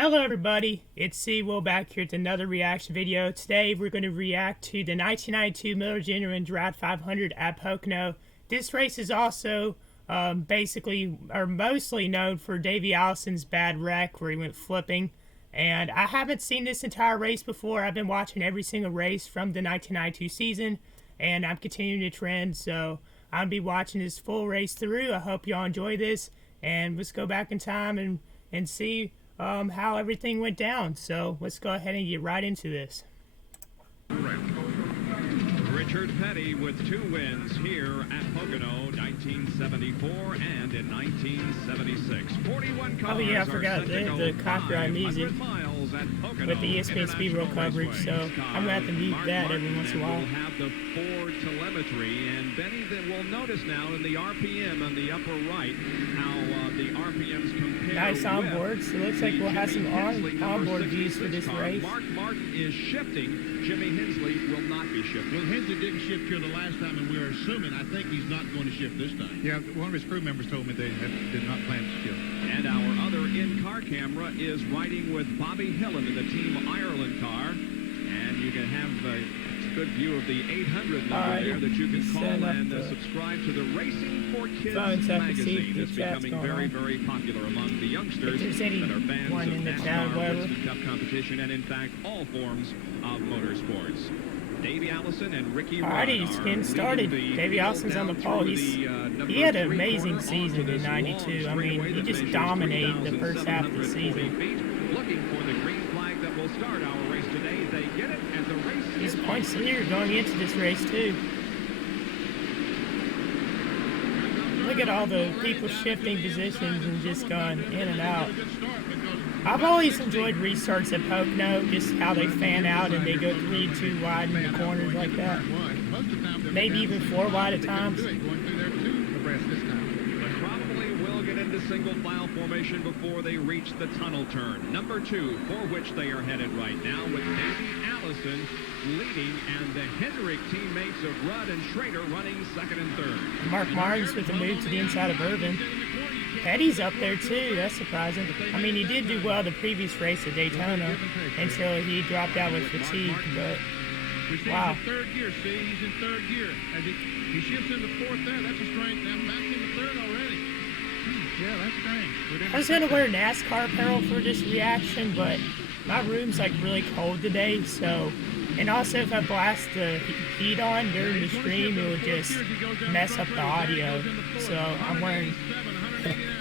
Hello everybody, it's cwil back here with another reaction video. Today we're going to react to the 1992 Miller Genuine Draft 500 at Pocono. This race is also mostly known for Davey Allison's bad wreck where he went flipping. And I haven't seen this entire race before. I've been watching every single race from the 1992 season and I'm continuing to trend, so I'll be watching this full race through. I hope y'all enjoy this, and let's go back in time and see how everything went down. So let's go ahead and get right into this. Richard Petty with 2 wins here at Pocono, 1974 and in 1976. 41 cars. Oh yeah, I forgot the copyright music with the ESPN Speed World coverage, so I'm gonna have to mute that every once in a while. We'll have the Ford telemetry, and Benny, that we'll notice now in the RPM on the upper right how the RPMs compare. Nice onboard. So it looks like we'll have some onboard views for this race. Mark Martin is shifting. Jimmy Hensley will not be shifting. Well, Hensley didn't shift here the last time, and we are assuming, I think he's not going to shift this time. Yeah, one of his crew members told me they did not plan to shift. And our other in-car camera is riding with Bobby Hillen in the Team Ireland car. And you can have a good view of the 800 number there that you can call and subscribe to the Racing for Kids magazine. It's becoming very, very popular among the youngsters that are fans of NASCAR, Winston Cup competition, and in fact all forms of motorsports. Davey Allison and Ricky Rudd. Alrighty, he's getting started. Davey Allison's on the pole. He had an amazing season in '92. I mean, he just dominated the first half of the season. Looking for the green flag that will start our race today. They get it, and the race He's a points leader going into this race too. Look at all the people shifting positions and just going in and out. I've always enjoyed restarts at Pocono, just how they fan out and they go 3-2 wide in the corners like that. Maybe even 4 wide at times. Probably will get into single file formation before they reach the tunnel turn. Number 2, for which they are headed right now, with Davey Allison leading and the Hendrick teammates of Rudd and Schrader running 2nd and 3rd. Mark Martin's with the move to the inside of Irving. Petty's up there too, that's surprising. I mean, he did do well the previous race at Daytona until he dropped out with fatigue, but wow. He's in 3rd gear, see? He's in 3rd gear. As he shifts into 4th there, that's a strength. I'm back into 3rd already. Yeah, that's strange. I was going to wear NASCAR apparel for this reaction, but my room's like really cold today, so... And also, if I blast the heat on during the stream, it would just mess up the audio. So I'm wearing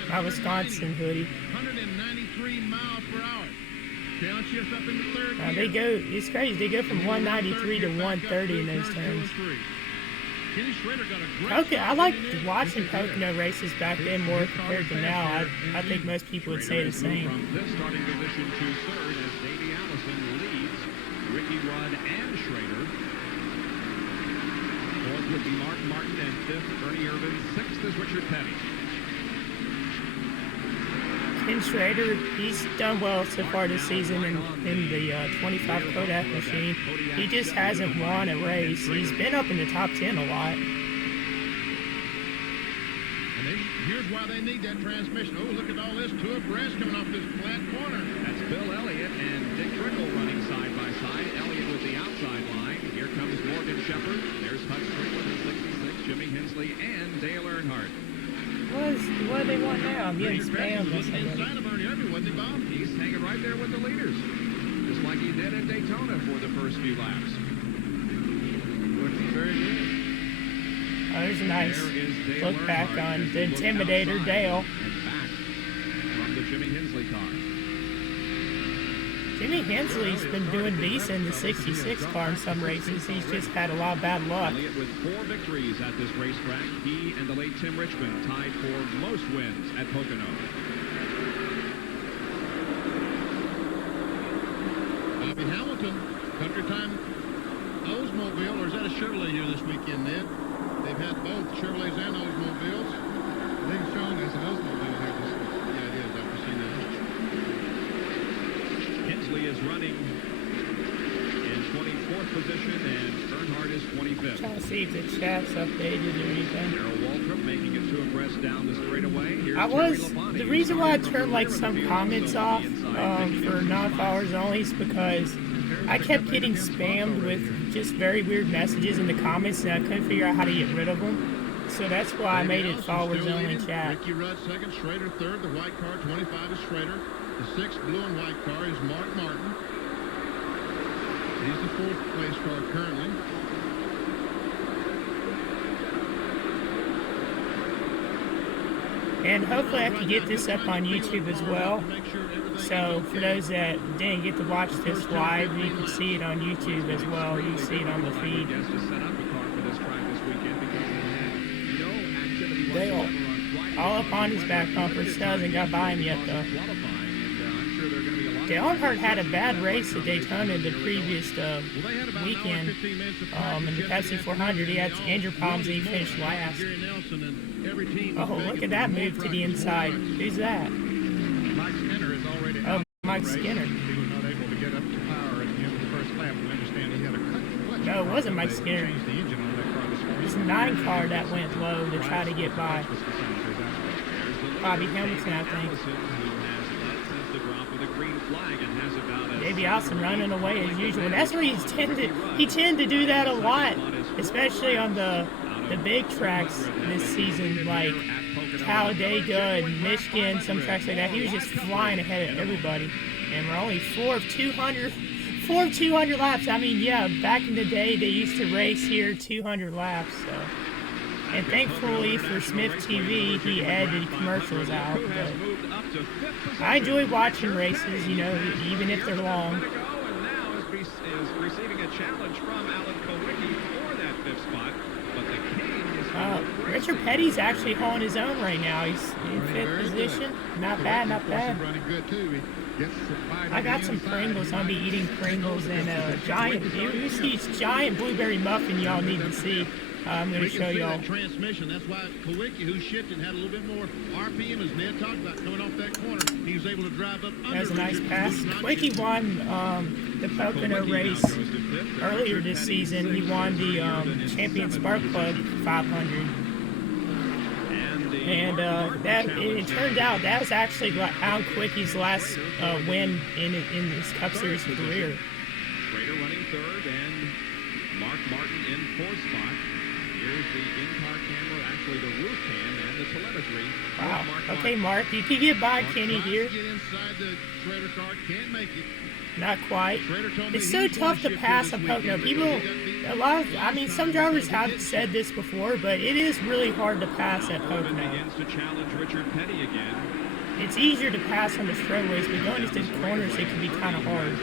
my Wisconsin hoodie. 193 miles per hour. Downshifts up into 3rd gear. They go, it's crazy. They go from 193 to 130 in those turns. Okay, I like watching Pocono races back then more compared to now. I think most people would say the same. From this starting position to 3rd as Davey Allison leads Ricky Rudd and Schrader. 4th would be Mark Martin, and 5th Ernie Irving. 6th is Richard Petty. Ken Schrader, he's done well so far this season in the 25 Kodak machine. He just hasn't won a race. He's been up in the top 10 a lot. And here's why they need that transmission. Oh, look at all this 2 abreast coming off this flat corner. That's Bill Elliott and Dick Trickle running side by side. Elliott with the outside line. Here comes Morgan Shepherd. There's Hutch Strickland in 66, Jimmy Hensley, and Dale Earnhardt. What do they want now? I'm getting spammed. Inside of Ernie Irving, wasn't he, Bob? He's hanging right there with the leaders, just like he did in Daytona for the first few laps. Looking very good. Oh, there's a nice look back on the Intimidator, Dale. And back from the Jimmy Hensley car. Jimmy Hensley's been doing decent in the 66 car in some races. He's just had a lot of bad luck. Elliott with 4 victories at this racetrack. He and the late Tim Richmond tied for most wins at Pocono. Bobby Hamilton, Country Time Oldsmobile, or is that a Chevrolet here this weekend, Ned? They've had both Chevrolets and Oldsmobiles. They've shown us an Oldsmobile here this week. Yeah, it is. I've seen that. Hensley is running in 24th position, and Earnhardt is 25th. Trying to see if the chat's updated or anything. Darrell Waltrip making it 2 abreast west down the straightaway. Here's The reason why I turned like some comments off for non-followers only is because I kept getting spammed with just very weird messages in the comments and I couldn't figure out how to get rid of them. So that's why I made it followers only chat. Ricky Rudd second, Schrader third. The white car 25 is Schrader. The sixth blue and white car is Mark Martin. He's the fourth place car currently. And hopefully I can get this up on YouTube as well. So for those that didn't get to watch this live, you can see it on YouTube as well. You can see it on the feed. They all up on his back bumper. Still hasn't got by him yet though. Dale Earnhardt had a bad race at Daytona the previous weekend. In the Pepsi 400, he had some engine problems and he finished last. Oh, look at that move to the inside. Who's that? Mike Skinner is already out. Oh, Mike Skinner. He was not able to get up to power at the end of the first lap. We understand he had a clutch. No, it wasn't Mike Skinner. Changed the engine on that car this morning. It's a 9 car that went low to try to get by. Bobby Hamilton, I think. Davey Allison running away as usual. And that's where he tended to do that a lot, especially on the big tracks this season, like Talladega and Michigan, some tracks like that. He was just flying ahead of everybody. And we're only 4 of 200 laps. I mean, yeah, back in the day they used to race here 200 laps. So. And thankfully for Smith TV, he edited commercials out. But I enjoy watching races, you know, even if they're long. Richard Petty's actually holding his own right now. He's in 5th position. Not bad, not bad. I got some Pringles. I'll be eating Pringles and giant blueberry muffin y'all need to see. I'm going to show y'all. Transmission. That's why Kwilyt, who shifted, had a little bit more RPM, as Ned talked about, coming off that corner. He was able to drive up under. That was a nice pass. Kwilyt won the Pocono race earlier this season. He won the Champion Spark Plug 500. And it turned out that was actually Alan Kwilyt's last win in his Cup Series career. Schrader running third and Mark Martin in fourth spot. Here's the in-car camera, actually the roof cam and the telemetry. Wow. Okay, Mark, you can get by Kenny here. Get inside the Schrader car, can't make it. Not quite. It's so tough to pass a Pocono. Some drivers have said this before, but it is really hard to pass at Pocono. To challenge Richard Petty again. It's easier to pass on the straightaways, but going into the corners, it can be kind of hard.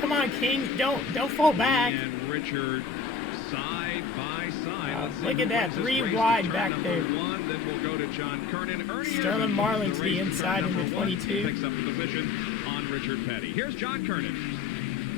Come on, King, don't fall back. And Richard side by side. Look at that, 3 wide back there. Then we'll go to John Kernan. Ernie Sterling Marlin to the inside in the 22. Picks up the position on Richard Petty. Here's John Kernan.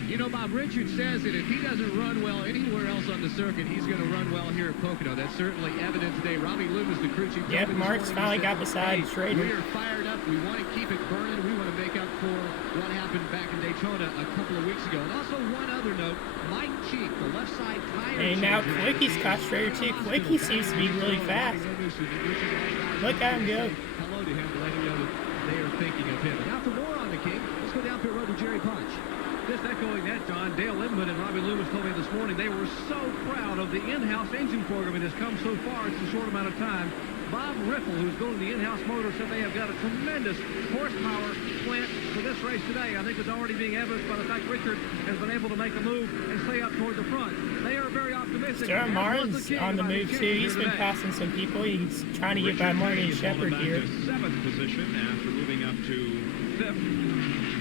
You know, Bob, Richard says that if he doesn't run well anywhere else on the circuit, he's going to run well here at Pocono. That's certainly evident today. Robbie Loomis, the crew chief. Yep, Mark's finally got beside Schrader. We are fired up. We want to keep it burning. We want to make up for what happened back in Daytona a couple of weeks ago. And also one other note, Mike Cheek, the left side tire. And now Kwicky's caught Schrader too. Kwilyt seems to be really fast. Look at him go. Hello to him, letting you know that they are thinking of him. Now for more on the King, let's go down pit road to Jerry Punch. Just echoing that, Don, Dale Inman and Robbie Loomis told me this morning they were so proud of the in-house engine program. It has come so far in a short amount of time. Bob Riffle, who's building the in-house motor, said they have got a tremendous horsepower plant for this race today. I think it's already being evidenced by the fact Richard has been able to make a move and stay up toward the front. They are very optimistic. Sterling Martin's on the move too. He's been passing some people. He's trying to get by Morgan Shepherd here. 7th position after moving up to 5th.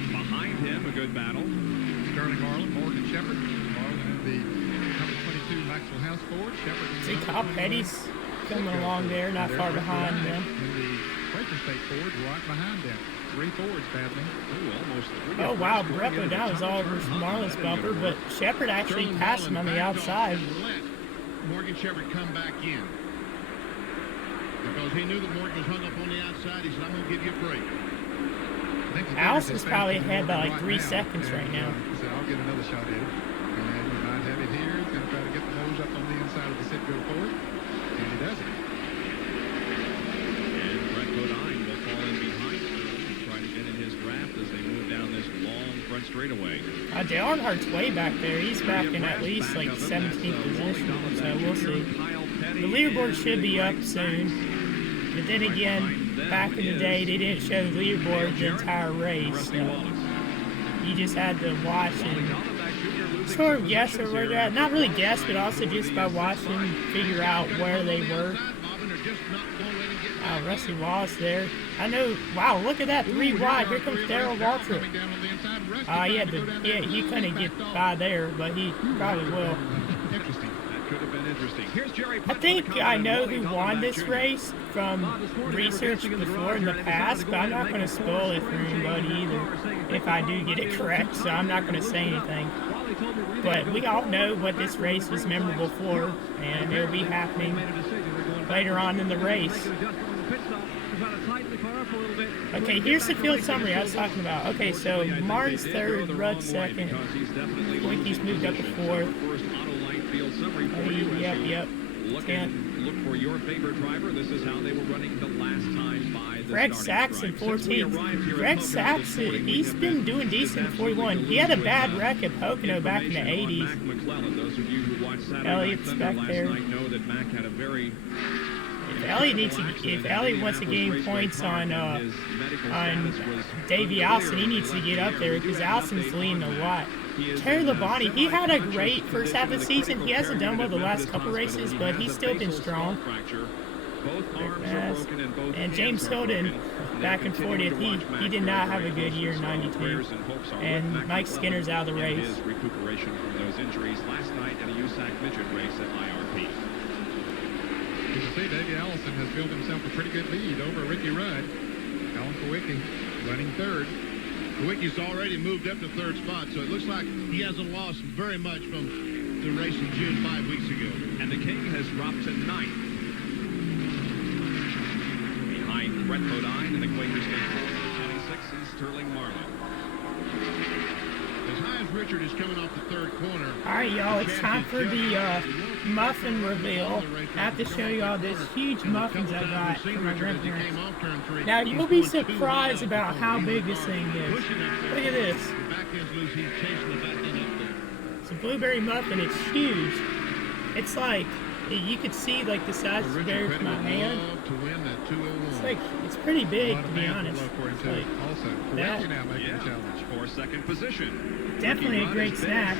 Behind him, a good battle. Sterling Marlin, Morgan Shepherd. Marlin in the number 22 Maxwell House Ford. Shepherd in the See, Kyle Petty's coming along there, not far behind them. In the Quaker State Ford, right behind them. 3 Fords battling. Oh, wow, Brepo, that was all over Marlin's bumper, but Shepherd actually passed him on the outside. Morgan Shepherd come back in. Because he knew that Morgan was hung up on the outside. He said, I'm going to give you a break. Allison's probably ahead by like 3 seconds right now. He said, I'll get another shot at it. And he might have it here. He's going to try to get the nose up on the inside of the Citgo Ford. And he does it. straightaway. Dale Earnhardt's way back there. He's back in at least like 17th position, so we'll see. The leaderboard should be up soon, but then again, back in the day, they didn't show the leaderboard the entire race, so you just had to watch and sort of guess where they're at. Not really guess, but also just by watching, figure out where they were. Wow, Rusty Wallace there. I know. Wow, look at that, 3 wide. Here comes Darrell Waltrip. He couldn't get by there, but he probably will. Interesting. That could have been interesting. Here's Jerry. I think I know who won this race from research before in the past, but I'm not going to spoil it for anybody either if I do get it correct, so I'm not going to say anything. But we all know what this race was memorable for, and it'll be happening later on in the race. Okay, here's the field summary I was talking about. Okay, so Martin's third, Rudd's second. Wicky's moved up to fourth. Yep. Look for your favorite driver. This is how they were running the last time by the Greg Saxon, 14th. Greg Saxon, he's been doing decent at 41. He had a bad wreck at Pocono back in the 80s. Those of you who watched Saturday Elliott's Night back Thunder there. last night know that Mac had a very If Elliott wants to gain points on Davey Allison, he needs to get up there because Allison's leading a lot. Terry Labonte, he had a great first half of the season. He hasn't done well the last couple races, but he's still been strong. And James Hilden, back in 40th, he did not have a good year in 92. And Mike Skinner's out of the race. His recuperation from those injuries last night in a USAC midget race at IRP. You can see Davey Allison has built himself a pretty good lead over Ricky Rudd. Alan Kowicki running third. Kowicki's already moved up to third spot, so it looks like he hasn't lost very much from the race in June 5 weeks ago. And the King has dropped to 9th. Behind Brett Bodine and the Quaker State 26 is Sterling Marlin. As high as Richard is coming off the third corner. All right, y'all, it's time for the Muffin Reveal. I have to show y'all this huge muffins I got from my grandparents. Now, you'll be surprised about how big this thing is. Look at this. It's a blueberry muffin. It's huge. It's like, you could see like the size is bigger than my hand. It's like, it's pretty big, to be honest. It's like that. For second position. Definitely a great snack.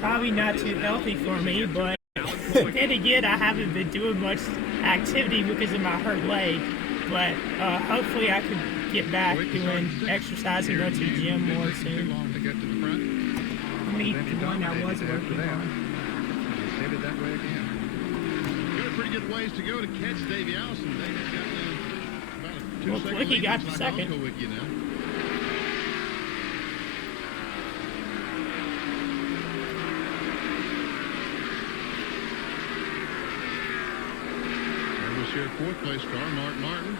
Probably not too healthy for me, but then again, I haven't been doing much activity because of my hurt leg. But hopefully I could get back doing exercise and go to the gym more soon. I'm gonna eat the one I was working on. Headed that way again. Got a pretty good ways to go to catch Davey Allison. Davey's got about a 2 Well, second Kowicki lead. got Looks the like second. Kowicki now. There was your fourth place car, Mark Martin.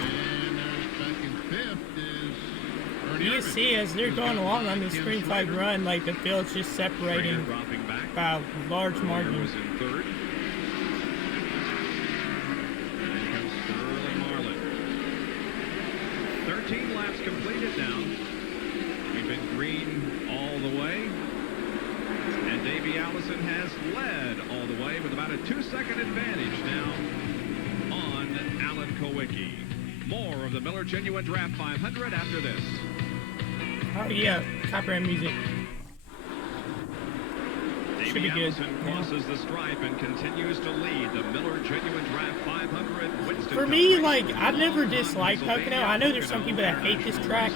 And back in fifth is Ernie You Irving. can see as they're going along on the screen flag run, like the field's just separating Dropping back. by a large margin. Was in third. And comes Sterling Marlin. 13 laps completed now. We've been green all the way. And Davey Allison has led all the way with about a 2-second advantage now on Alan Kowicki. More of the Miller Genuine Draft 500 after this. Oh yeah, copyright music. Should be Davey good. Allison crosses the stripe and continues to lead the Miller Genuine Draft 500. Winston For me, Cup like, race. I've never disliked Pocono. I know there's some people that hate this track.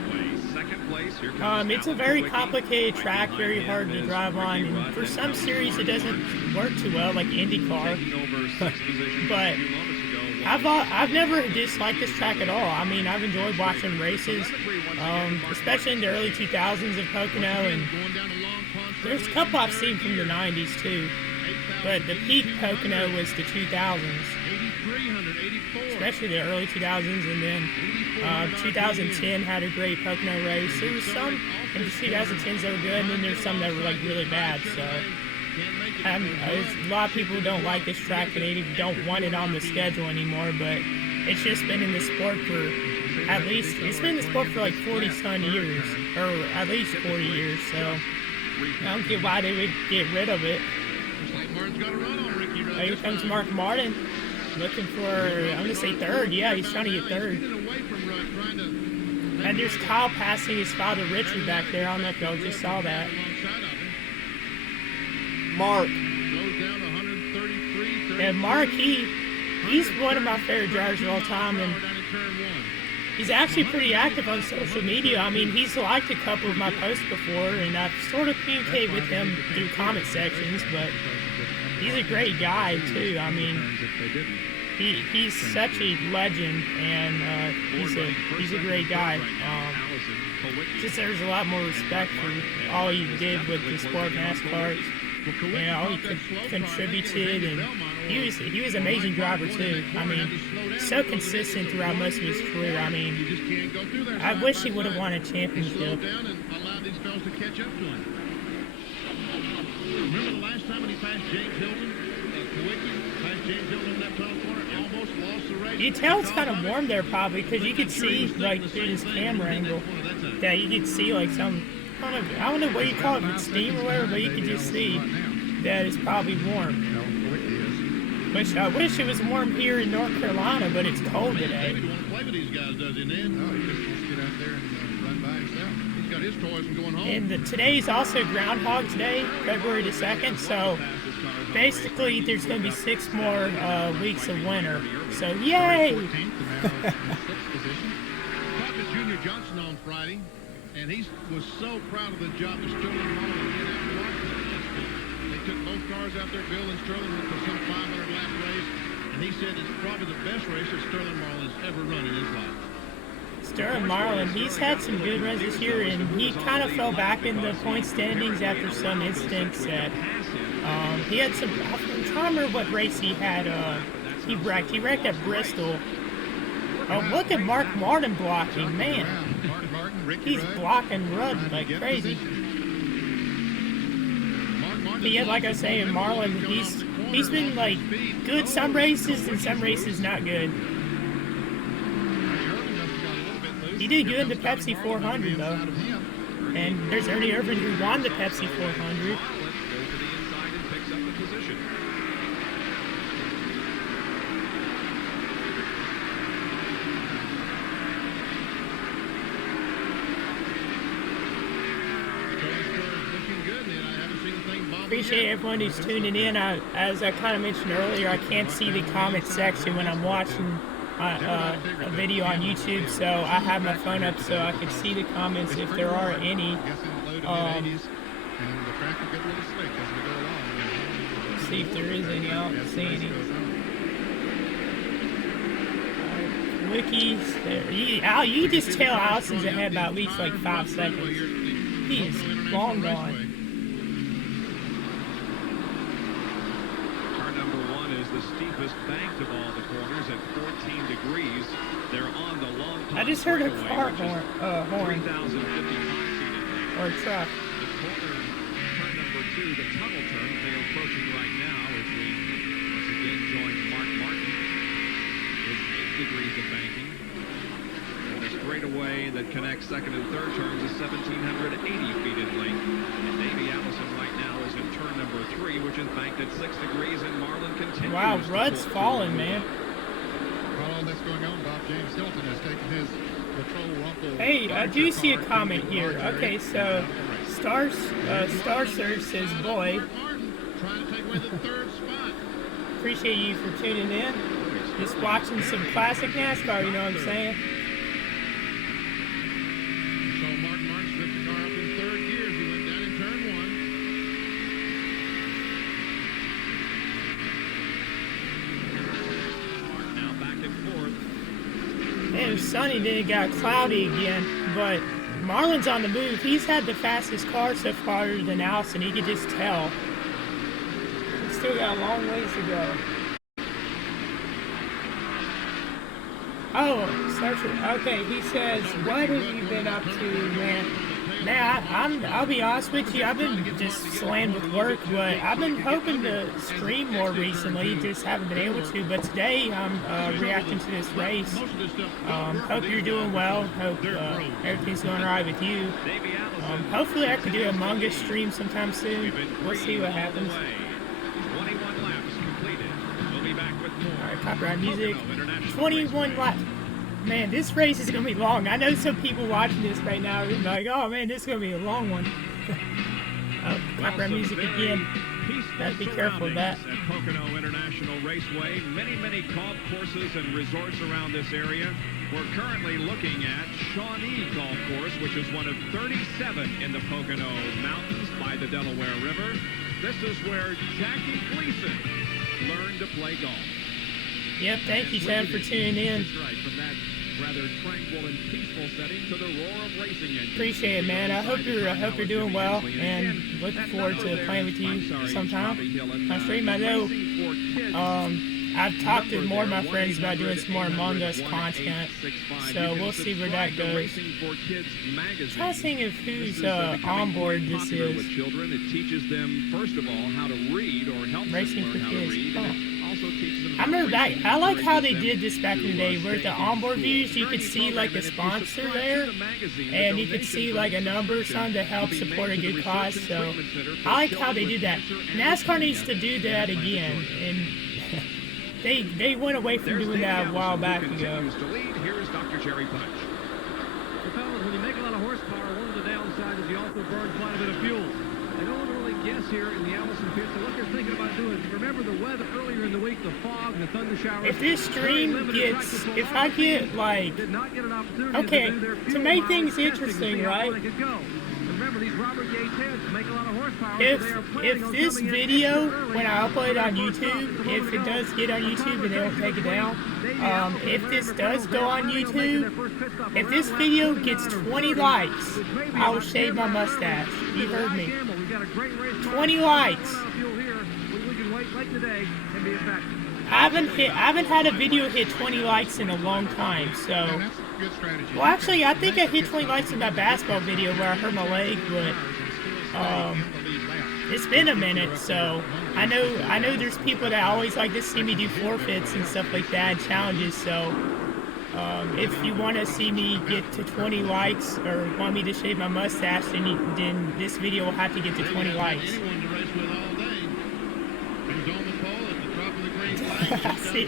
Second place, here comes It's a Alan very Kowicki. complicated track, Right very behind hard him to is drive on, Ricky Rudd, and for and some comes series it Sterling doesn't work too well, like IndyCar. Taking over sixth position But a few moments ago. I've never disliked this track at all. I mean, I've enjoyed watching races, especially in the early 2000s of Pocono, and there's a couple I've seen from the 90s too. But the peak Pocono was the 2000s, especially the early 2000s, and then 2010 had a great Pocono race. There was some in the 2010s that were good, and then there's some that were like really bad. So a lot of people don't like this track and they don't want it on the schedule anymore. But it's just been in the sport for at least, it's been in the sport for like 40-some years, or at least 40 years, so I don't get why they would get rid of it. Looks like Martin's got a run on Ricky Rudd. Here comes Mark Martin, looking for, I'm going to say third. Yeah, he's trying to get third. And there's Kyle passing his father Richard back there. I don't know if y'all just saw that. Mark. And Mark, he's one of my favorite drivers of all time, and he's actually pretty active on social media. I mean, he's liked a couple of my posts before, and I've sort of communicated with him through comment sections, but he's a great guy, too. I mean, he's such a legend, and he's a great guy. Just there's a lot more respect for all he did with the sport of NASCAR. You know, he contributed, and he was an amazing driver too. I mean, so consistent throughout most of his career. I mean, I wish he would have won a championship. Remember the last time when he passed James Hilton? Passed James Hilton in that tunnel corner, almost lost the race. You tell it's kind of warm there probably, because you could see, like, through this camera angle, that you could see, like, some, I don't know what you call it, if it's steam or whatever, but you could just see that it's probably warm. Which I wish it was warm here in North Carolina, but it's cold today. He don't want to play with these guys, does he, Ned? No, he just wants to get out there and run by himself. He's got his toys and going home. And today's also Groundhog Day, February the 2nd, so basically there's going to be 6 more weeks of winter. So, yay! Talked to Junior Johnson on Friday, and he was so proud of the job that Sterling Marlin did after Martin last week. They took both cars out there. Bill and Sterling went for some 500-lap race, and he said it's probably the best race that Sterling Marlin has ever run in his life. Sterling Marlin, he's had some good runs this year, and he kind of fell back in the point standings after some instance that he had some, I'm trying to remember what race he had, he wrecked at Bristol. Oh, look at Mark Martin blocking, man. He's blocking Rudd like crazy. But yeah, like I say, Marlin, he's been like good some races and some races not good. He did good in the Pepsi 400 though. And there's Ernie Irving who won the Pepsi 400. Appreciate everyone who's tuning in. As I kind of mentioned earlier, I can't see the comment section when I'm watching a video on YouTube, so I have my phone up so I can see the comments if there are any. See if there is any. I don't see any. Wikis there. You just tell Allison's ahead by at least like 5 seconds. He is long gone. The steepest banked of all the corners at 14 degrees. They're on the long I just heard a car horn. 3,055 feet. Or a truck. The corner, turn number 2, the tunnel turn they are approaching right now as we once again join Mark Martin with 8 degrees of banking. And the straightaway that connects second and third turns is 1,780 feet in length. And Davey Allison right now is in turn number 3, which is banked at 6 degrees, and Marlin continues. Wow, Rudd's falling, man. While all that's going on, Bob, James Hilton has taken his patrol rumble. Hey, I do see a comment here. Okay, so Star Surge says, boy, appreciate you for tuning in. Just watching some classic NASCAR, you know what I'm saying? So Mark Martin slipped the car up in third gear as he went down in turn 1. Man, it was sunny, then it got cloudy again, but Marlin's on the move. He's had the fastest car so far than Allison. He could just tell. He's still got a long ways to go. Oh, okay, he says, what have you been up to, man? Man, I'll be honest with you. I've been just slammed with work, but I've been hoping to stream more recently. Just haven't been able to. But today I'm reacting to this race. Hope you're doing well. Hope everything's going alright with you. Hopefully I can do a Among Us stream sometime soon. We'll see what happens. 21 laps completed. We'll be back with more. Alright, copyright music. 21 laps. Man, this race is going to be long. I know some people watching this right now are like, oh man, this is going to be a long one. Oh, copyright music again. Gotta be careful of that. At Pocono International Raceway, many golf courses and resorts around this area. We're currently looking at Shawnee Golf Course, which is one of 37 in the Pocono Mountains by the Delaware River. This is where Jackie Gleason learned to play golf. Yep, thank you, Sam, for tuning in. That's right, from that rather tranquil and peaceful setting to the roar of racing engines. Appreciate it, man. I hope you're doing well, and looking forward to playing with you sometime on stream. I know I've talked to more of my friends about doing some more Among Us content, so we'll see where that goes. I'm trying to think of who's on board this is. It teaches them, first of all, how to read or help them Racing learn for how to Kids. read. Oh. Also teaches them I remember back, I like how they did this back in the day, where the onboard views, you could see like the sponsor there, and you could see like a number or something to help support a good cause, so I like how they did that. NASCAR needs to do that again, and they went away from doing that a while back ago. Here's Dr. Jerry Punch. Well, fellas, when you make a lot of horsepower, one of the downsides is you also burn quite a bit of fuel. They don't really guess here in the Allison pit, so what they're thinking about doing is, remember the weather earlier in the week, the fog, the thunder showers. If this stream gets, if I get like, okay, to make things interesting, right? Remember, these Robert Yates heads make a lot of horsepower. If this video, when I upload it on YouTube, if it does get on YouTube and they don't take it down, if this does go on YouTube, if this video gets 20 likes, I will shave my mustache. You heard me. 20 likes. I haven't had a video hit 20 likes in a long time, so. Well, actually, I think I hit 20 likes in my basketball video where I hurt my leg, but it's been a minute, so I know there's people that always like to see me do forfeits and stuff like that, and challenges, so if you want to see me get to 20 likes or want me to shave my mustache, then this video will have to get to 20 likes. See,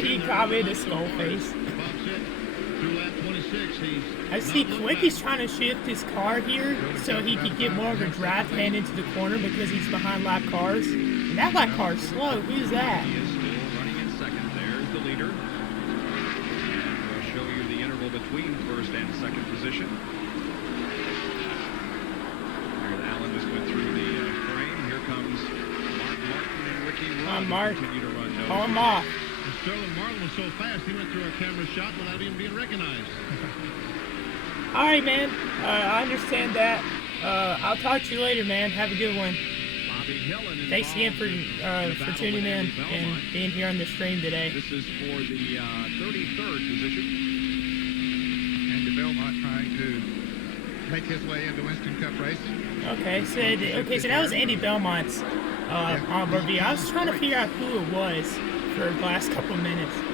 he commented a skull face. I see Quicky's trying to shift his car here so he can get more of a draft hand into the corner because he's behind lap cars. And that lap car's slow. Who's that? He is still running in second. There's the leader. And we'll show you the interval between first and second position. There's Allen just went through the frame. Here comes Mark Martin and Ricky Rudd. Mark. Continue to run. Call him off. Sterling Martin was so fast, he went through our camera shot without even being recognized. All right, man. I understand that. I'll talk to you later, man. Have a good one. Thanks again for tuning in and being here on the stream today. This is for the 33rd position. Andy Belmont trying to make his way into Winston Cup racing. Okay, so that was Andy Belmont's onboard view. I was trying to figure out who it was for the last couple of minutes. Team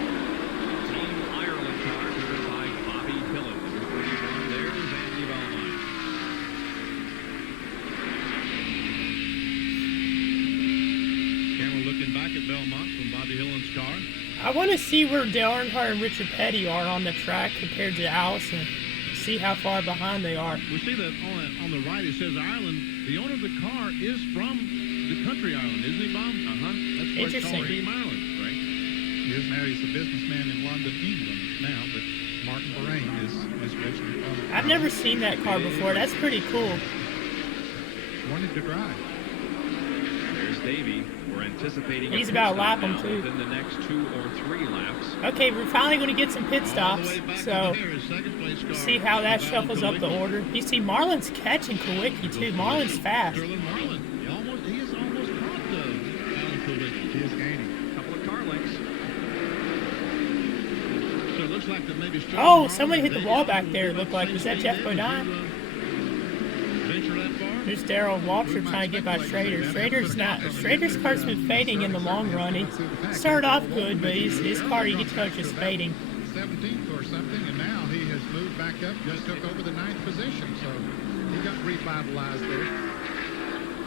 Ireland car driven by Bobby Hillin. Number 31, there's Andy Belmont. Camera looking back at Belmont from Bobby Hillen's car. I want to see where Dale Earnhardt and Richard Petty are on the track compared to Allison. See how far behind they are. We see that on the right it says Ireland. The owner of the car is from the country Ireland, isn't he, Bob? Uh-huh. That's why it's Interesting. called Team Ireland, right? He's a businessman in London, England now, but Martin Lorraine is originally from. I've never seen that car before. That's pretty cool. Wanted to drive. There's Davey. We're anticipating He's about to lap him, too. Within the next 2 or 3 laps. Okay, we're finally going to get some pit stops, so see how that shuffles up the order. You see Marlin's catching Kwiatkowski too. Marlin's fast. Sterling Marlin. He is almost caught Alan Kwiatkowski. He is gaining. A couple of car lengths. So it looks like that maybe Sterling Oh, Marlin someone hit the and wall Davey back there, it looked like. Was that Jeff Bodine? There's Darrell Waltrip trying to get by Schrader. Schrader's car's been fading in the long run. He started off good, but his car, you can tell, is just fading. 17th or something, and now he has moved back up, just took over the 9th position, so he got revitalized there.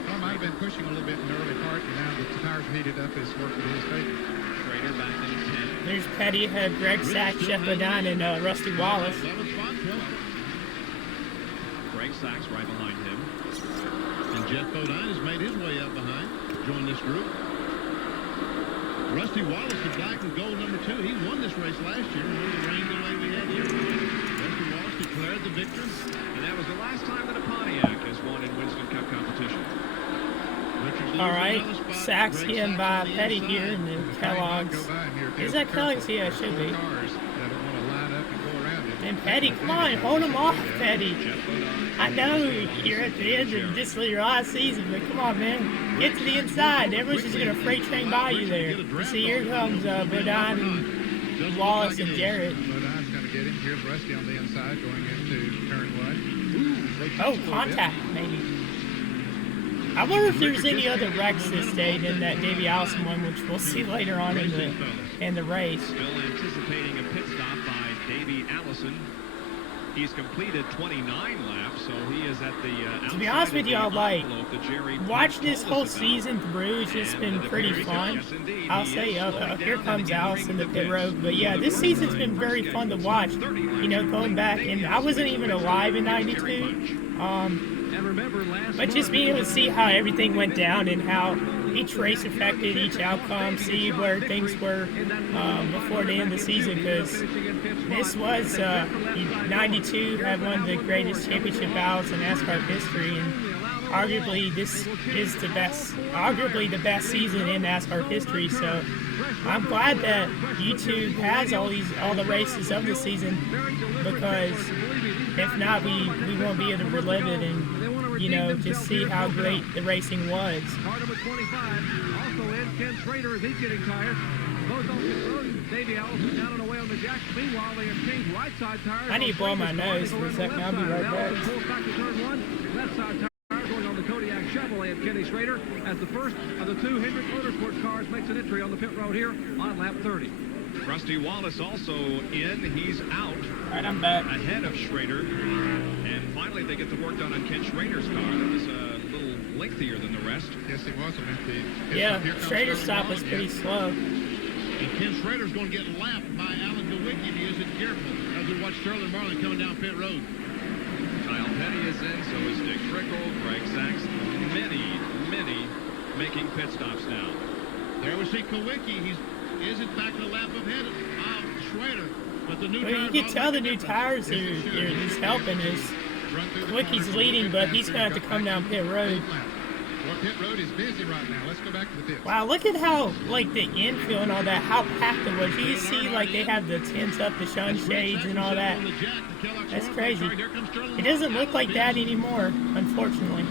Well, might have been pushing a little bit in the early part, and now the tires heated up his work with his favor. Schrader back in 10th. There's Petty, Greg Sachs, Jeff Bodine, and Rusty Wallace. Greg Sachs right behind him. And Jeff Bodine has made his way up behind, joined this group. Rusty Wallace, the black and gold number 2, he won this race last year. Remember the rain delay we had here? Rusty Wallace declared the victor. And that was the last time that a Pontiac has won in Winston Cup competition. All right, Sachs getting by Petty here in the Kellogg's. Is that Kellogg's? Yeah, it should be. And Petty, come on, hold him off, Petty. I know you're at the end of this your last season, but come on, man. Get to the inside. Everyone's just going to freight train by you there. You see, here comes Bodine and Wallace and Jarrett. Bodine's going to get him. Here's Rusty on the inside going into turn 1. Oh, contact, maybe. I wonder if there's any other wrecks this day than that Davey Allison one, which we'll see later on in the race. Still anticipating a pit stop by Davey Allison. He's completed 29 laps, so he is at the to be honest with y'all, like, watch this whole about. season through. It's just been pretty fun. I'll say, here comes Allison, the pit road. But yeah, this season's been very fun to watch. You know, going back, and I wasn't even alive in '92. But just being able to see how everything went down and how each race affected each outcome, see where things were before the end of the season, because this was, 92 had one of the greatest championship battles in NASCAR history, and arguably this is the best season in NASCAR history, so I'm glad that YouTube has all the races of the season, because if not, we won't be able to relive it and, you know, just see how great the racing was. Car number 25, also in Ken Schrader as he's getting tired. Both on the road, Davey Allison down and away on the jack. Meanwhile, they have changed right side tires. I need to blow my nose for a second. I'll be right back. Pulls back to turn 1. Left side tire going on the Kodiak Chevrolet of Kenny Schrader as the first of the 2 Hendrick Motorsports cars makes an entry on the pit road here on lap 30. Rusty Wallace also in. He's out. All right, I'm back. Ahead of Schrader. And finally, they get the work done on Ken Schrader's car. That was a little lengthier than the rest. Yes, it was a lengthy. Yeah, Schrader's stop was pretty slow. And Ken Schrader's going to get lapped by Alan DeWicki if he isn't careful as we watch Sterling Marlin coming down pit road. Kyle Petty is in, so is Dick Trickle, Greg Sachs. Many making pit stops now. There we see Kwilyt. He's in fact a lap ahead of Schrader. But the new Well, you can tell the new tires is helping us. Kwikly's leading, but he's going to have to come down pit road. Well, pit road is busy right now. Let's go back to the pits. Wow, look at how, like, the infield and all that, how packed it was. You see, like, they have the tents up, the sunshades and all that. That's crazy. It doesn't look like that anymore, unfortunately.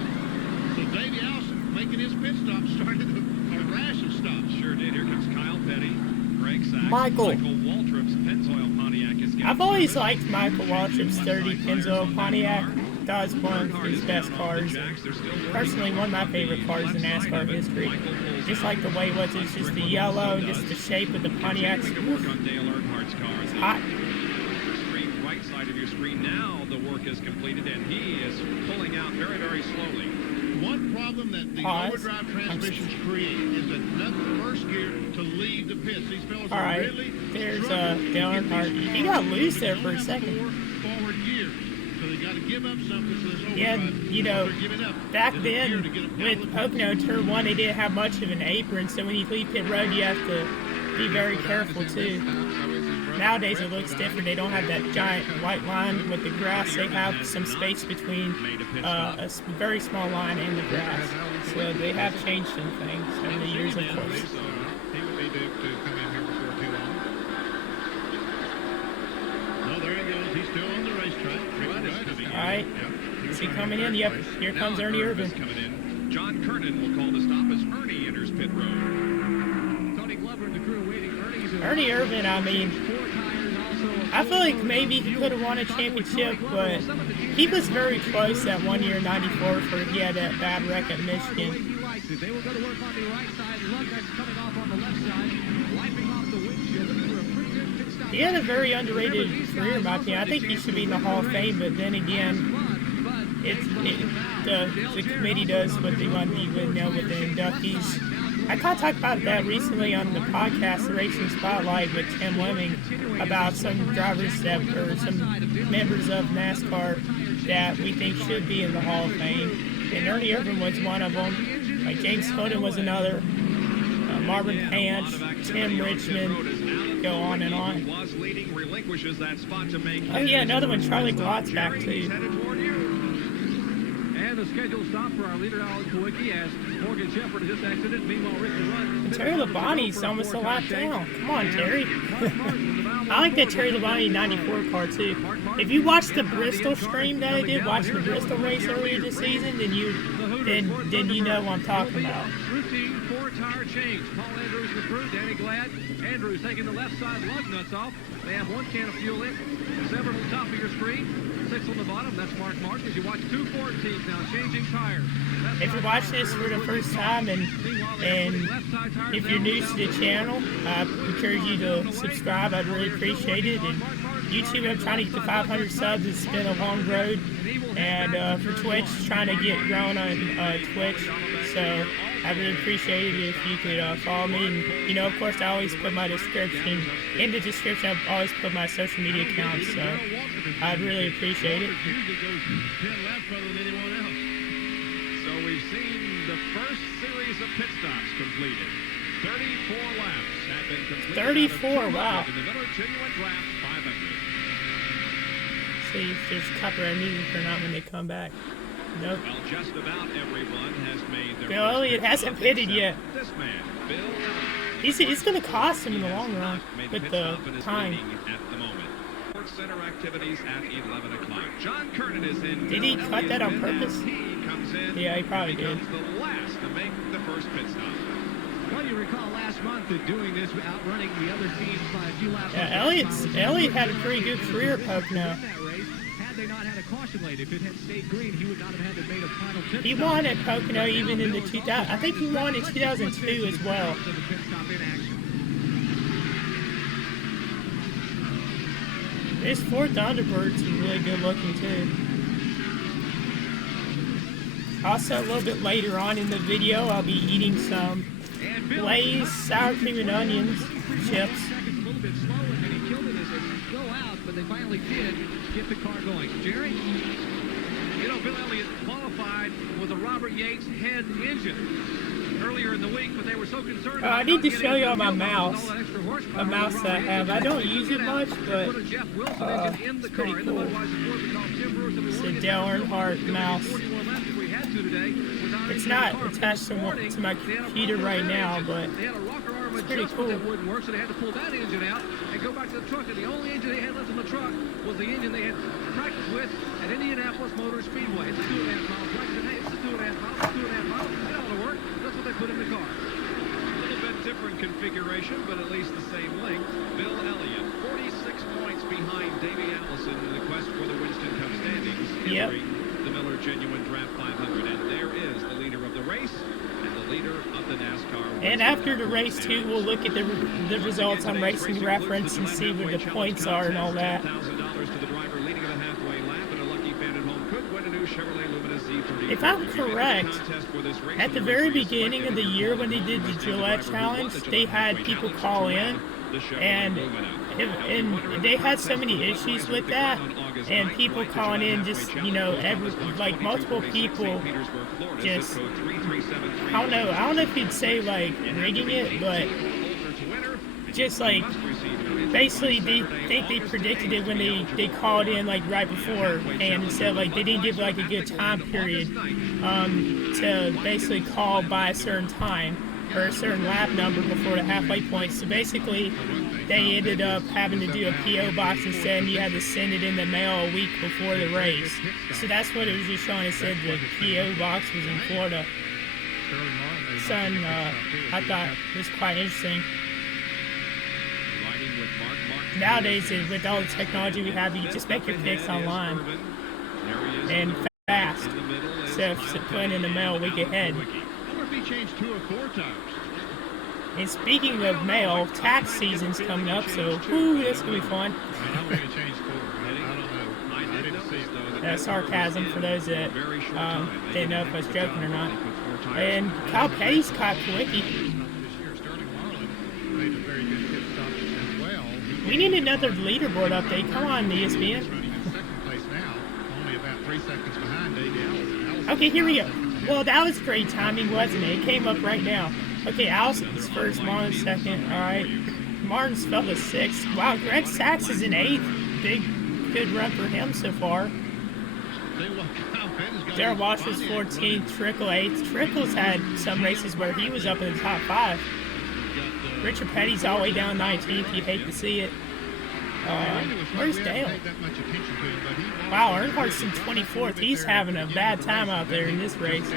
So Davey Allison making his pit stop started a rash of stops. Sure did. Here comes Kyle Petty, Greg Sachs, Michael Waltrip's Pennzoil Pontiac is getting I've always liked Michael Waltrip's 30 Pennzoil Pontiac. That was one of his best cars. Personally, one of my favorite cars in NASCAR history. Just like the way it was, it's just the yellow, just the shape of the Pontiacs. It's hot. Right side of your screen now, the work is completed, and he is pulling out very, very slowly. One problem that the overdrive transmissions create is enough first gear to leave the pits. These fellas all right, really there's Dale Earnhardt. He got loose there for a second. Forward gear. So they got to give up something for this overdrive. Yeah, you know, back then with Pocono Turn 1, they didn't have much of an apron, so when you leave pit road, you have to be very careful too. Nowadays it looks different. They don't have that giant white line with the grass. They have some space between a very small line and the grass. So they have changed some things over the years, of course. He would be due to come in here before too long. No, there he goes. He's still on the racetrack. All right. Is he coming in? Yep. Here comes Ernie Irving. Coming in. John Kernan will call the stop as Ernie enters pit road. Tony Glover and the crew waiting. Ernie Irving, I mean, I feel like maybe he could have won a championship, but he was very close that one year in '94 where he had that bad wreck at Michigan. They will go to work on the right side. Lugnuts coming off on the left side, wiping off the windshield, looking for a pretty good pit stop. He had a very underrated career, in my opinion. I think he should be in the Hall of Fame, but then again, the committee does what they want to do with the inductees. I kind of talked about that recently on the podcast, The Racing Spotlight, with Tim Lemming, about some drivers that, or some members of NASCAR that we think should be in the Hall of Fame. And Ernie Irving was one of them. James Hilton was another. Marvin Pants, Tim Richmond, go on and on. Oh yeah, another one, Charlie Glott's back too. And the scheduled stop for our leader, Alan Kowicki, as Morgan Shepherd has just exited. Meanwhile, Ricky Rudd. Terry Labonte's almost a lap down. Come on, Terry. I like that Terry Labonte 94 car too. If you watch the Bristol stream that I did, watch the Bristol race earlier this season, then you know what I'm talking about. Routine four-tire change. Paul Andrews the crew. Danny Glad. Andrews taking the left side lug nuts off. They have one can of fuel in. 7 on the top of your screen. 6 on the bottom. That's Mark Martin. As you watch 2 Ford teams now changing tires. If you watch this for the first time and if you're new to the channel, I encourage you to subscribe. I'd really appreciate it. And YouTube, I'm trying to get to 500 subs. It's been a long road. And for Twitch, trying to get grown on Twitch. So I really appreciate it if you could follow me. And, you know, of course, I always put my description. In the description, I always put my social media accounts. So I'd really appreciate it. So we've seen the first series of pit stops completed. 34 laps have been completed. 34, wow. In the Miller Genuine Draft 500. See if there's copyright music or not when they come back. Nope. Well, just about everyone has made their Bill Elliott hasn't pitted yet. This man, Bill Elliott. It's going to cost him in the long run with the time. At the moment. Sports Center activities at 11 o'clock. John Kernan is in. Did he cut that on purpose? He comes in. Yeah, he probably did. Becomes the last to make the first pit stop. Well, you recall last month that doing this, outrunning the other teams by a few laps. Yeah, Elliott had a pretty good career at Pocono. Had they not had a caution light, if it had stayed green, he would not have had to make a final pit He stop. won at Pocono even in the 2000. I think he won in 2002 as well. This Ford Thunderbird's really good looking too. Also, a little bit later on in the video, I'll be eating some Lay's sour cream and onions chips. A little bit slow, and he killed it as they go out, but they finally did get the car going. Jerry? You know, Bill Elliott qualified with a Robert Yates head engine earlier in the week, but they were so concerned about I need to not show getting y'all my all that mouse. extra horsepower. A mouse that I have. I don't use it much, but Put a Jeff Wilson engine in the it's pretty car, in cool. the Budweiser Ford, because Tim Brewer said we It's wanted a to get Dale that Earnhardt mouse. 41 laps if we had to today without It's anything not in the car. attached to my computer right now, but they had a rocker arm it's pretty adjustment cool. that wouldn't work, so they had to pull that engine out and go back to the truck. And the only engine they had left in the truck was the engine they had practiced with at Indianapolis Motor Speedway. It's a 2.5 mile flight. They said, hey, it's a 2.5 miles. It's 2.5 miles. It ought to work. That's what they put in the car. A little bit different configuration, but at least the same length. Bill Elliott, 46 points behind Davey Allison in the quest for the Winston Cup standings, entering the Miller Genuine Draft 500. And there is the leader of the race and the leader of the NASCAR. And after the race too, we'll look at the results on Racing Reference and see where the points are and all that. $1,000 to the driver leading the halfway lap, and a lucky fan at home could win a new Chevrolet Lumina Z30. If I'm correct, at the very beginning of the year when they did the Gillette Challenge, they had people call in, and they had so many issues with that, and people calling in just, you know, like multiple people just, I don't know if you'd say like rigging it, but just like basically they think they predicted it when they called in like right before, and said like they didn't give like a good time period to basically call by a certain time or a certain lap number before the halfway point. So basically they ended up having to do a PO box instead, and you had to send it in the mail a week before the race. So that's what it was just showing. It said the PO box was in Florida. So I thought it was quite interesting. nowadays, with all the technology we have, you can just make your picks online and fast. So if putting in the mail a week ahead. I wonder if he changed 2 or 4 tires. And speaking of mail, tax season's coming up, so whoo, this will be fun. How are we going to change 4? I don't know. I didn't see it. Sarcasm for those that didn't know if I was joking or not. And Kyle Petty's caught Kwicky. This year, Sterling Marlin made a very good pit stop as well. We need another leaderboard update. Come on, ESPN. He's running in second place now, only about 3 seconds behind Davey Allison. Okay, here we go. Well, that was great timing, wasn't it? It came up right now. Okay, Allison's first, Martin's second. All right. Martin's fell to 6th. Wow, Greg Sachs is in 8th. Good run for him so far. Darrell Walsh was 14th, Trickle 8th. Trickle's had some races where he was up in the top 5. Richard Petty's all the way down 19th. You hate to see it. Where's Dale? Wow, Earnhardt's in 24th. He's having a bad time out there in this race.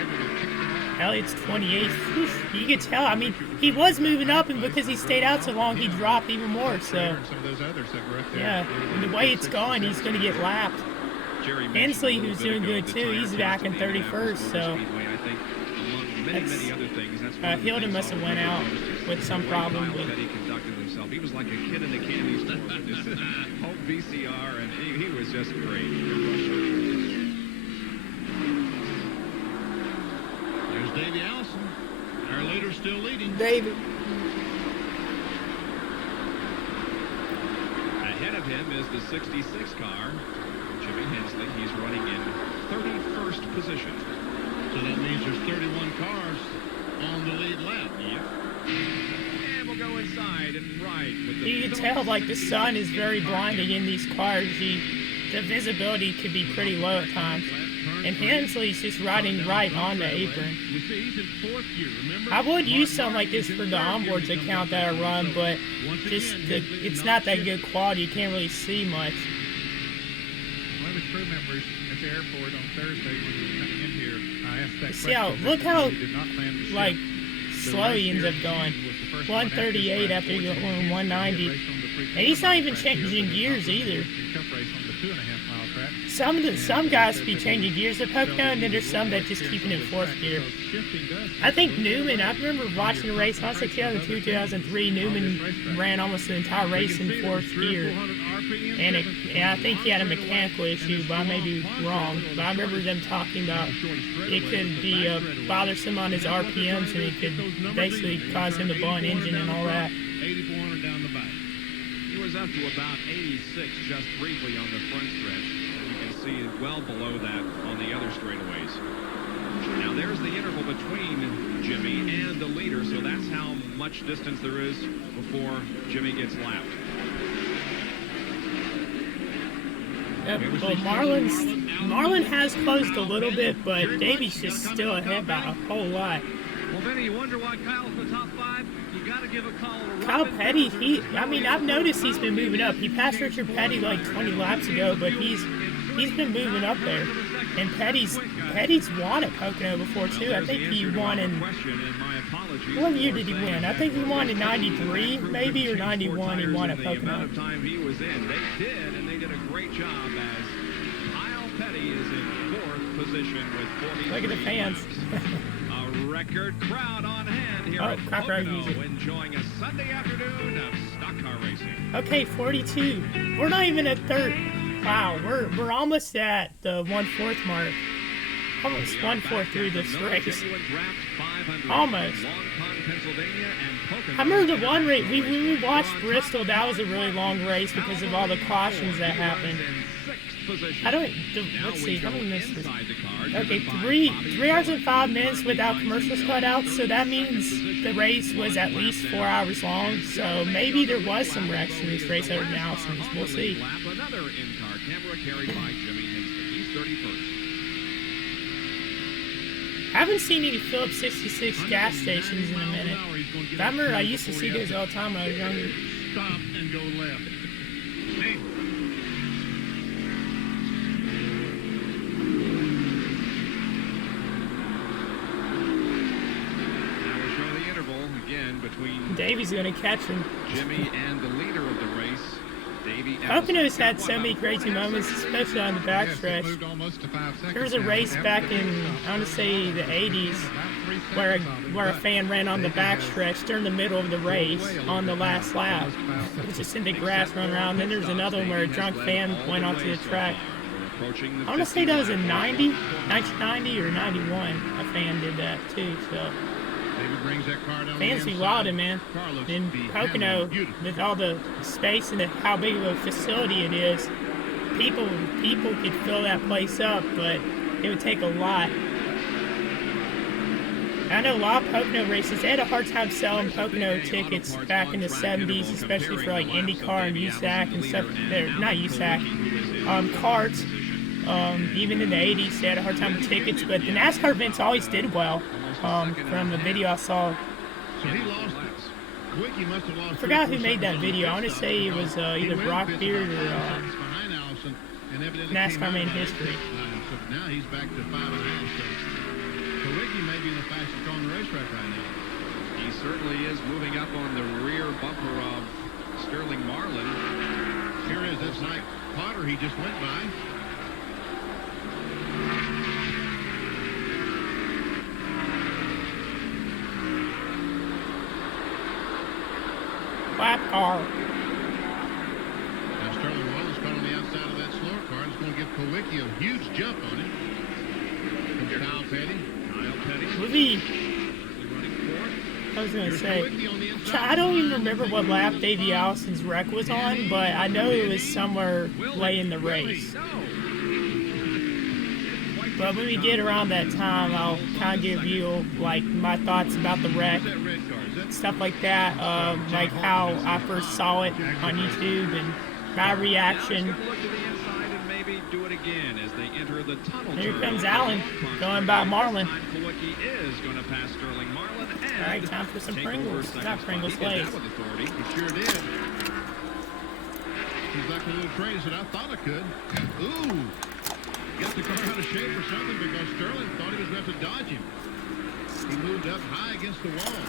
Elliott's 28th. You could tell. I mean, he was moving up, and because he stayed out so long, he dropped even more. So, yeah, and the way it's going, he's going to get lapped. Hensley, who's doing good too, he's back in 31st. So, Hilden must have went out with some problem. But he was like a kid in a candy store with his home VCR, and he was just great. There's Davey Allison, our leader, still leading. David. Ahead of him is the 66 car, Jimmy Hensley. He's running in 31st position. So that means there's 31 cars on the lead lap. Yep. And we'll go inside and right with the... You can tell, like, the sun is very blinding in these cars. The visibility could be pretty low at times. And Hensley's just riding right on the apron. I would use something like this for the onboards account that I run, but just it's not that good quality. You can't really see much. One of the crew members at the airport on Thursday when he was coming in here, I asked that See question. look how, He did not plan to like, shift. slow he ends up going. 138 after going 190. And he's not even changing gears either. Some guys be changing gears at Pocono, and then there's some that just keeping in 4th gear. I think Newman, I remember watching a race, I say 2002, 2003, Newman ran almost the entire race in 4th gear. And I think he had a mechanical issue, but I may be wrong. But I remember them talking about it could be bothersome on his RPMs, and it could basically cause him to blow an engine and all that. 8,400 down the back. He was up to about 86 just briefly on the front stretch. See well below that on the other straightaways. Now there's the interval between Jimmy and the leader, so that's how much distance there is before Jimmy gets lapped. Yep, well, Marlin has closed a little bit, but Davey's just still ahead by a whole lot. Well, Benny, you wonder why Kyle's in the top 5? You got to give a call to Kyle Petty, I've noticed he's been moving up. He passed Richard Petty like 20 laps ago, but he's been moving up there. And Petty's won at Pocono before too. I think he won in, what year did he win? I think he won in 93 maybe, or 91 he won at Pocono. The amount of time he was in, they did, and they did a great job as Kyle Petty is in 4th position with 40. Look at the fans. A record crowd on hand here at Pocono, enjoying a Sunday afternoon of stock car racing. Okay, 42. We're not even at 3rd. Wow, we're almost at the 1/4 mark. Almost 1/4 through this race. Almost. I remember the one race, when we watched Bristol, that was a really long race because of all the cautions that happened. Let's see, how many minutes is this? Okay, 3 hours and 5 minutes without commercials cut out, so that means the race was at least 4 hours long, so maybe there was some wrecks in this race other than Allison's. We'll see. Another in-car camera carried by Jimmy Hensley. He's 31st. I haven't seen any Phillips 66 gas stations in a minute. I remember I used to see those all the time when I was younger. Stop and go left. Hey. Again between Davey's going to catch him. Jimmy and the leader of the race. Pocono's had so many crazy moments, especially on the backstretch. There was a race back in, I want to say, the 80s, where a fan ran on the backstretch during the middle of the race on the last lap. It was just in the grass running around. Then there's another one where a drunk fan went onto the track. I want to say that was in 1990 or 91. A fan did that too. So fans be wildin', man. In Pocono, with all the space and how big of a facility it is, people could fill that place up, but it would take a lot. I know a lot of Pocono races, they had a hard time selling Pocono tickets back in the 70s, especially for like IndyCar and USAC and stuff. Not USAC, karts. Even in the 80s, they had a hard time with tickets, but the NASCAR events always did well. From the video I saw. So he lost. Wiki must have lost. I forgot who made that video. I want to say it was either Brock Beard or NASCAR Main History. So now he's back to 5.5. So Wiki may be the fastest car on the racetrack right now. He certainly is moving up on the rear bumper of Sterling Marlin. Here is, that's like Potter he just went by. Lap car. Now Sterling Wallace got on the outside of that slower car. It's going to give Kowicki a huge jump on him. From Kyle Petty. I was going to say, I don't even remember what lap Davey Allison's wreck was on, but I know it was somewhere late in the race. But when we get around that time, I'll kind of give you like my thoughts about the wreck, stuff like that, like how I first saw it on YouTube and my reaction. Here comes Allen going by Marlin. All right, time for some Pringles. Not Pringles, Lays. He sure did. He's like a little train. He said, I thought I could. Ooh. Got the car out of shape or something because Sterling thought he was going to have to dodge him. He moved up high against the wall.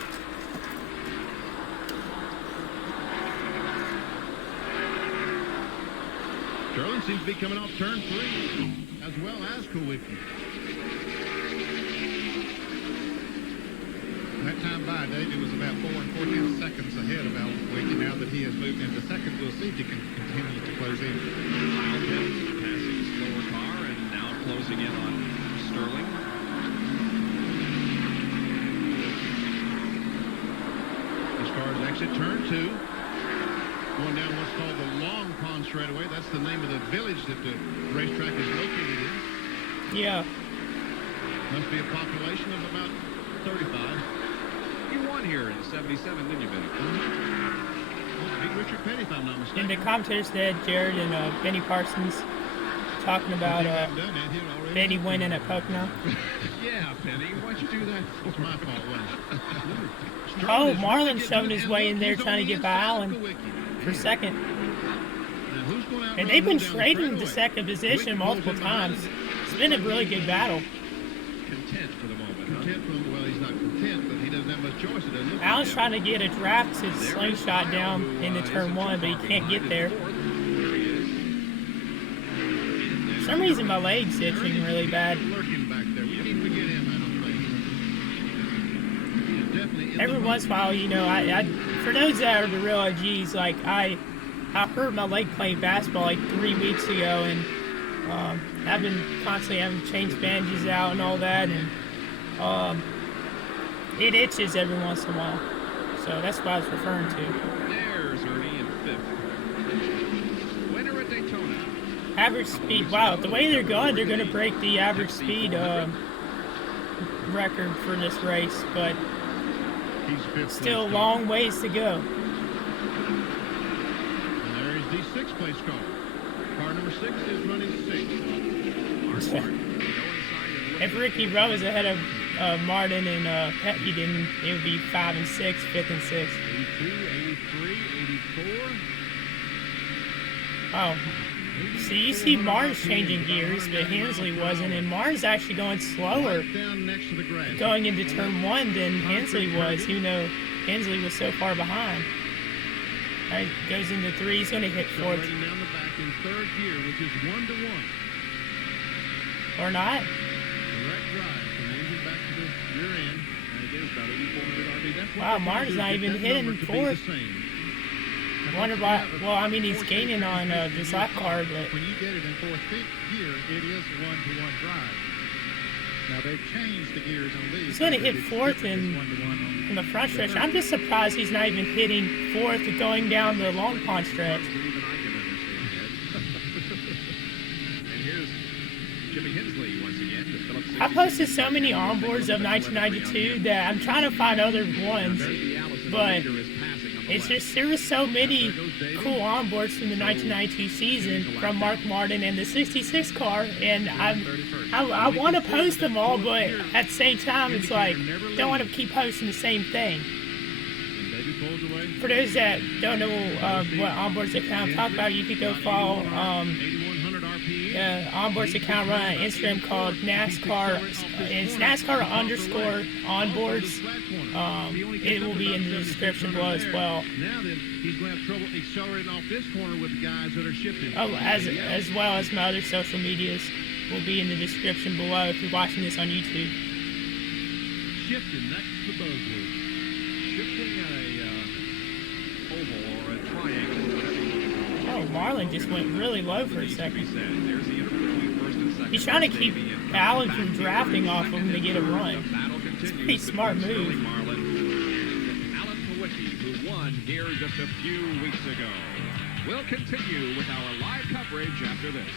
Sterling seems to be coming off turn 3 as well as Kowicki. That time by, Davey was about 4 4/10 seconds ahead of Alan Kowicki. Now that he has moved into second, we'll see if he can continue to close in. Kyle Petty passing the slower car and now closing in on Sterling. As far as exit turn 2, going down what's called the Long Pond straightaway. That's the name of the village that the racetrack is located in. Yeah. Must be a population of about 35. You won here in 77, didn't you, Benny? Big Richard Petty, if I'm not mistaken. And the commentators said Jarrett and Benny Parsons talking about Benny winning at Pocono. Yeah, Benny, why'd you do that? It's my fault, wasn't it? Oh, Marlin's shoving his way in there trying to get by Allen for second. And they've been trading to second position multiple times. It's been a really good battle. Content for the moment, Content for the, well, he's not content, but he doesn't have much choice. It doesn't look Allen's like trying to get a draft to slingshot down into turn 1, but he can't get there. For some reason, my leg's itching really bad. lurking back there. We can't forget him, I don't think. He's definitely in Every the once in a while, you know, I for those that are the real OGs, like I hurt my leg playing basketball like 3 weeks ago, and I've been constantly having to change bandages out and all that, and it itches every once in a while. So that's what I was referring to. There's Ernie in 5th. Winner at Daytona. Average speed. Wow, the way they're going to break the average speed record for this race, but He's fifth still a place long ways to go. car. And there is the 6th place car. Car number 6 is running 6th. If Ricky Rowe is ahead of Martin and Petty, then it would be 5 and 6, 5th and 6th. 82, 83, 84. Oh, see, you see Martin's changing gears, but Hensley wasn't, and Martin's actually going slower Right down next to the grass. going into turn 1 than Hensley was, even though Hensley was so far behind. Alright, goes into 3. He's going to hit 4th. Accelerating down the back in third gear, which is 1-to-1. Or not. Direct drive from the engine back to the rear end. And again, it's about 8,400 RPM. That's what Wow, they Martin's do not to even get that hitting number to be the 4th. same. Wonder why. Well, I mean, he's gaining on the slap car, but When you get it in fourth gear, it is 1-to-1 drive. Now they've changed the gears on these. he's going to hit It's 4th in 1-to-1 the front stretch. I'm just surprised he's not even hitting 4th going down the long pond stretch. Even I can understand that. And here's Jimmy Hensley once again. The Phillips I posted so many onboards of 1992 that I'm trying to find other ones, Davey Allison, the but leader, is passing on the it's left. just there were so many cool onboards from the 1992 season from Mark Martin and the 66 car, and I want to post them all, but at the same time it's like don't want to keep posting the same thing. And Davey pulls away. For those that don't know what onboards account I'm talking about, you could go follow 8,100 RPM. onboards account run on Instagram called NASCAR. It's NASCAR _ onboards. It will be in the description below as well. Now then, he's going to have trouble accelerating off this corner with the guys that are shifting. Oh, as well as my other social medias will be in the description below if you're watching this on YouTube. Shifting next to the Bozewood. Shifting a oval or a triangle, whatever you want to call it. Oh, Marlin just went really low for a Needs to be second. said. There's the interval between first and second. He's trying to keep Davey and Allen from drafting off him to get a The run. battle continues pretty smart between move. Sterling Marlin and Alan Kowicki, who won here just a few weeks ago. We'll continue with our live coverage after this.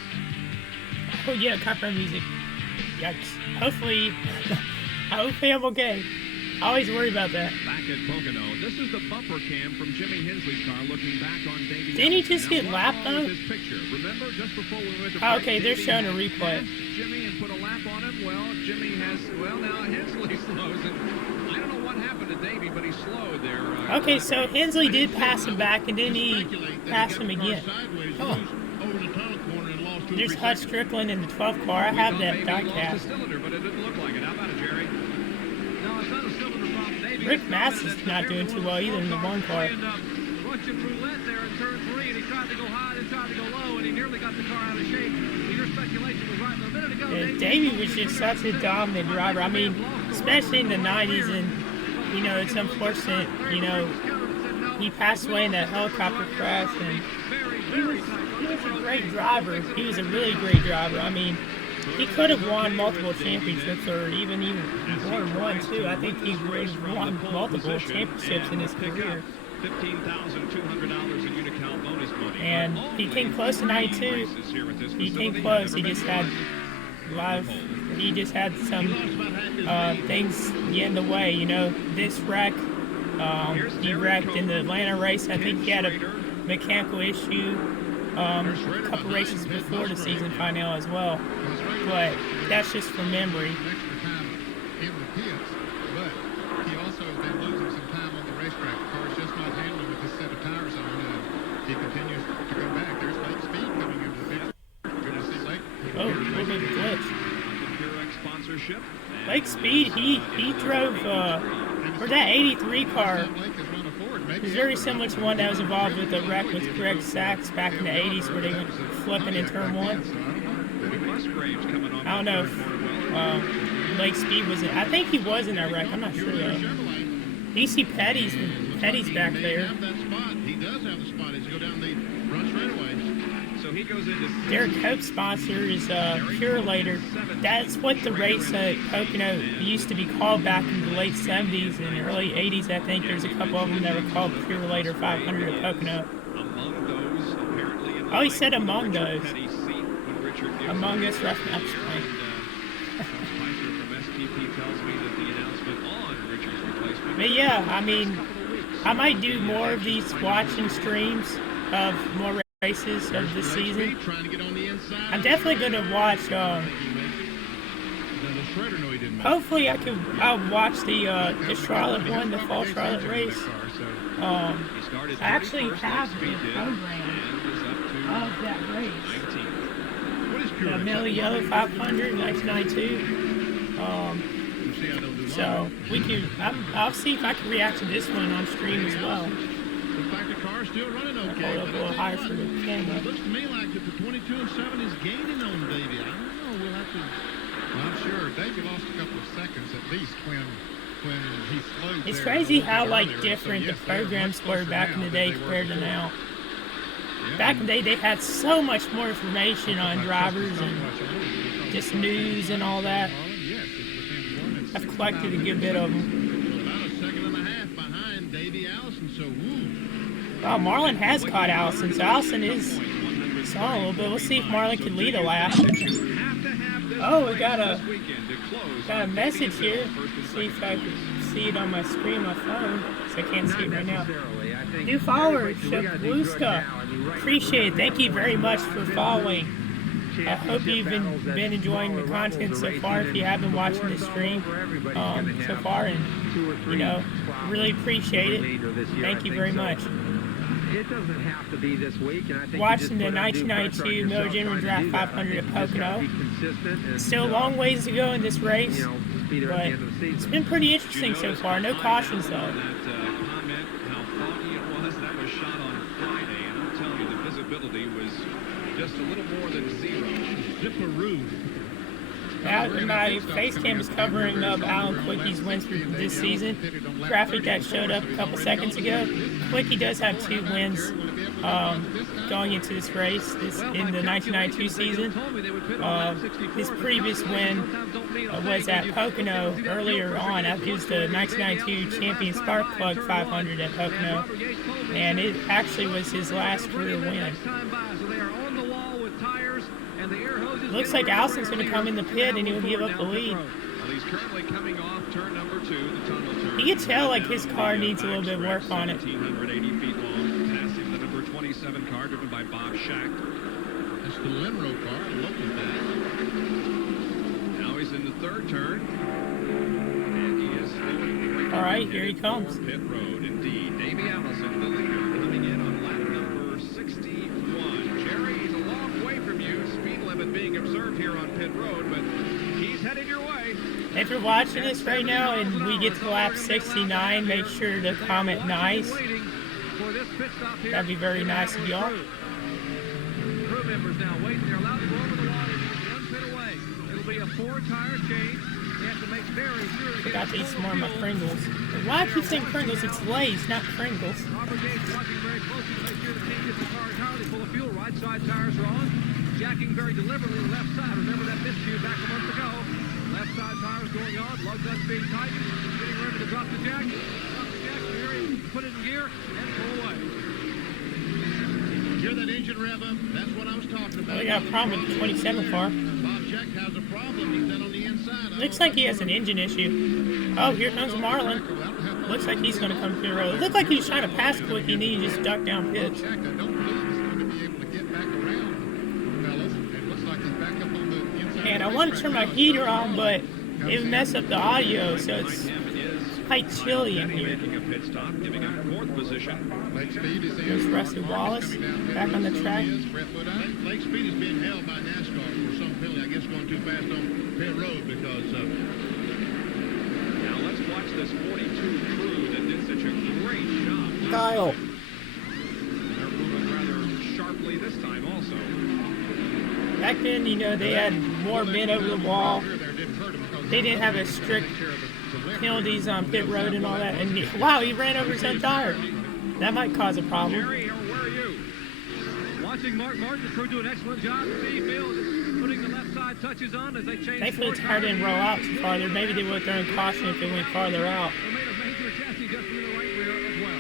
Oh yeah, copyright music. Yikes. Hopefully I'm okay. I always worry about that. Back at Pocono, this is the bumper cam from Jimmy Hensley's car looking back on Davey Didn't he Allison. just Now, get what's lapped, wrong with though? this picture? Remember, just before we went to Oh, break, okay, they're Davey showing a had replay. passed Jimmy and put a lap on him. Well, Jimmy has, now Hensley slows, and I don't know what happened to Davey, but he slowed there. Okay, so Hensley did pass him back, and then he Speculate that passed got him the car again. sideways, Oh. loose over the tunnel corner and lost 2 or There's 3 Hutch seconds. Strickland in the 12th car. I We have thought that maybe he lost diecast. a cylinder, but it didn't look like it. How about it, Jerry? No, it's not a cylinder problem. Davey Rick just Mass commented is that not the doing fairway too well either in the one car. Ended up Russian roulette there in turn 3, and he tried to go high, then tried to go low, and he nearly got the car out of shape. Your speculation was right. But a minute ago, Yeah, Davey was just such a dominant driver. I mean, especially in the 90s, and, you know, it's unfortunate, you know, he passed away in that helicopter crash, and he was a great driver. He was a really great driver. I mean, he could have won multiple championships, or even more than one, too. I think he would have won multiple championships in his career. $15,200 in Unocal bonus money. And he came close to 92. He came close. He just had some things get in the way. You know, this wreck, he wrecked in the Atlanta race. I think he had a mechanical issue a couple races before the season final as well. But that's just from memory. extra time in the pits, but he also has been losing some time on the racetrack. The car's just not handling with this set of tires on, and he continues to go back. There's late speed coming into the pit. Good to see late. Oh, a little bit of a glitch. Purex sponsorship. Lake Speed, he drove for that 83 car. It's very similar to one that was involved with the wreck with Greg Sachs back in the 80s where they went flipping in turn 1. I don't know if Lake Speed was in. I think he was in that wreck. I'm not sure though. You see Petty's back there. He does have the spot as you go down the front straightaway. So he goes into Derek Cope's sponsor is cwilreacts. That's what the race at Pocono used to be called back in the late 70s and early 80s. I think there's a couple of them that were called cwilreacts 500 at Pocono. among those apparently in the Oh, he fight said for among Richard those. Petty's seat when Richard gives Among it. us, rough And, Spicer from STP tells me that the announcement on Richard's replacement. But yeah, I mean, I might do more of these watching streams of more races of this season. Trying to get on the inside. I'm definitely going to watch, Does the shredder know he didn't make it? hopefully I'll watch the Charlotte one, the fall Charlotte race. He I started actually 31st have like the Speed did, program and is up to of that race. 19th. What is The Purex? Miller Yellow 500, 1992. You see, I don't do So I'll see if I can react to this one on stream as well. The fact the car's still running hold up a little higher for the camera. It looks to me like that the 22-7 is gaining on Davey. I don't know. We'll have to. Well, I'm sure Davey lost a couple of seconds at least when he slowed. It's there crazy a little how bit like earlier. different So, yes, the they're programs much were closer back in now the than day they were compared to before. now. Yeah. Back in the day, they had so much more information on drivers and just news and all that. Yes, it's within 1 I've collected a good bit of them. So about a second and a half behind Davey Allison. So Well, Marlon has caught Allison, so Allison is saw a little bit. We'll see if Marlon can lead a lap. Oh, we got a message here. See if I can see it on my screen, my phone. So I can't see it right now. New followers, Shapluska. Appreciate it. Thank you very much for following. I hope you've been enjoying the content so far. If you have been watching the stream so far, and really appreciate it. Thank you very much. It doesn't have to be this week, and I think Watching the 1992 Motor General Draft 500 at Pocono. Still a long ways to go in this race, but it's been pretty interesting so far. No cautions though. That comment, how foggy it was, that was shot on Friday, and I'm telling you, the visibility was just a little more than zero. Zipperoo. My face cam is covering up Alan Quickie's wins for this season. Graphic that showed up a couple seconds ago. Quickie does have 2 wins going into this race in the 1992 season. His previous win was at Pocono earlier on. It was the 1992 Champion Spark Plug 500 at Pocono, and it actually was his last career win. Looks like Allison's going to come in the pit and he'll give up the lead. Well, he's currently coming off turn number 2, the tunnel turn. You can tell like his car needs a little bit of work on it. 1,780 feet long, passing the number 27 car driven by Bob Schacht. that's the Lenro car, a local guy. Now he's in the 3rd turn, and he is going All right, here he comes. Pit road, indeed. Davey Allison, the leader, coming in on lap number 61. Jerry, he's a long way from you. Speed limit being observed here on pit road, but he's headed your way. If you're watching this right now and we get to lap 69, make sure to comment nice. That'd be very nice of y'all. Crew members now waiting. They're allowed to go over the wall. One pit away. It'll be a 4-tire change. They have to make very sure to Forgot to eat some more of my Pringles. Why do I keep saying Pringles? It's Lay's, not Pringles. Robert Gates watching very closely to make sure the team gets the car entirely full of fuel. Right side tires are on. Jacking very deliberately to the left side. Remember that miscue back a month ago. Left side tires going on. Lug nuts being tightened. Getting ready to drop the jack. Drop the jack. Here he put it in gear and pull away. Hear that engine rev up? That's what I was talking about. Oh, we got a problem with the 27 car. Bob Jack has a problem. He's been on the inside. Looks like he has an engine issue. Oh, here comes Marlon. Looks like he's going to come to the road. It looked like he was trying to pass Quickie and then he just ducked down pits. Jack, I don't believe he's going to be able to get back around, fellas. It looks like he's back up on the inside. And I want to turn my heater on, but it would mess up the audio, so it's quite chilly in here. Making a pit stop, giving up 4th position. Lake Speed is in. There's Rusty Wallace back on the track. Lake Speed is being held by NASCAR for some penalty. I guess going too fast on pit road because Now let's watch this 42 crew that did such a great job. Kyle. They're moving rather sharply this time also. Back then, they had more men over the wall. They didn't have as strict penalties on pit road and all that. And wow, he ran over his own tire. That might cause a problem. Jerry, where are you? Watching Mark Martin, the crew do an excellent job. See Field putting the left side touches on as they change. Thankfully, the tire didn't roll out too farther. Maybe they would have thrown caution if it went farther out. They made a major chassis adjustment in the right rear as well.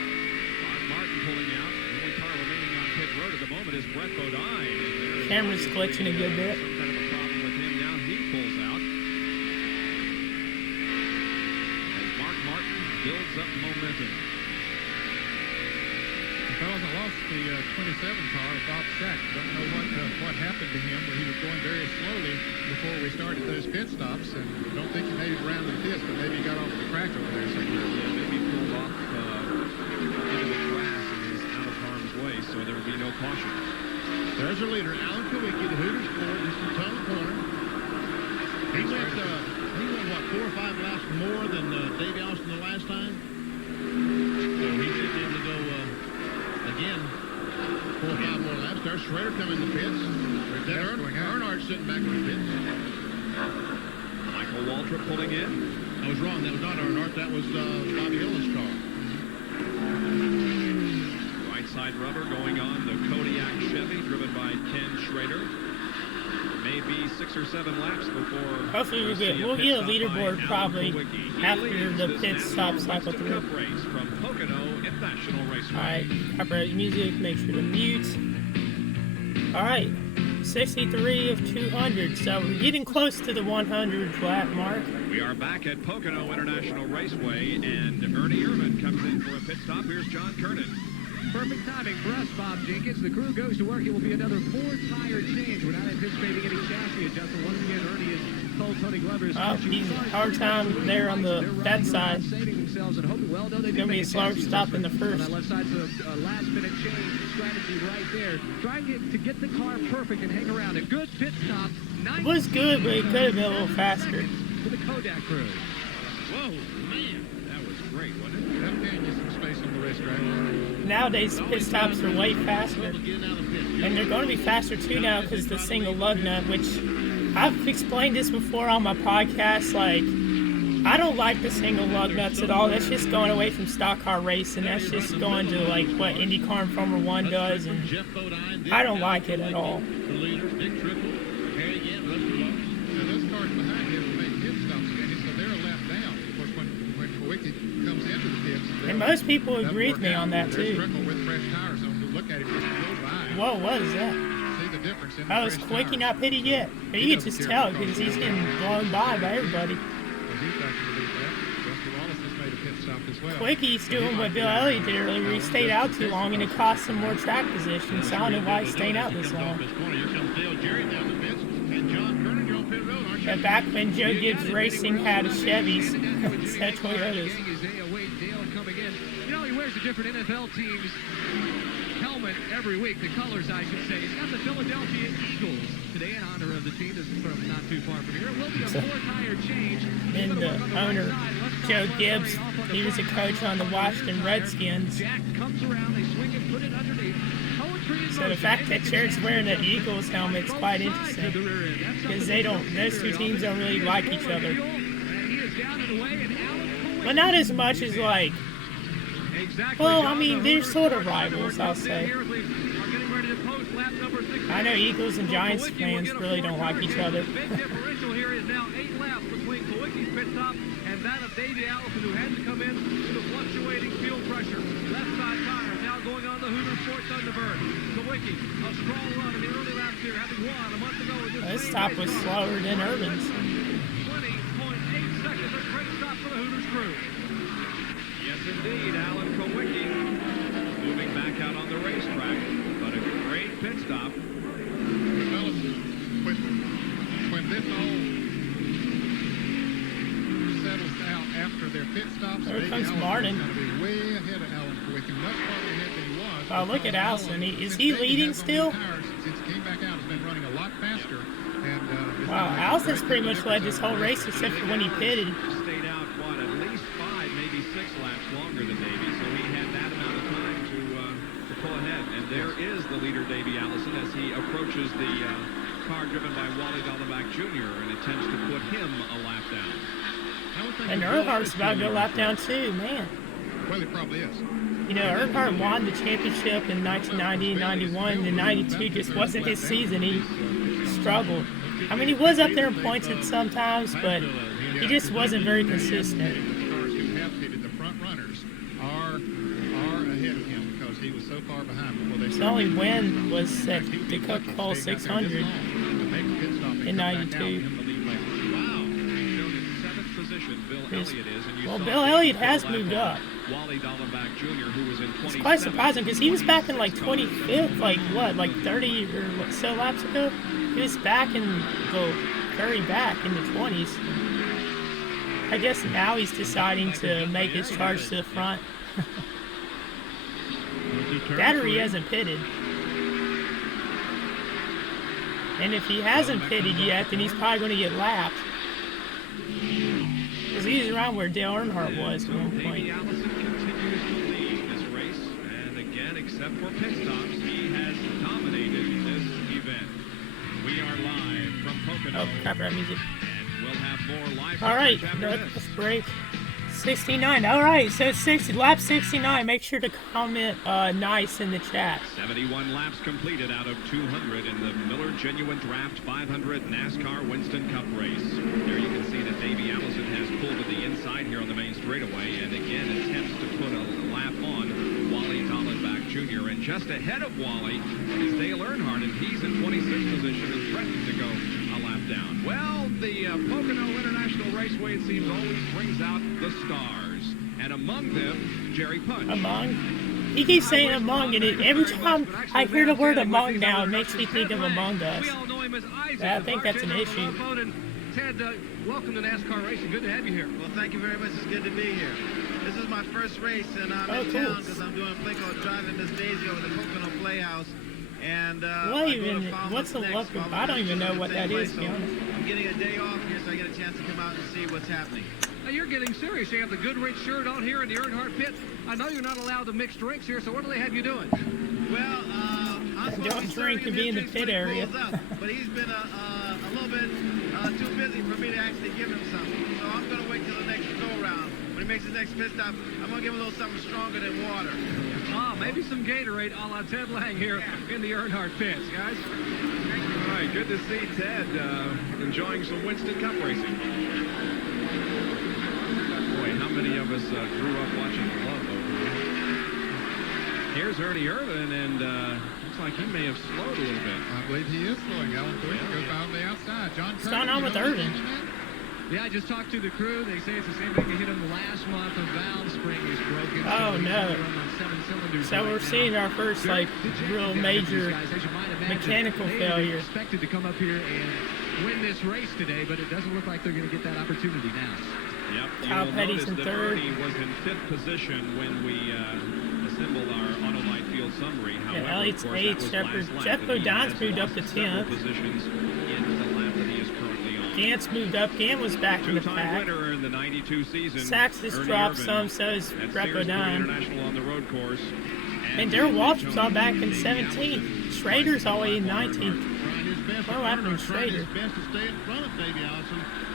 Mark Martin pulling out. The only car remaining on pit road at the moment is Brett Bodine. Camera's glitching a good bit. Some kind of a problem with him now. He pulls out. As Mark Martin builds up momentum. Fellas, I lost the 27 car, Bob Shack. Don't know what happened to him, but he was going very slowly before we started those pit stops, and don't think he made it around the pits, but maybe he got off the track over there somewhere. Yeah, maybe pulled off into the grass and is out of harm's way, so there will be no caution. there's your leader, Alan Kowicki, the Hooters Ford. This is the tunnel corner. He went what, 4 or 5 laps more than Davey Allison the last time. So he should be able to go again. 4 or 5 more laps. There's Schrader coming to pits. There's Earnhardt sitting back in the pits. Michael Waltrip pulling in. I was wrong. That was not Earnhardt. That was Bobby Hillen's car. Right side rubber going on the Kodiak Chevy, driven by Ken Schrader. Maybe 6 or 7 laps before. Hopefully we'll get a leaderboard probably after the pit stop cycle through. Race from Pocono International Raceway. Alright, copyright music, make sure to mute. Alright, 63 of 200, so we're getting close to the 100 lap mark. We are back at Pocono International Raceway, and Ernie Irving comes in for a pit stop. Here's John Kernan. Perfect timing for us, Bob Jenkins. The crew goes to work. It will be another 4-tire change. We're not anticipating any chassis adjustment. Once again, Ernie has told Tony Glover. He's a hard time there on that side. Saving themselves and hoping, well, no, they It's going to be a slower stop in the first. On that left side, so a last-minute change strategy right there. Trying to get the car perfect and hang around. A good pit stop. It was good, but it could have been a little faster. For the Kodak crew. Whoa, man. That was great, wasn't it? That can get some space on the racetrack. Nowadays, pit stops are way faster. And they're going to be faster too now because the single lug nut, which I've explained this before on my podcast. Like, I don't like the single lug nuts at all. That's just going away from stock car racing. That's just going to like what IndyCar and Formula 1 does, and I don't like it at all. The leaders, Dick Triple, Harry Gant, Rusty Lowe. Now those cars behind him make pit stops again, so they're a lap down. Of course, when Kwiatkowski comes into the pits, And most people agree with me on that too. With fresh tires on, to look at him just go by. Whoa, what is that? See the difference in the Oh, is fresh Kwiatkowski tires. not pitted yet? But you can just tell because he's getting blown by everybody. Because he's back to the lead lap. Rusty Wallace has made a pit stop as well. Kwiatkowski's doing what Bill Elliott did earlier. He stayed out too long and it cost him more track position. So I don't know why he's staying out this long. Here comes Dale Jarrett down the pits, and John Kernan, you're on pit road, aren't you? But back when Joe Gibbs Racing had a Chevys, instead of Toyotas. Dale coming in. You know, he wears a different NFL team's helmet every week. The colors, I should say. He's got the Philadelphia Eagles today in honor of the team. This is from not too far from here. It will be a 4-tire change. And the owner, Joe Gibbs, he was a coach on the Washington Redskins. Jack comes around, they swing it, put it underneath. So the fact that Jarrett's wearing an Eagles helmet is quite interesting. Because those two teams don't really like each other. But not as much as like, well, I mean, they're sort of rivals, I'll say. I know Eagles and Giants fans really don't like each other. Big differential here is now 8 laps between Kwiatkowski's pit stop and that of Davey Allison, who had to come in due to fluctuating fuel pressure. Left side tires now going on the Hooters Sport Thunderbird. Kwiatkowski, a strong run in the early laps here, having won a month ago. This stop was slower than Irvin's. 20.8 seconds, a great stop for the Hooters crew. Yes, indeed, Alan Kwiatkowski moving back out on the racetrack, but a great pit stop. Fellas, when this all settles out after their pit stops, There Davey comes Allison Martin. is going to be way ahead of Alan Kwiatkowski, much farther ahead than he was. Oh, look at Allison. Is Since he Davey leading has on still? the tires, since he came back out, has been running a lot faster. And, Wow, Allison's pretty much led this whole race except for when he pitted. Stayed out, what, at least 5, maybe 6 laps longer than Davey, so he had that amount of time to pull ahead. And there is the leader, Davey Allison, as he approaches the car driven by Wally Dallenbach Jr. and attempts to put him a lap down. And Earnhardt's about to go lap down too, man. Well, he probably is. You know, Earnhardt won the championship in 1990 and 91, and 92 just wasn't his season. He struggled. I mean, he was up there in points at some times, but he just wasn't very consistent. The cars who have pitted, the front runners, are ahead of him because he was so far behind before they His only win was at the Coca-Cola 600 in 92. Well, Bill Elliott has moved up. Wally Dallenbach Jr., who was in 27th. It's quite surprising because he was back in like 25th, like what, like 30 or so laps ago? He was back in, very back in the 20s. I guess now he's deciding to make his charge to the front. Battery hasn't pitted. And if he hasn't pitted yet, then he's probably going to get lapped. Because he's around where Dale Earnhardt was at one point. Davey Allison continues to lead this race, and again, except for pit stops, he Oh, copyright music. We'll have more live. All right, let's break. 69. All right, so it's lap 69. Make sure to comment nice in the chat. 71 laps completed out of 200 in the Miller Genuine Draft 500 NASCAR Winston Cup race. There you can see that Davey Allison has pulled to the inside here on the main straightaway, and again attempts to put a lap on Wally Dallenbach Jr. And just ahead of Wally is Dale Earnhardt, and he's in 26th position and threatening to go a lap down. Well, the Pocono International Raceway, it seems, always brings out the stars, and among them, Jerry Punch. Among? He keeps saying Among, and every time I hear the word Among now, it makes me think of Among Us. We all know him as Isaac. I think that's an issue. Ted, welcome to NASCAR Racing. Good to have you here. Well, thank you very much. It's good to be here. This is my first race, and I'm in town because I'm doing a play called Driving Miss Daisy over the Pocono Playhouse. And what's the look? I don't even know what that is, to be honest. I'm getting a day off here, so I get a chance to come out and see what's happening. Now, you're getting serious. You have the Goodrich shirt on here in the Earnhardt pit. I know you're not allowed to mix drinks here, so what do they have you doing? Well, I'm don't drink and be in the pit area. But he's been a little bit too busy for me to actually give him something. So I'm going to wait till the next go-round. When he makes his next pit stop, I'm going to give him a little something stronger than water. Maybe some Gatorade a la Ted Lang here in the Earnhardt pits, guys. All right, good to see Ted enjoying some Winston Cup racing. Boy, how many of us grew up watching Love over here? Here's Ernie Irving, and looks like he may have slowed a little bit. I believe he is slowing. Alan Thornton goes by on the outside. What's going on with Irving? Yeah, I just talked to the crew. They say it's the same thing they hit him last month. The valve spring is broken. Oh, no. So we're seeing our first, like, real major mechanical failure. Expected to come up here and win this race today, but it doesn't look like they're going to get that opportunity now. Yep. Kyle Petty's in third. Ernie was in 5th position when we assembled our Autolite Field summary. However, Elliott's 8th. Jeff Bodon's moved up to 10th. Positions in the lap that he is currently on. Gant's moved up. Gant was back in the pack. Winner in the 92 season. Sachs has dropped some, so is Brett Bodon. International on the road course. And Darrell Waltrip's all back in 17th. Schrader's always in 19th. What happened to Schrader?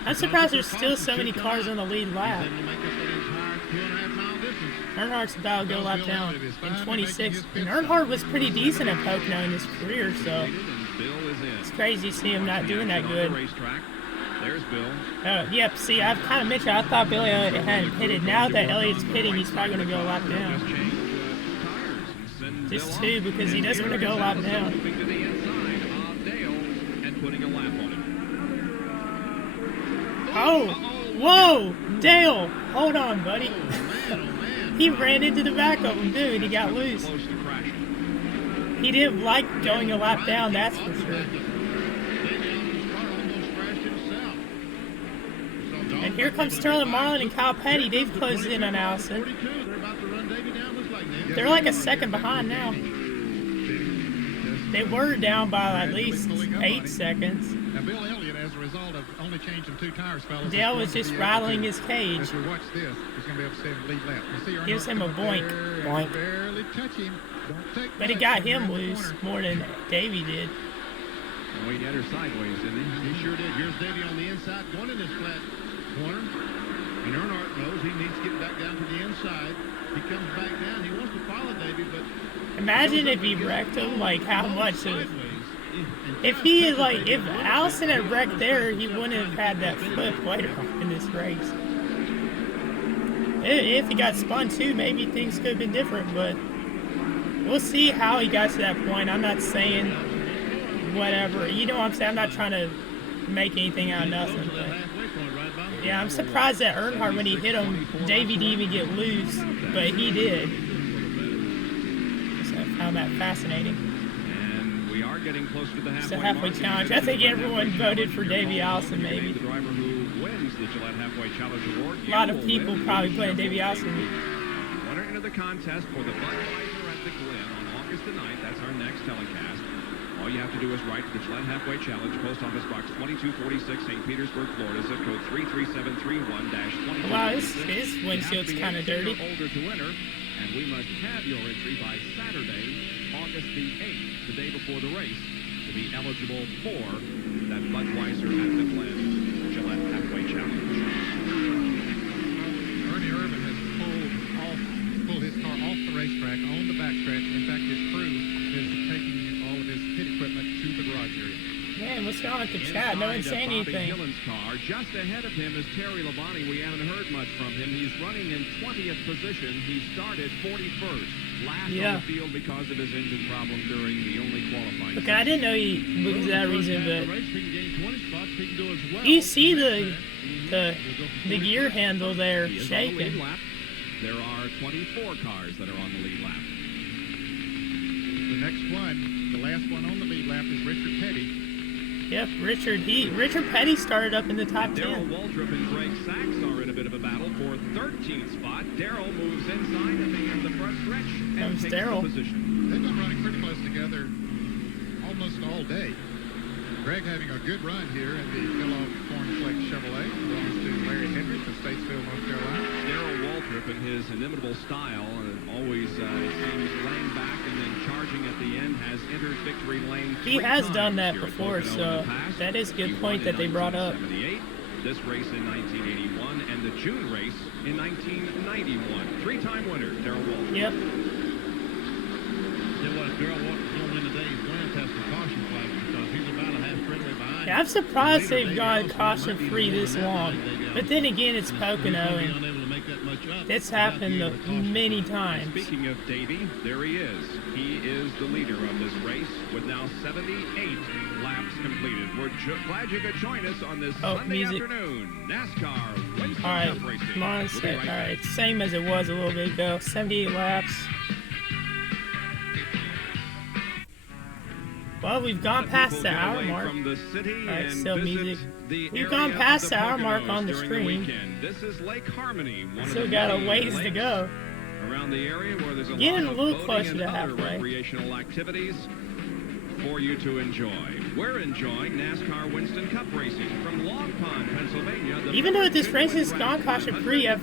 I'm surprised there's still so many cars on the lead lap. Earnhardt's about to go lap down in 26th. And Earnhardt was pretty decent at Pocono in his career, so it's crazy to see him not doing that good. There's Bill. Yep, see, I've kind of mentioned I thought Billy Elliott hadn't pitted. Now that Elliott's pitting, he's probably going to go a lap down. Just 2 because he doesn't want to go a lap down. Oh, whoa, Dale, hold on, buddy. He ran into the back of him, dude. He got loose. He didn't like going a lap down, that's for sure. And here comes Sterling Marlin and Kyle Petty. They've closed in on Allison. They're like a second behind now. They were down by at least 8 seconds. Now, Bill Elliott, as a result of only changing 2 tires, fellas. Dale was just rattling his cage. As we watch this, he's going to be able to stay in the lead lap. Gives him a boink. Boink. Barely touch him. But he got him loose more than Davey did. Well, he had her sideways, didn't he? He sure did. Here's Davey on the inside, going in this flat corner. And Earnhardt knows he needs to get back down to the inside. He comes back down. He wants to follow Davey, but... Imagine if he wrecked him, like how much of... If Allison had wrecked there, he wouldn't have had that flip later in this race. If he got spun too, maybe things could have been different, but we'll see how he got to that point. I'm not saying whatever. You know what I'm saying? I'm not trying to make anything out of nothing. But yeah, I'm surprised that Earnhardt, when he hit him, Davey didn't even get loose, but he did. So I found that fascinating. We are getting close to the halfway challenge. I think everyone voted for Davey Allison, maybe. The driver who wins the Gillette Halfway Challenge Award. A lot of people probably playing Davey Allison. Runner into the contest for the Budweiser at the Glen on August the 9th. That's our next telecast. All you have to do is write to the Gillette Halfway Challenge, Post Office Box 2246, St. Petersburg, Florida, zip code 33731-22. Wow, his windshield's kind of dirty. Older to enter, and we must have your entry by Saturday, August the 8th, the day before the race. to be eligible for that Budweiser at Midland Gillette Halfway Challenge. Ernie Irving has pulled his car off the racetrack on the backstretch. In fact, his crew is taking all of his pit equipment to the garage area. Man, what's going on with the chat? No one's saying anything. Bobby Hillen's car. Just ahead of him is Terry Labonte. We haven't heard much from him. He's running in 20th position. He started 41st. Last on the field because of his engine problem during the only qualifying. Okay, I didn't know he was that reason, but you see the gear handle there shaking. There are 24 cars that are on the lead lap. The next one, the last one on the lead lap is Richard Petty. Yep, Richard Petty started up in the top 10. Darrell Waltrip and Greg Sachs are in a bit of a battle for 13th spot. Darrell moves inside at the end of the front stretch and takes the position. They've been running pretty close together almost all day. Greg having a good run here in the Kellogg Cornflake Chevrolet. Belongs to Larry Hendricks of Statesville, North Carolina. Darrell Waltrip in his inimitable style always seems laying back and then charging at the end, has entered victory lane. He has done that before, so that is a good point that they brought up. This race in 1981 and the June race in 1991. Three-time winner, Darrell Waltrip. Yep. Darrell Waltrip's going to win today. He's going to test the caution flag because he's about a half straightaway behind. Yeah, I'm surprised they've gone caution-free this long. But then again, it's Pocono, and it's happened many times. Speaking of Davey, there he is. He is the leader of this race with now 78 laps completed. We're glad you could join us on this Sunday afternoon. NASCAR Winston Cup Racing. Come on, all right, same as it was a little bit ago. 78 laps. Well, we've gone past the hour mark. Alright, still music. We've gone past the hour mark on the screen. This is Lake Harmony. Still got a ways to go. Around the area where there's a Getting lot a little of closer boating to and other halfway. recreational activities for you to enjoy. We're enjoying NASCAR Winston Cup Racing from Long Pond, Pennsylvania. Even though this race has gone caution-free, I've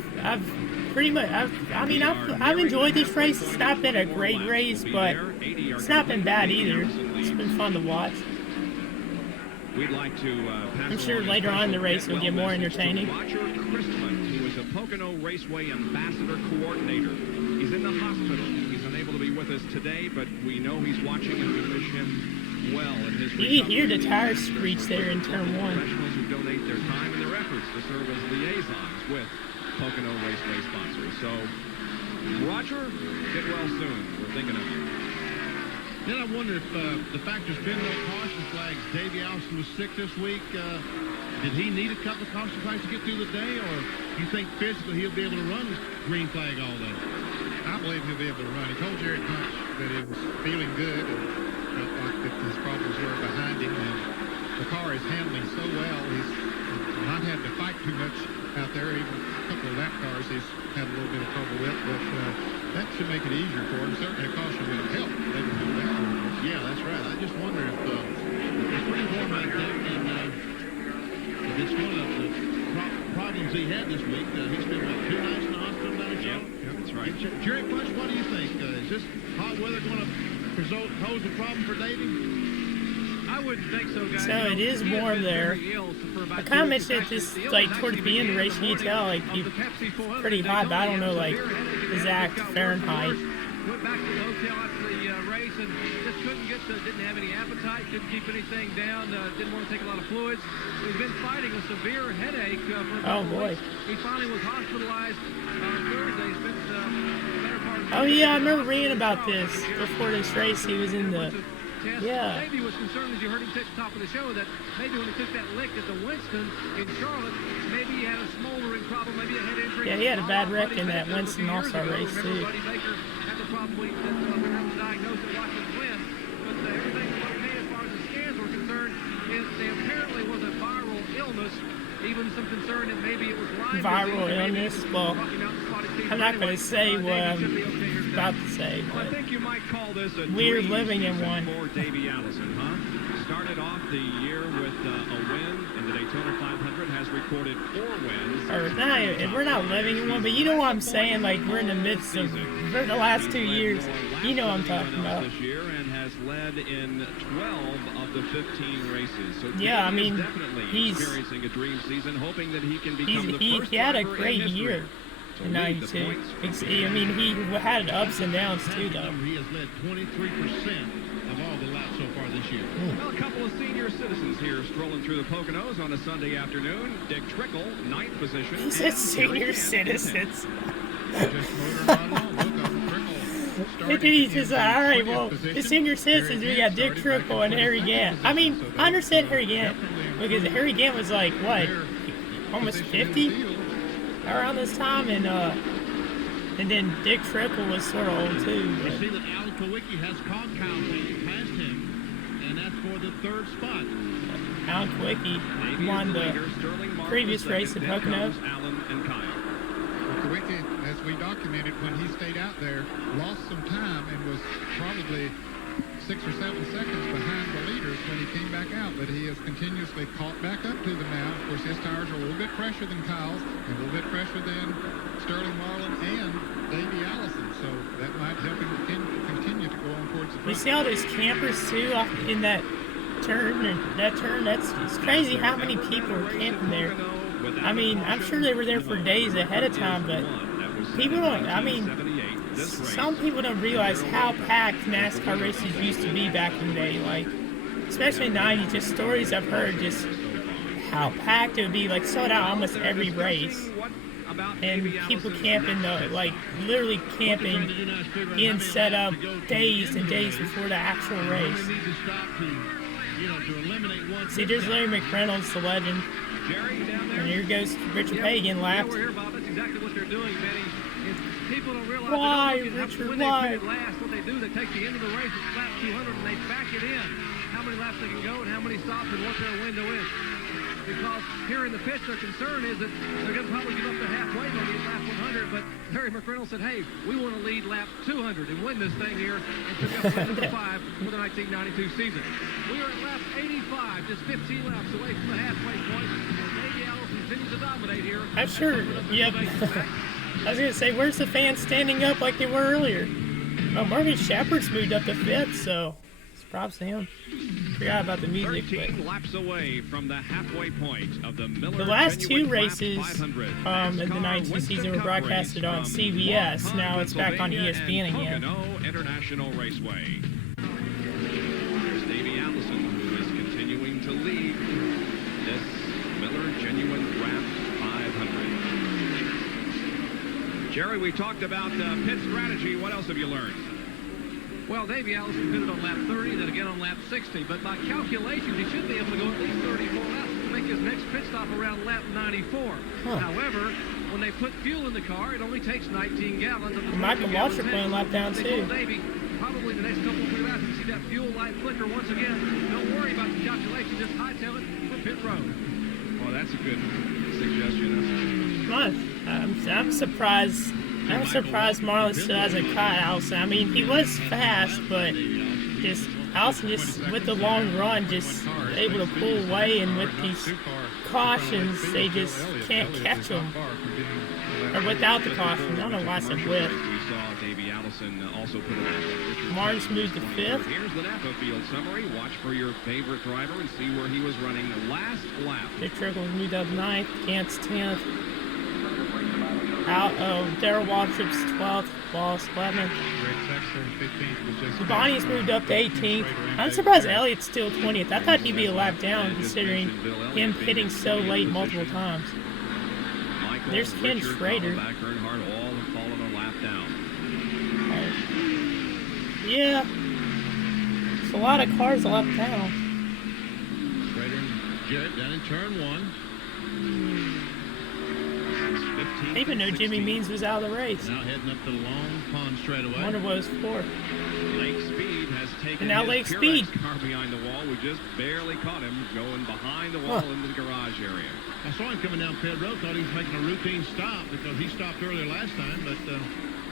pretty much, I've enjoyed this race. It's not been a great race, but it's not been bad either. It's been fun to watch. We'd like to pass I'm sure later on in the race it'll get more entertaining. Roger Christman, who is a Pocono Raceway Ambassador Coordinator. He's in the hospital. He's unable to be with us today, but we know he's watching and we wish him well in his recovery. You can hear the tires screech there in turn 1. Professionals who donate their time and their efforts to serve as liaisons with Pocono Raceway sponsors. So, Roger, get well soon. We're thinking of you. Then I wonder if the fact there's been no caution flags, Davey Allison was sick this week. Did he need a couple of caution flags to get through the day, or do you think physically he'll be able to run his green flag all day? I believe he'll be able to run. He told Jarrett that he was feeling good and felt like that his problems were behind him. And the car is handling so well. He's not had to fight too much out there. Even a couple of lap cars he's had a little bit of trouble with, but that should make it easier for him. Certainly a caution would help. Yeah, that's right. I just wonder if it's pretty warm out there, and if it's one of the problems he had this week. He's been, 2 nights in the hospital down in Charlotte? Yeah, that's right. Jarrett, what do you think? Is this hot weather going to pose a problem for Davey? I wouldn't think so, guys. So it is warm there. I kind of mentioned it just like towards the end of the race. You can tell like it's pretty hot, but I don't know like exact Fahrenheit. Went back to the hotel after the race and just didn't have any appetite, couldn't keep anything down, didn't want to take a lot of fluids. He's been fighting a severe headache for a couple of weeks. He finally was hospitalized on Thursday. Spent the better part of the yeah, I remember reading about this before this race. He was in the Davey was concerned, as you heard him say at the top of the show, that maybe when he took that lick at the Winston in Charlotte, maybe he had a smoldering problem, maybe a head injury. Yeah, he had a bad wreck in that Winston All-Star race too. Buddy Baker had the problem we was diagnosed at Washington Glen, but everything was okay as far as the scans were concerned. There apparently was a viral illness. Even some concern that maybe it was Lyme viral illness. Well, I'm not going to say what I'm about to say, but I think you might call this a we're living in one. For Davey Allison, huh? Started off the year with a win in the Daytona 500, has recorded 4 wins. Or we're not living in one, but you know what I'm saying? Like we're in the midst of for the last 2 years. You know what I'm talking about. This year and has has led in 12 of the 15 races. So yeah, I Davey mean, is definitely experiencing a dream season, hoping that he can become the first he had a driver great in year in '92. I mean, he had ups and downs too, though. He has led 23% of all the laps so far this year. Well, a couple of senior citizens here strolling through the Poconos on a Sunday afternoon. Dick Trickle, 9th position. He said senior citizens. And he just all right, well, the senior citizens, we got Dick Trickle and Harry Gant. I mean, I understand Harry Gant, because Harry Gant was like, what, almost 50 around this time, and then Dick Trickle was sort of old too. You see that Al Kowicki has caught Kyle past him, and that's for the 3rd spot. Alan Kowicki won the previous race at Pocono. Kowicki, as we documented, when he stayed out there, lost some time and was probably 6 or 7 seconds behind the leaders when he came back out, but he has continuously caught back up to them now. Of course, his tires are a little bit fresher than Kyle's, and a little bit fresher than Sterling Marlin and Davey Allison, so that might help him continue to go on towards the front. We see all those campers too in that turn, it's crazy how many people were camping there. I mean, I'm sure they were there for days ahead of time, but people don't, I mean, some people don't realize how packed NASCAR races used to be back in the day, like, especially in the 90s, just stories I've heard, just how packed it would be, like, sold out almost every race. And people camping, like, literally camping, getting set up days and days before the actual race. See, there's Larry McReynolds, the legend. And here goes Richard Hagan lapped. That's exactly what they're doing, Benny. People don't realize why, Richard, when why? they pit last, what they do, they take the end of the race at lap 200 and they back it in. How many laps they can go and how many stops and what their window is. Because here in the pits, their concern is that they're going to probably give up the halfway maybe at lap 100, but Larry McReynolds said, hey, we want to lead lap 200 and win this thing here and pick up win number 5 for the 1992 season. We are at lap 85, just 15 laps away from the halfway point. Davey Allison continues to dominate here. I'm sure, yep. I was going to say, where's the fans standing up like they were earlier? Oh, Marvin Shepard's moved up to 5th, so it's props to him. Forgot about the music. 13 laps away from the halfway point of the Miller The last 2 Genuine races Lap of the 92 season were broadcasted on CBS. Now it's back on ESPN again. Pocono International Raceway. There's Davey Allison, who is continuing to lead this Miller Genuine Lap 500. Jerry, we talked about pit strategy. What else have you learned? Well, Davey Allison pitted on lap 30, then again on lap 60. But by calculations, he should be able to go at least 34 laps to make his next pit stop around lap 94. However, when they put fuel in the car, it only takes 19 gallons. Michael Waltrip playing lap down too. Davey, probably the next couple of 3 laps, you see that fuel light flicker once again. Don't worry about the calculations, just hightail it for pit road. Well, that's a good suggestion. I'm surprised. I'm surprised Marlon still hasn't caught Allison. I mean, he was fast, but just Allison just with the long run, just able to pull away, and with these cautions, they just can't catch him. Or without the caution, I don't know why I said with. We saw Davey Allison also put it. Martin's moved to 5th. Here's the Napa Field summary. Watch for your favorite driver and see where he was running the last lap. Dick Trickle's moved up 9th. Gant's 10th. Darrell Waltrip's 12th. Wallace 11th. Bonnie's moved up to 18th. I'm surprised Elliott's still 20th. I thought he'd be a lap down considering him pitting so late multiple times. There's Ken Schrader. Yeah. It's a lot of cars a lap down. Schrader and Jarrett down in turn 1. I even know Jimmy Means was out of the race. Now heading up the long pond straightaway. I wonder what it was for. Lake Speed has taken and now his Lake Speed car behind the wall. We just barely caught him going behind the wall into the garage area. I saw him coming down pit road. Thought he was making a routine stop because he stopped earlier last time, but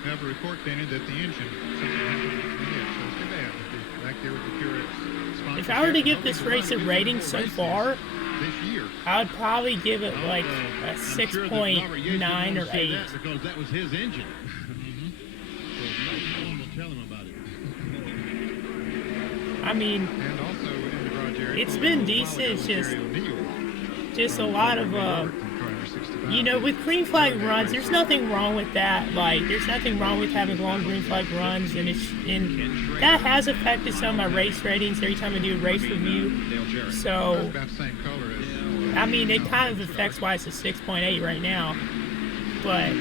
have a report, Danny, that the engine something happened in it, so it's too bad. Back there with the cwilreacts. If I were to give this race a rating so far, this year, I would probably give it like a 6.9 or 8. Because that was his engine. So no one will tell him about it. I mean, And also in the garage area. it's been decent. It's just a lot of, you know, with green flag runs, there's nothing wrong with that. Like, there's nothing wrong with having long green flag runs, and that has affected some of my race ratings every time I do a race review. So, I mean, it kind of affects why it's a 6.8 right now. But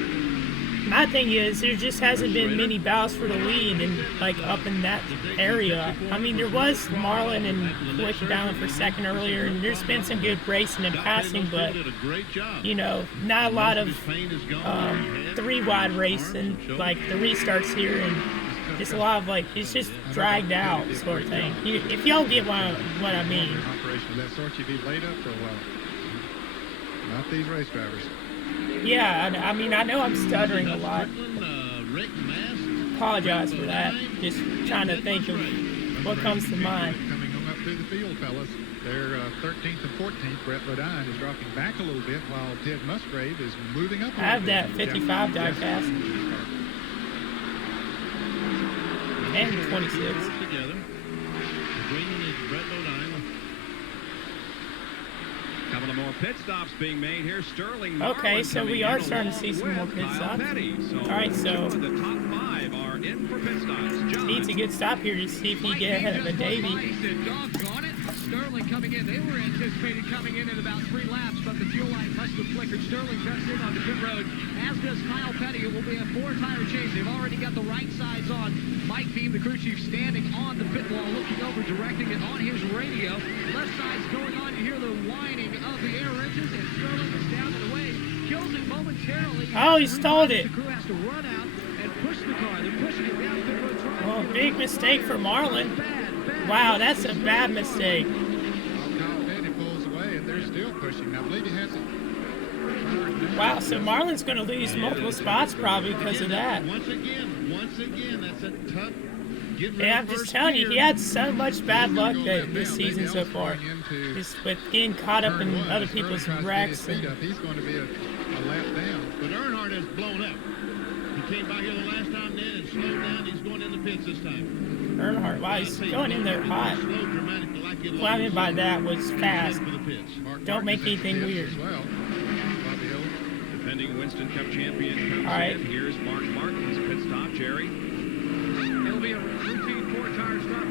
my thing is, there just hasn't been many battles for the lead and like up in that area. I mean, there was Marlin and cwilyt battling for second earlier, and there's been some good racing and passing, but you know, not a lot of 3-wide racing, like the restarts here, and just a lot of like it's just dragged out sort of thing. If y'all get what I mean. Operation of that sort, you'd be laid up for a while. Not these race drivers. Yeah, I mean, I know I'm stuttering a lot. Apologize for that. Just trying to think of what comes to mind. Coming on up through the field, fellas. They're 13th and 14th. Brett Bodine is dropping back a little bit while Ted Musgrave is moving up a little bit. I have that 55 diecast. And 26. Couple of more pit stops being made here. Sterling. Okay, so we are starting to see some more pit stops. All right, so the top 5 are in for pit stops. needs a good stop here to see if he get ahead of a Davey. Sterling coming in. They were anticipated coming in at about 3 laps, but the fuel light must have flickered. Sterling cuts in on the pit road, as does Kyle Petty. It will be a 4-tire change. They've already got the right sides on. Mike Beam, the crew chief, standing on the pit wall, looking over, directing it on his radio. Left side's going on. You hear the whining of the air wrenches, and Sterling is down and away. Kills it momentarily. Oh, he stalled it. The crew has to run out and push the car. They're pushing it down pit road. Oh, big mistake for Marlin. Wow, that's a bad mistake. Kyle Petty pulls away, and they're still pushing. I believe he has it. Wow, so Marlin's going to lose multiple spots probably because of that. Once again, that's a tough. And I'm just telling you, he had so much bad luck this season so far. Just with getting caught up in other people's wrecks. He's going to be a lap down. But Earnhardt has blown up. He came by here the last time then and slowed down. He's going in the pits this time. Earnhardt, wow, he's going in there hot. What I mean by that was fast. Don't make anything weird. Defending Winston Cup champion comes All right. in. Here's Mark Martin's pit stop. Jerry. It'll be a routine 4-tire stop for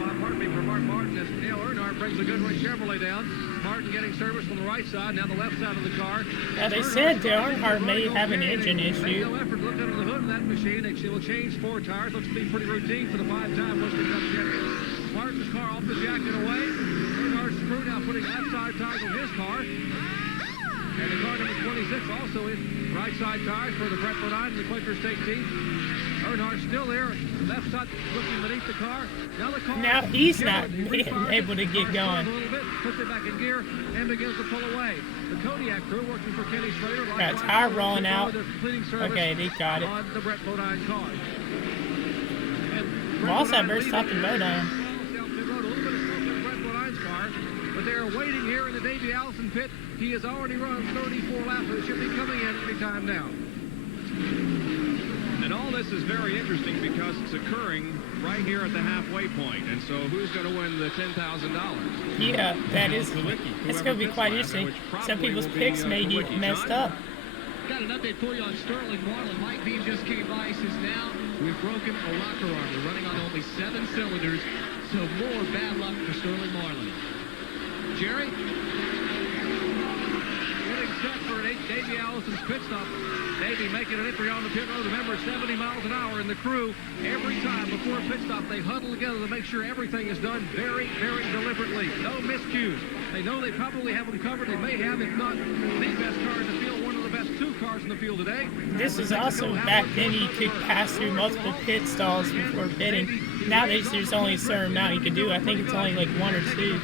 Mark Martin as Dale Earnhardt brings a Goodwin Chevrolet down. Martin getting service from the right side, now the left side of the car. Now they said Dale Earnhardt may have an engine issue. No effort looked under the hood of that machine. She will change 4 tires. Looks to be pretty routine for the 5-time Winston Cup champion. Martin's car off the jack and away. Earnhardt's crew now putting left side tires on his car. And the car number 26 also in right side tires for the Brett Bodine and the Quaker State team. Earnhardt's still there, left side looking beneath the car. Now he's not able to get going. A little bit, puts it back in gear and begins to pull away. The Kodiak crew working for Kenny Slater. Got a tire rolling out. Okay, they got it. On the Brett Bodine car. Wallace had better stop the Bodine. But they're waiting here in the Davey Allison pit. He has already run 34 laps, so it should be coming in any time now. And all this is very interesting because it's occurring right here at the halfway point. And so who's going to win the $10,000? Yeah, that is. It's going to be quite interesting. Some people's picks may get messed up. Got an update for you on Sterling Marlin. Mike Bean just came by. He says now we've broken a rocker arm. We're running on only 7 cylinders, so more bad luck for Sterling Marlin. Jerry? Getting set for an Davey Allison's pit stop. Davey making an entry on the pit road. Remember, 70 miles an hour in the crew. Every time before a pit stop, they huddle together to make sure everything is done very, very deliberately. No miscues. They know they probably have them covered. They may have, if not, the best car in the field, one of the best 2 cars in the field today. This is also back then you could pass through multiple pit stalls before pitting. Nowadays there's only a certain amount you can do. I think it's only like 1 or 2.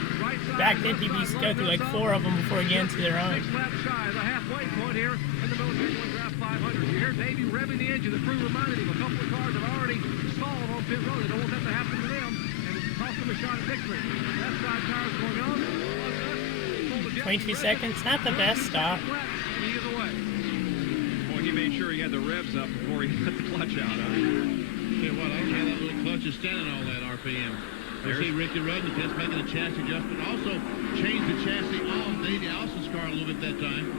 Back then people used to go through like 4 of them before getting to their own. 6 laps shy of the halfway point here in the military Draft 500. You hear Davey revving the engine. The crew reminded him a couple of cars have already stalled on pit road. They don't want that to happen to them, and it cost them a shot at victory. Left side tires going on. 22 seconds, not the best stop. And he is away. Boy, he made sure he had the revs up before he let the clutch out. Tell you what, I don't know how that little clutch is standing all that RPM. You see Ricky Rudd in the pits making a chassis adjustment. Also changed the chassis on Davey Allison's car a little bit that time.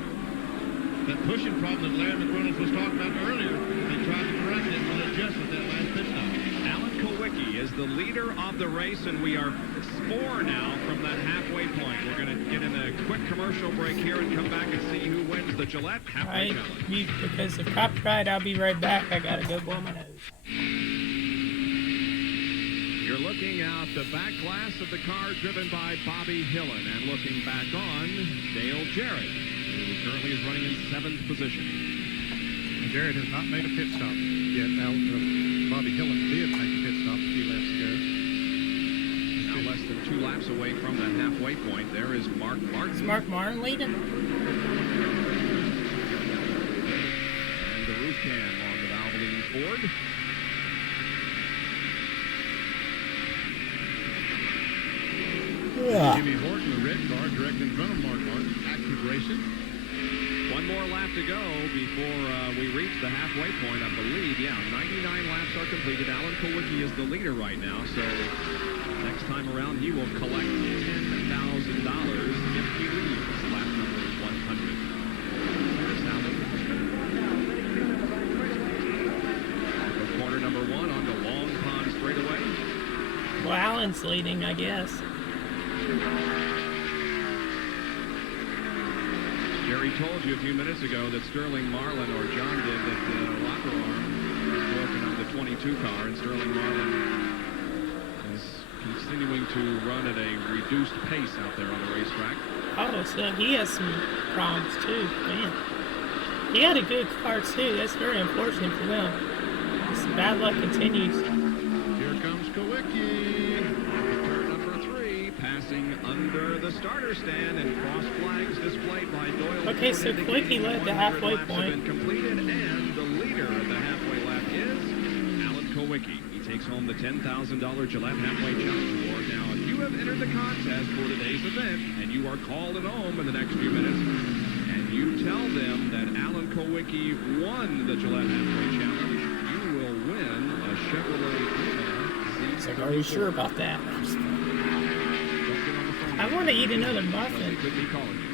That pushing problem that Larry McReynolds was talking about earlier, they tried to correct it and adjust with that last pit stop. Alan Kulwicki is the leader of the race, and we are 4 now from that halfway point. We're going to get in a quick commercial break here and come back and see who wins the Gillette Halfway Challenge. Because of copyright, I'll be right back. I gotta go blow my nose. You're looking out the back glass of the car driven by Bobby Hillen, and looking back on Dale Jarrett, who currently is running in 7th position. Jarrett has not made a pit stop yet. Now, Bobby Hillen did make a pit stop a few laps ago. Now less than 2 laps away from that halfway point. There is Mark Martin. Is Mark Martin leading? And the roof cam on the Valvoline Ford. Jimmy Horton, the red car, direct in front of Mark Martin. Active racing. 1 more lap to go before we reach the halfway point, I believe. Yeah, 99 laps are completed. Alan Kulwicki is the leader right now, so next time around he will collect $10,000 if he leaves lap number 100. There's Alan. Corner number 1 on the Long Pond straightaway. Well, Alan's leading, I guess. Jerry told you a few minutes ago that Sterling Marlin, or John did, that the rocker arm was broken on the 22 car, and Sterling Marlin is continuing to run at a reduced pace out there on the racetrack. Oh, so he has some problems too. Man. He had a good car too. That's very unfortunate for them. This bad luck continues. Here comes Kulwicki. Turn number 3, passing under the starter stand, and cross flags displayed by Doyle. Okay, so Kulwicki led the halfway point. Been completed, and the leader of the halfway lap is Alan Kulwicki. He takes home the $10,000 Gillette Halfway Challenge Award. Now, if you have entered the contest for today's event, and you are called at home in the next few minutes, and you tell them that Alan Kulwicki won the Gillette Halfway Challenge, you will win a Chevrolet It's like, are you sure about that? I want to eat another muffin. Could be calling you.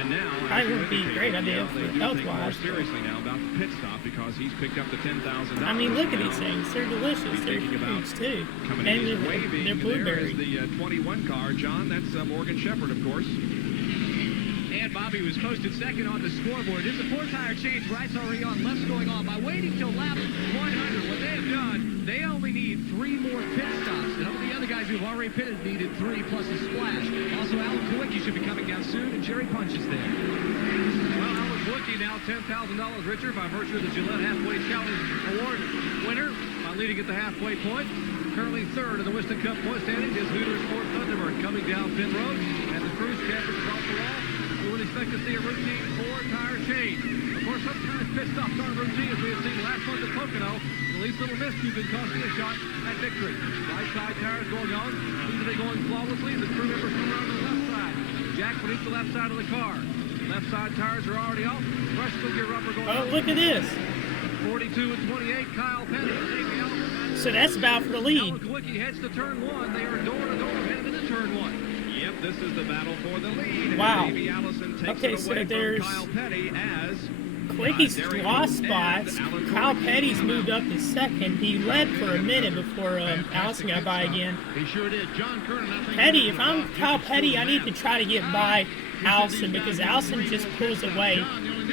And now, I would be a great idea they for do think more health-wise. seriously now about the pit stop, because he's picked up the $10,000. I mean, look at these things. They're delicious. He's They're thinking about huge too. coming And in and waving. they're blueberry. There is the 21 car, John. That's Morgan Shepherd, of course. And Bobby was posted second on the scoreboard. It's a 4-tire change. Rights already on, left's going on. By waiting till lap 100, what they have done, they only need 3 more pit stops. And the other guys who've already pitted needed 3 plus a splash. Also, Alan Kulwicki should be coming down soon, and Jerry Punch is there. Well, Alan Kulwicki now $10,000 richer by virtue of the Gillette Halfway Challenge Award winner by leading at the halfway point. Currently 3rd in the Winston Cup point standings is Hooters Ford Thunderbird coming down pit road, and the cruise campers across the wall. We would expect to see a routine 4-tire change. Of course, sometimes pit stops aren't routine, as we have seen last month at Pocono. The least little miscue could cost me a shot at victory. Right side tires going on. Seems to be going flawlessly. The crew members come around the left side. Jack beneath the left side of the car. Left side tires are already off. Fresh gear rubber going on. Oh, look at this. 42 and 28, Kyle Petty. So that's about for the lead. Alan Kulwicki heads to turn 1. They are door to door headed into turn 1. Yep, this is the battle for the lead. Wow. And Davey Allison takes Okay, it so away there's from Kyle Petty as Kulwicki's Derek lost Booth spots. and Alan Kyle Kulwicki. Petty's moved up to 2nd. He led for a minute before Allison got by again. He sure did. John Kernan, I think. Petty, if I'm Kyle Petty, I need to try to get by Allison, because Allison just pulls away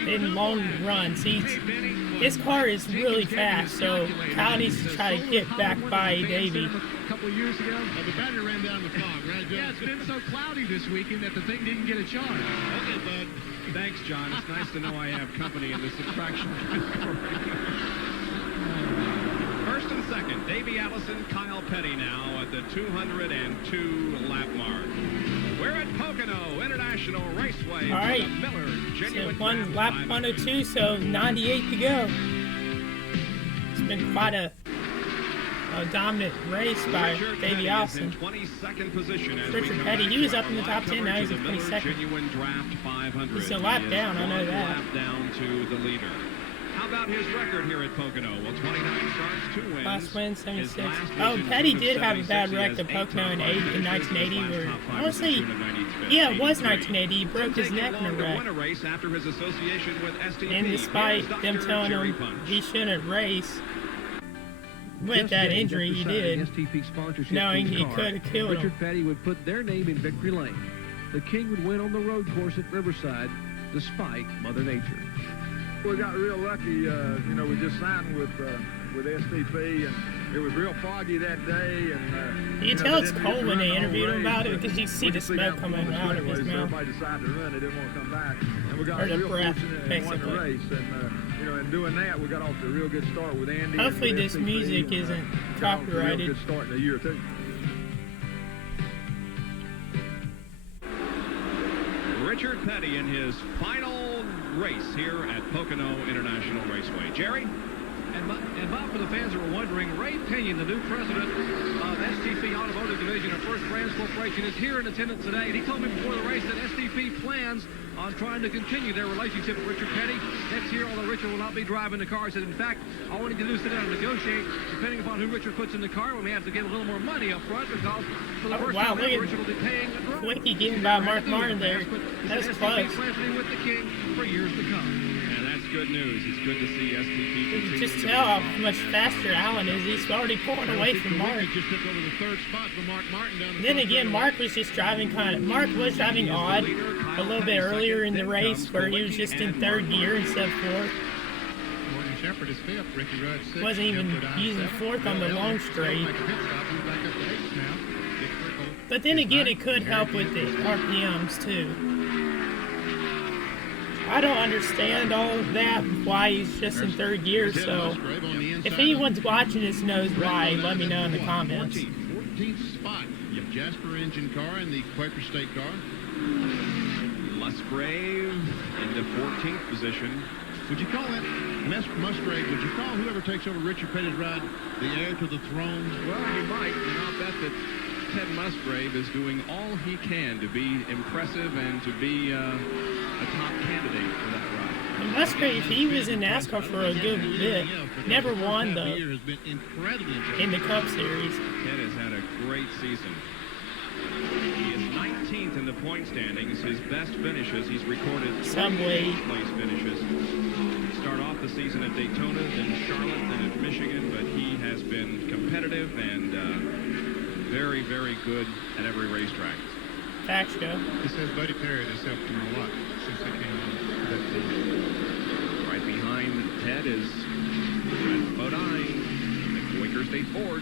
in long runs. His car is really fast, so Kyle needs to try to get back by Davey. A couple of years ago. The battery ran down the fog, right, John? Yeah, it's been so cloudy this weekend that the thing didn't get a charge. Okay, bud. Thanks, John. It's nice to know I have company in this attraction. First and second, Davey Allison, Kyle Petty now at the 202 lap mark. We're at Pocono International Raceway. All right. Miller, So genuine one lap 102, so 98 to go. It's been quite a dominant race by Richard Davey Petty Allison. is in 22nd position as Richard we come Petty, back he was to up our in the live top 10, now he's coverage in of the Miller 22nd. Genuine Draft 500. He's a lap He is down, I know one that. lap down to the leader. How How about his record here at Pocono? Well, 29 starts, 2 wins. Last win, 76. His last Oh, was in Petty June of did have a 76. bad He wreck has at 8 Pocono in top five 1980. finishes. His Where last top I five want was to in say, June of 93. yeah, it was 1980. He broke his Didn't neck take in a long to wreck. win a race after his association with STP. And despite Here's them Dr. telling Jerry him Punch. he shouldn't race with that Yesterday, injury, he just beside did. the STP sponsorship Knowing team's he car, could have killed Richard him. Petty would put their name in victory lane. The King would win on the road course at Riverside, despite Mother Nature. We got real lucky. You know, we just signed with STP, and it was real foggy that day. And You can tell it's cold when they interviewed him about it because you see the smoke coming out of his mouth. Everybody decided to run. They didn't want to come back, and we got Or the real breath, fortunate and won the basically. race. And you know, in doing that, we got off to a real good start with Andy. Hopefully and this STP, music and, isn't got off to a real copyrighted. good start in the year too. Richard Petty in his final race here at Pocono International Raceway. Jerry? And Bob, for the fans that were wondering, Ray Pinion, the new president of STP Automotive Division of First Brands Corporation, is here in attendance today. And he told me before the race that STP plans on trying to continue their relationship with Richard Petty next year, although Richard will not be driving the car. He said, in fact, all we need to do is sit down and negotiate. Depending upon who Richard puts in the car, we may have to give a little more money up front because for the Oh, first wow, time look ever, at Richard will be paying a driver. Quickie getting by Mark Martin there. That's STP close. plans to be with the King for years to come. And that's good news. It's good to see STP You continue can just to tell how be much faster Allen is. He's already pulling away from Mark. Just took over the third spot for Mark Martin down the Then front again, straightaway. Mark was just driving Mark was driving odd a little bit earlier in the race where he was just in third gear instead of fourth. Morgan Shepherd is fifth. Ricky Rudd sixth. Wasn't even Shepherd on using seventh. fourth on the Bill long Elliott straight. make a pit stop. He's back up to eighth now. Dick Trickle But then is again, ninth. it could Harry help with the Gibbs is RPMs too. I don't understand all of that, why he's just in third gear, so Musgrave on the inside. if anyone's watching this knows why, let me know in the comments. 14th spot. You have Jasper engine car and the Quaker State car. Musgrave into 14th position. Would you call that Musgrave? Would you call whoever takes over Richard Petty's ride the heir to the throne? Well, you might, and I'll bet that Ted Musgrave is doing all he can to be impressive and to be a top candidate for that ride. And Musgrave, he was in NASCAR for a good bit. Never won, though, The year has been incredibly impressive. in the Cup Series. Ted has had a great season. He is 19th in the point standings. His best finishes, he's recorded Some way. place finishes. Start off the season at Daytona, then Charlotte, then at Michigan, but he has been competitive and very, very good at every racetrack. Facts go. It says Buddy Perry has helped him a lot since they came on that team. Right behind Ted is Brett Bodine, the Quaker State Ford.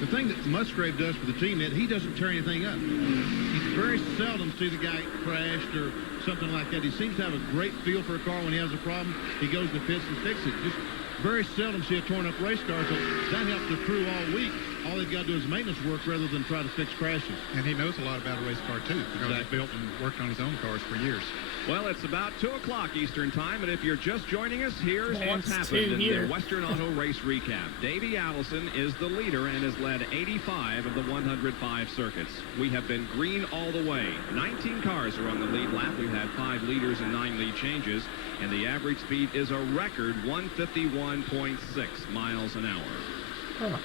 The thing that Musgrave does for the team, Ed, he doesn't tear anything up. You very seldom see the guy crashed or something like that. He seems to have a great feel for a car when he has a problem. He goes to the pits and fixes it. Just very seldom see a torn up race car, so that helps the crew all week. All they've got to do is maintenance work rather than try to fix crashes. And he knows a lot about a race car, too, because Exactly. he's built and worked on his own cars for years. Well, it's about 2 o'clock Eastern Time, and if you're just joining us, here's what's That's happened 2 in here. the Western Auto Race Recap. Davey Allison is the leader and has led 85 of the 105 circuits. We have been green all the way. 19 cars are on the lead lap. We've had 5 leaders and 9 lead changes, and the average speed is a record 151.6 miles an hour.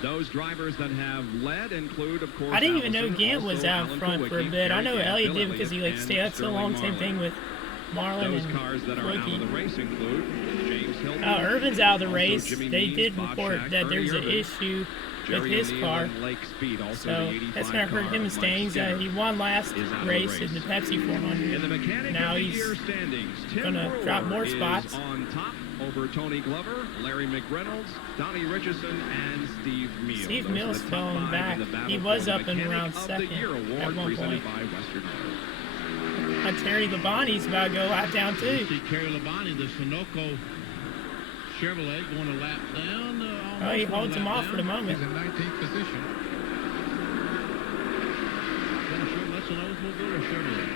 Those drivers that have led include, of course, I didn't even know Allison, Gant was also out Alan front for a Kulwicki, bit. I know Eric Elliott Bill did because he Elliott, stayed out so and long. Sterling Same thing Marlin. with Marlin Those and cars that are out of the Quickie. race include James Hilton. Irvin's out of the also race. Jimmy They Means, did Bob report Shack, that there's Ernie an Irving, issue with Jerry his O'Neill, car. and Lake Speed, also So the 85 that's going to hurt car him in of Mike standings. Skinner. He won last is out of the race race. in the Pepsi 400. In the mechanic Now of the he's year standings, Tim gonna Brewer drop more is spots. on top over Tony Glover, Larry McReynolds, Donnie Richardson, and Steve Mills. Steve Those are Mills the top fell 5 back. in the battle He for was the up in Mechanic round of the second Year at award one presented point. by Western Auto. Terry Labonte's about to go out down You too. see Kerry Labonte, the Sunoco Chevrolet, going a lap down. Oh, he almost holds a him lap off for the down. moment. He's in 19th position. That's an Oldsmobile or Chevrolet.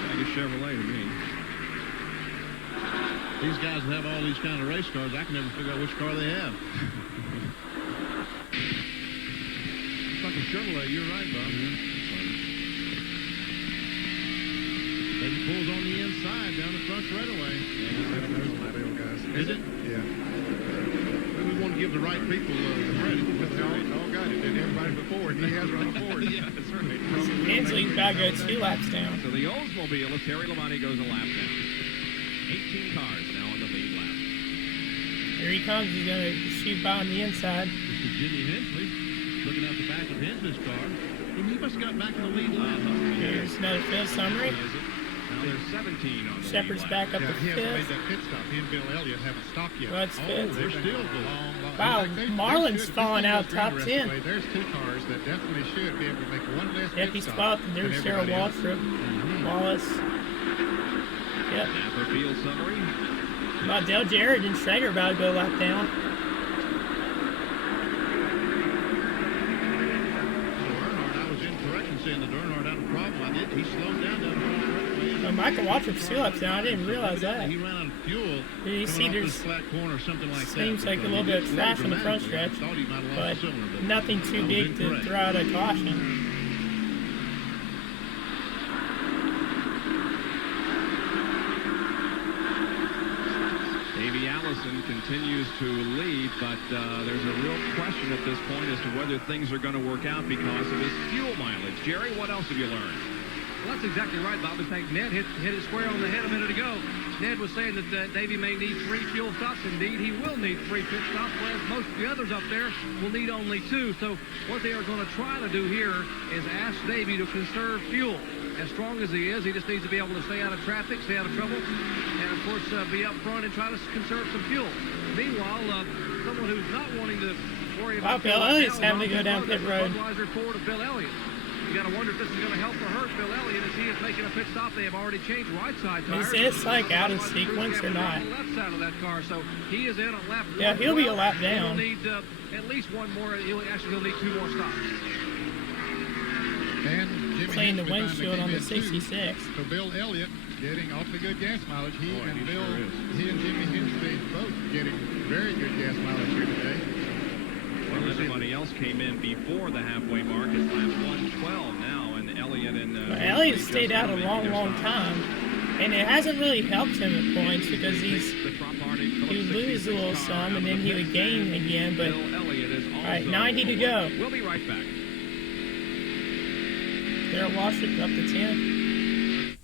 I think it's Chevrolet to me. These guys have all these kind of race cars. I can never figure out which car they have. It's like a Chevrolet. You're right, Bob. But he pulls on the inside down the front straightaway. Is it? Yeah. We want to give the right people the credit. All got it. And everybody before, and he has run a Ford. Yeah, that's right. Hensley's got to go 2 laps down. So the Oldsmobile of Terry Labonte goes a lap down. 18 cars now on the lead lap. Here he comes. He's going to shoot by on the inside. This is Jimmy Hensley looking out the back of Hensley's car. He must have got back in the lead lap. Here's another field summary. Now there's 17 on the Shepard's lead back lap. up to He hasn't made 5th. that pit stop. He and Bill Elliott haven't stopped yet. Well, it's fifth. They're still long. Wow, Marlin's falling out top 10. There's 2 cars that definitely should be able to make one less Yep, pit he's stop 12th. And there's than Cheryl everybody else. Waltrip. Wallace. Yep. Napa field summary. About Dale Jarrett and Schrader about to go a lap down. Earnhardt, I was incorrect in saying that Earnhardt had a problem. He slowed down that whole Well, Michael Waltrip's 2 laps down. I didn't realize that. He ran out of fuel. Did you see coming off there's this flat corner or something like seems that. like a little bit of trash on the front Dramatically, I stretch, thought he might have but lost the cylinder, nothing I too was big to incorrect. throw out a caution. Davey Allison continues to lead, but there's a real question at this point as to whether things are going to work out because of his fuel mileage. Jerry, what else have you learned? Well, that's exactly right, Bob. In fact, Ned hit it square on the head a minute ago. Ned was saying that Davey may need 3 fuel stops. Indeed, he will need 3 pit stops, whereas most of the others up there will need only 2. So what they are going to try to do here is ask Davey to conserve fuel. As strong as he is, he just needs to be able to stay out of traffic, stay out of trouble, and, of course, be up front and try to conserve some fuel. Meanwhile, someone who's not wanting to worry about Bill fuel Elliott's right now having to go down pit road. Budweiser Ford of Bill Elliott. You got to wonder if this is going to help or hurt Bill Elliott as he is making a pit stop. They have already changed right side tires. Is this like out of sequence or not? On the left side of that car, so he is in on lap. Yeah, he'll be a lap He'll down. need at least one more. He'll need 2 more stops. And Jimmy Clean the Hensley windshield finally on the came in 66. So Bill Elliott getting awfully good gas mileage. He Boy, and he Bill, sure is. he and Jimmy Hensley both getting very good gas mileage here today. Well, everybody else came in before the halfway mark. It's lap 112 now, and Elliott and Elliott Hensley stayed just out a making long, their long stops. time. And it hasn't really helped him at points because The front party, he Phillips would lose a 66 little car some out and of then the he pit would gain stand. again. But Bill Elliott is also all right, 90 to go. We'll be right back. Jarrett Waltrip up to 10.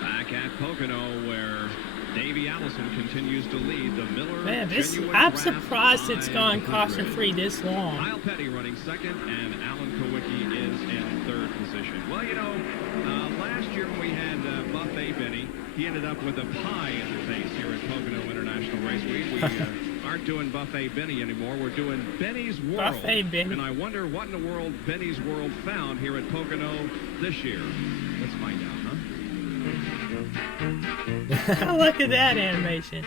Back at Pocono, where Davey Allison continues to lead the Miller. Man, this Genuine I'm Draft surprised it's gone 500. caution-free this long. Kyle Petty running second, and Alan Kowicki is in third position. Well, you know, last year when we had Buffet Benny, he ended up with a pie in the face here at Pocono International Raceway. We aren't doing Buffet Benny anymore. We're doing Benny's World. Buffet Benny. And I wonder what in the world Benny's World found here at Pocono this year. Let's find out, huh? Look at that animation.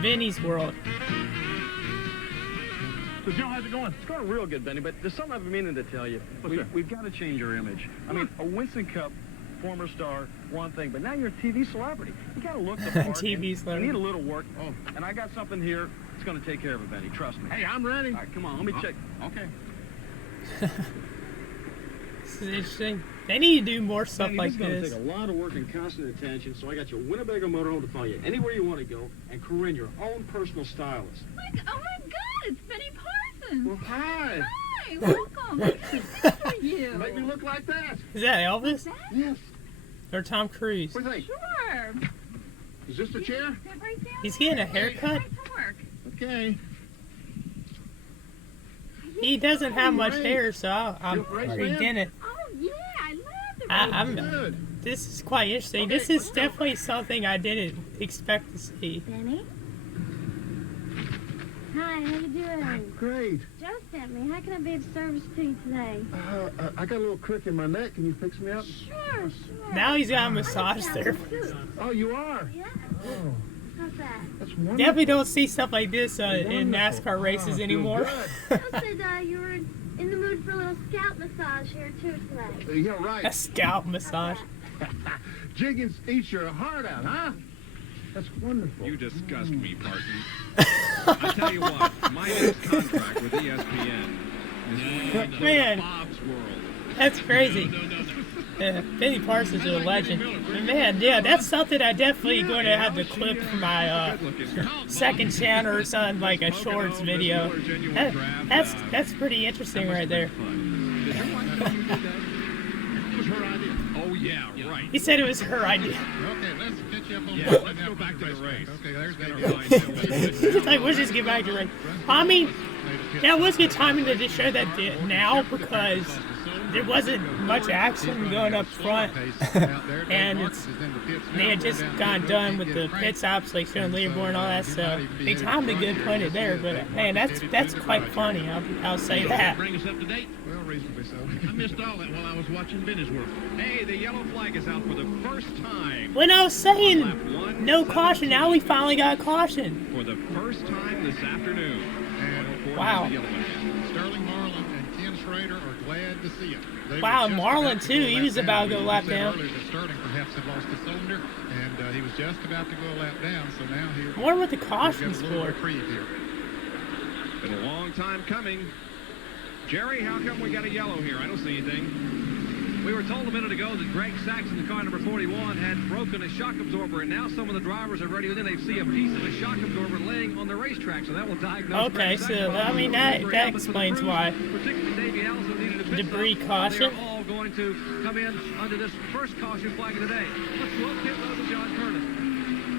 Vinny's World. So, Joe, how's it going? It's going real good, Benny, but there's something I've been meaning to tell you. We've got to change your image. I mean, a Winston Cup former star, one thing, but now you're a TV celebrity. You got to look the part. TV celebrity. You need a little work. Oh, and I got something here. It's going to take care of it, Benny. Trust me. Hey, I'm ready. All right, come on. Let me check. Okay. This is interesting. They need to do more stuff Benny, like this is going to this. take a lot of work and constant attention, so I got your Winnebago motorhome to follow you anywhere you want to go, and Corinne, your own personal stylist. Oh my God, it's Benny Parsons. Well, hi. Hi, welcome. Good for you. Make me look like that. Is that Elvis? What's that? Yes. Or Tom Cruise? What do you think? Sure. Is this the chair? Sit right down. He's getting a haircut? Right to work. Okay. He doesn't have much hair, so I'm You're right, pretty man. didn't. Oh yeah, I love the I'm Good. This is quite interesting. This is definitely something I didn't expect to see. Benny. Hi, how you doing? Great. Joe sent me. How can I be of service to you today? I got a little crick in my neck. Can you fix me up? Sure, sure. Now he's got a massage therapist. Oh, you are? Yeah. Oh, How's that? that's wonderful. Definitely don't see stuff like this in NASCAR races Oh, anymore. Joe said you were in the mood for a little scalp massage here too today. Yeah, right. A scalp massage. Jiggins eats your heart out, huh? That's wonderful. You disgust me, Parson. I tell you what, my next contract with ESPN is going to Man. Bob's World. That's crazy. Benny Parsons is a legend. And man, yeah, that's something I definitely going to have to clip for my second channel or something, like a shorts video. That's pretty interesting right there. Oh, yeah, right. He said it was her idea. Okay, let's catch you up on Let's go back to the race. Okay, there's Davey. He's like, we'll just get back to race. I mean, that was good timing to just show that now because there wasn't much action going up front, and they had just gotten done with the pit stops, like showing Leaderboard and all that, so they timed a good point it there. But man, that's quite funny. I'll say that. Bring us up to date? Well, reasonably so. I missed all that while I was watching Benny's work. Hey, the yellow flag is out for the first time. When I was saying no caution, now we finally got caution. For the first time this afternoon. Wow. Sterling Marlin and Ken Schrader are glad to see it. Wow, Marlin too. He was about to go lap down. Sterling perhaps had lost a cylinder, and he was just about to go a lap down. So now he. I wonder what the caution's for. Been a long time coming. Jerry, how come we got a yellow here? I don't see anything. We were told a minute ago that Greg Saxon, the car number 41, had broken a shock absorber, and now some of the drivers are ready with it. They see a piece of a shock absorber laying on the racetrack, so that will diagnose. Okay, so I mean that explains why. Particularly Davey Allison needed a pit debris stop. caution. They're all going to come in under this first caution flag of the day. Let's go pit road to John Curtis.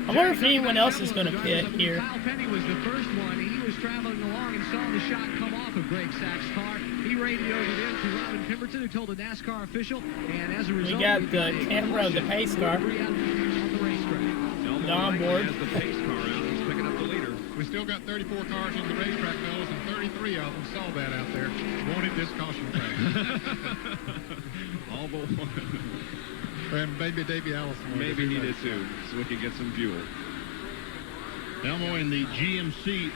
I wonder if anyone else is going to pit here. Kyle Petty was the first one. He was traveling along and saw the shot come off of Greg Sack's car. He radioed it in to Robin Pemberton, who told a NASCAR official, and as a result, we got the camera of the pace car. on the racetrack. The onboard. The pace car out. He's picking up the leader. We still got 34 cars on the racetrack, fellas, and 33 of them saw that out there. Wanted this caution flag. All but one. And maybe Davey Allison. Maybe he did too, so we can get some fuel. Elmo in the GMC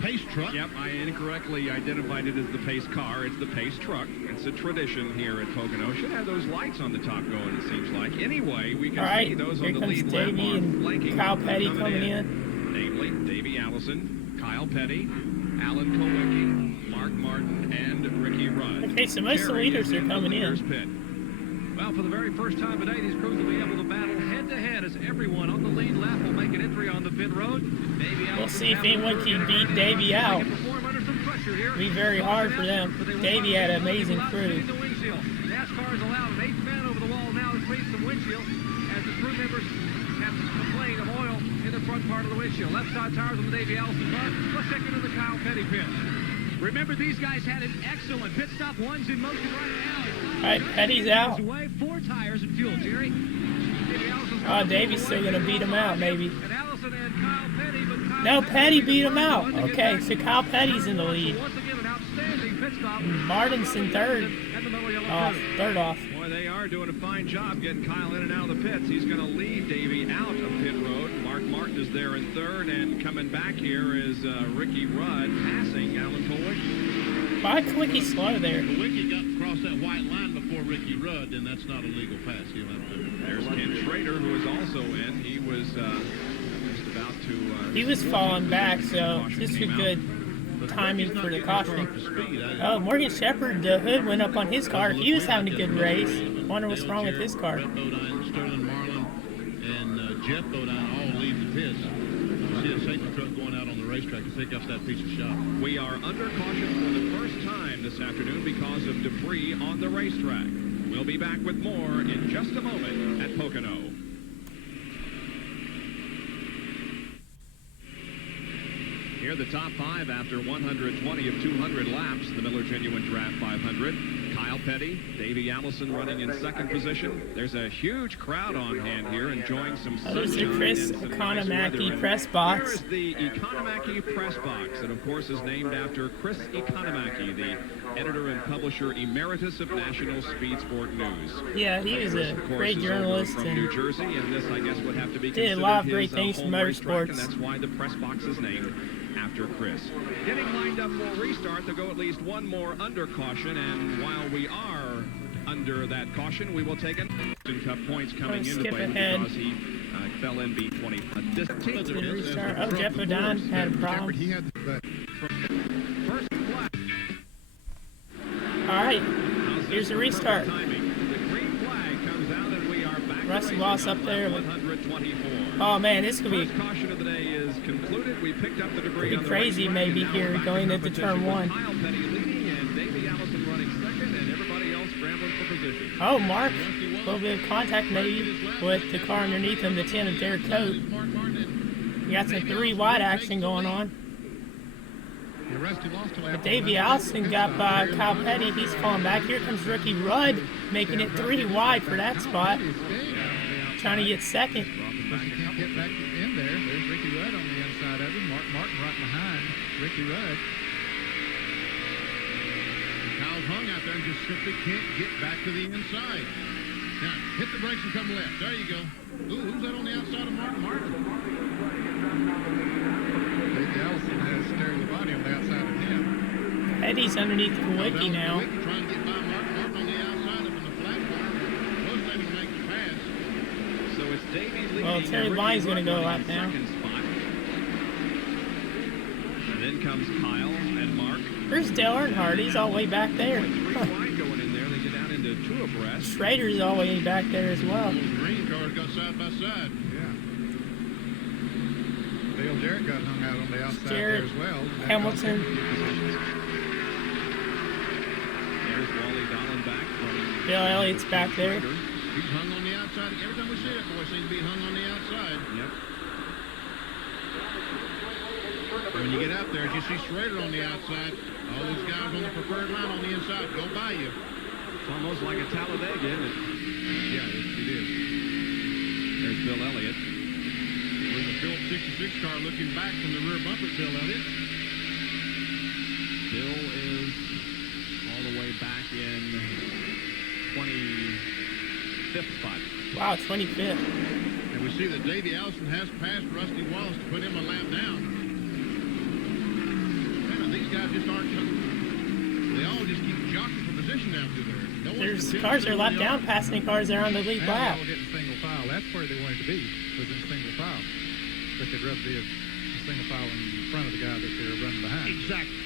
pace truck. Yep, I incorrectly identified it as the pace car. It's the pace truck. It's a tradition here at Pocono. Should have those lights on the top going, it seems like. Anyway, we can see those on the lead lap and blinking. Kyle Petty coming in. Namely, Davey Allison, Kyle Petty, Alan Kowicki, Mark Martin, and Ricky Rudd. Okay, so most of the leaders are coming in. Pit. Well, for the very first time today, these crews will be able to battle head-to-head as everyone on the lead lap will make an entry on the pit road. We'll see if anyone can beat Davey out. It'll be very hard for them. Davey had an amazing crew. NASCAR has allowed an 8th man over the wall now to clean some windshield as the crew members have complained of oil in the front part of the windshield. Left side tires on the Davey Allison car. Let's check into the Kyle Petty pit. Remember, these guys had an excellent pit stop. One's in motion right now. All right, Petty's out. Away, 4 tires and fuel, Jerry. Oh, Davey's still going to beat him out, maybe. And Allison and Kyle Petty, but Kyle No, Petty beat him out. Okay, so Kyle Petty's in the lead. once again an outstanding pit stop. Martin's in third. Third off. Boy, they are doing a fine job getting Kyle in and out of the pits. He's going to leave Davey out of pit road. Mark Martin is there in third, and coming back here is Ricky Rudd passing Alan Kowicki. Why Kowicki slow there? Kowicki got across that white line before Ricky Rudd, and that's not a legal pass. He'll have to. There's Ken Schrader, who is also in. He was just about to... He was falling back, so this is good timing for the caution. Oh, Morgan Shepherd, the hood went up on his car. He was having a good race. Wonder what's wrong with his car. Sterling Marlin and Jeff Bodine all leave the pits. You see a safety truck going out on the racetrack to pick up that piece of shot. We are under caution for the first time this afternoon because of debris on the racetrack. We'll be back with more in just a moment at Pocono. Here are the top 5 after 120 of 200 laps, the Miller Genuine Draft 500. Kyle Petty, Davey Allison running in second position. There's a huge crowd on hand here enjoying some sunshine. There's the Chris Economaki press box. There is the Economaki press box that, of course, is named after Chris Economaki, the editor and publisher emeritus of National Speed Sport News. Yeah, he was a great journalist from New Jersey, and this, I guess, would have to be did a lot of great things for motorsports. And that's why the press box is named after Chris. Getting lined up for restart to go at least one more under caution, and while we are under that caution, we will take an Cup points coming into play because he fell in B20. Restart. Oh, Jeff Bodine had a problem. First flag. All right, here's the restart. The green flag Rusty Wallace up there. 124. Oh man, this could be First caution of the day is concluded. We picked up the debris pretty on the crazy racetrack, maybe and now here we're back going in into turn competition with 1. Kyle Petty leading and Davey Allison running second, and everybody else scrambling for position. Oh, Mark, a little bit of contact maybe with the car underneath him, the 10 of Jarrett Coat. You got some 3 wide action going on. But Davey Allison got by Kyle Petty. He's falling back. Here comes Ricky Rudd, making it 3 wide for that spot. Trying to get second. Get back in there. There's Ricky Rudd on the inside of him. Mark Martin right behind Ricky Rudd. Kyle's hung out there and just simply can't get back to the inside. Now, hit the brakes and come left. There you go. Ooh, who's that on the outside of Martin? Martin. Davey Allison has Terry Labonte on the outside of him. Petty's underneath Kwilyt now. Trying to get by Martin on the outside up in the flat car. Was able to make the pass. So it's Davey leading. Well, Terry Labont's going to go a lap down. And then comes Kyle and Mark. There's Dale Earnhardt. He's all the way back there. 3 wide going in there. They get down into 2 abreast. Schrader's all the way back there as well. Those green cars got side by side. Yeah. Dale Jarrett got hung out on the outside Jarrett, there as well. Hamilton. There's Wally Dallenbach from Bill Elliott's back there. He's hung on the outside. Every time we see that boy seems to be hung on the outside. Yep. When you get out there, you see Schrader on the outside. All those guys on the preferred line on the inside go by you. It's almost like a Talladega, isn't it? Yeah, it is. There's Bill Elliott. With the Phil 66 car looking back from the rear bumper, Bill Elliott. Bill is all the way back in 25th spot. Wow, 25th. And we see that Davey Allison has passed Rusty Wallace to put him a lap down. Man, these guys just aren't. They all just keep jockeying for position down through there. No There's cars are lap down, passing cars that are on the lead lap. All getting single file. That's where they wanted to be, was in single file. But they'd rather be a single file in front of the guy that they're running behind. Exactly.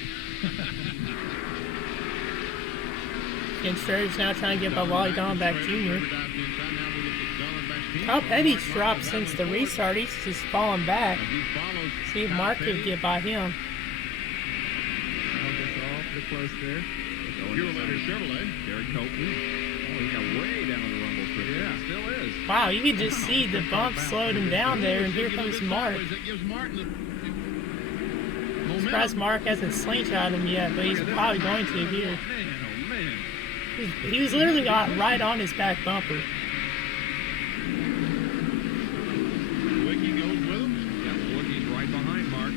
And Schrader's now trying to get by Wally Dallenbach Jr. Kyle Petty's dropped since the restart. He's just falling back. See if Mark could get by him. Pretty close there. Chevrolet. Garrett Cope. Oh, he got way down on the rumble strip. Yeah, still is. Wow, you can just see the bump slowed him down there, and here comes Mark. I'm surprised Mark hasn't slingshot him yet, but he's probably going to here. Oh, man. He was literally got right on his back bumper. Wiki goes with him. Yeah, Wiki's right behind Mark.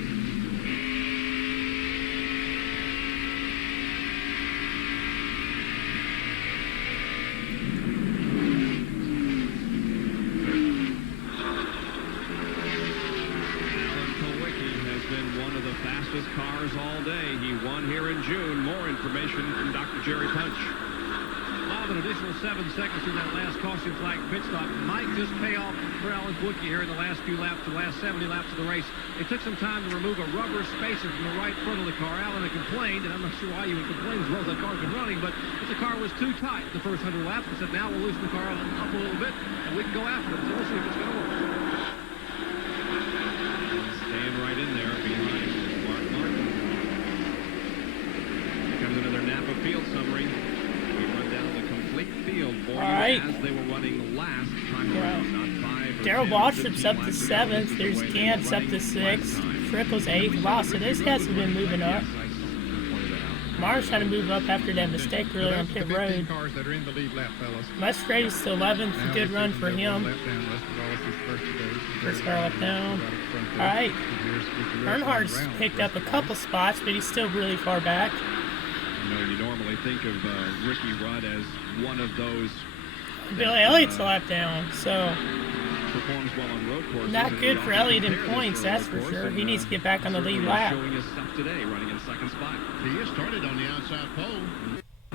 Fastest cars all day. He won here in June. More information from Dr. Jerry Punch. Bob, an additional 7 seconds in that last caution flag pit stop might just pay off for Alan Quickie here in the last few laps, the last 70 laps of the race. It took some time to remove a rubber spacer from the right front of the car. Alan had complained, and I'm not sure why you would complain as well as that car's been running, but if the car was too tight the first 100 laps, we said now we'll loosen the car up a little bit, and we can go after it. So we'll see if it's going to work. Staying right in there behind Mark Martin. Here comes another Napa field summary. We run down the complete field for you as they were running last time around. Not 5 or Darrell 10 Waltrip's up to laps 7th. There's Gantz up to 6th. Tripple's 8th. Wow, so those guys have been moving up. Mars trying to move up after that mistake earlier on pit road. Cars that are in the lead lap, fellas. Musgrave's to 11th. Good run for him. First car lap down. All right. Earnhardt's picked up a couple spots, but he's still really far back. You know, you normally think of Ricky Rudd as one of those. Bill Elliott's a lap down, so performs well on road courses. Not good for Elliott in points, that's for sure. He needs to get back on the lead lap. Showing his stuff today, running in second spot. He is started on the outside pole.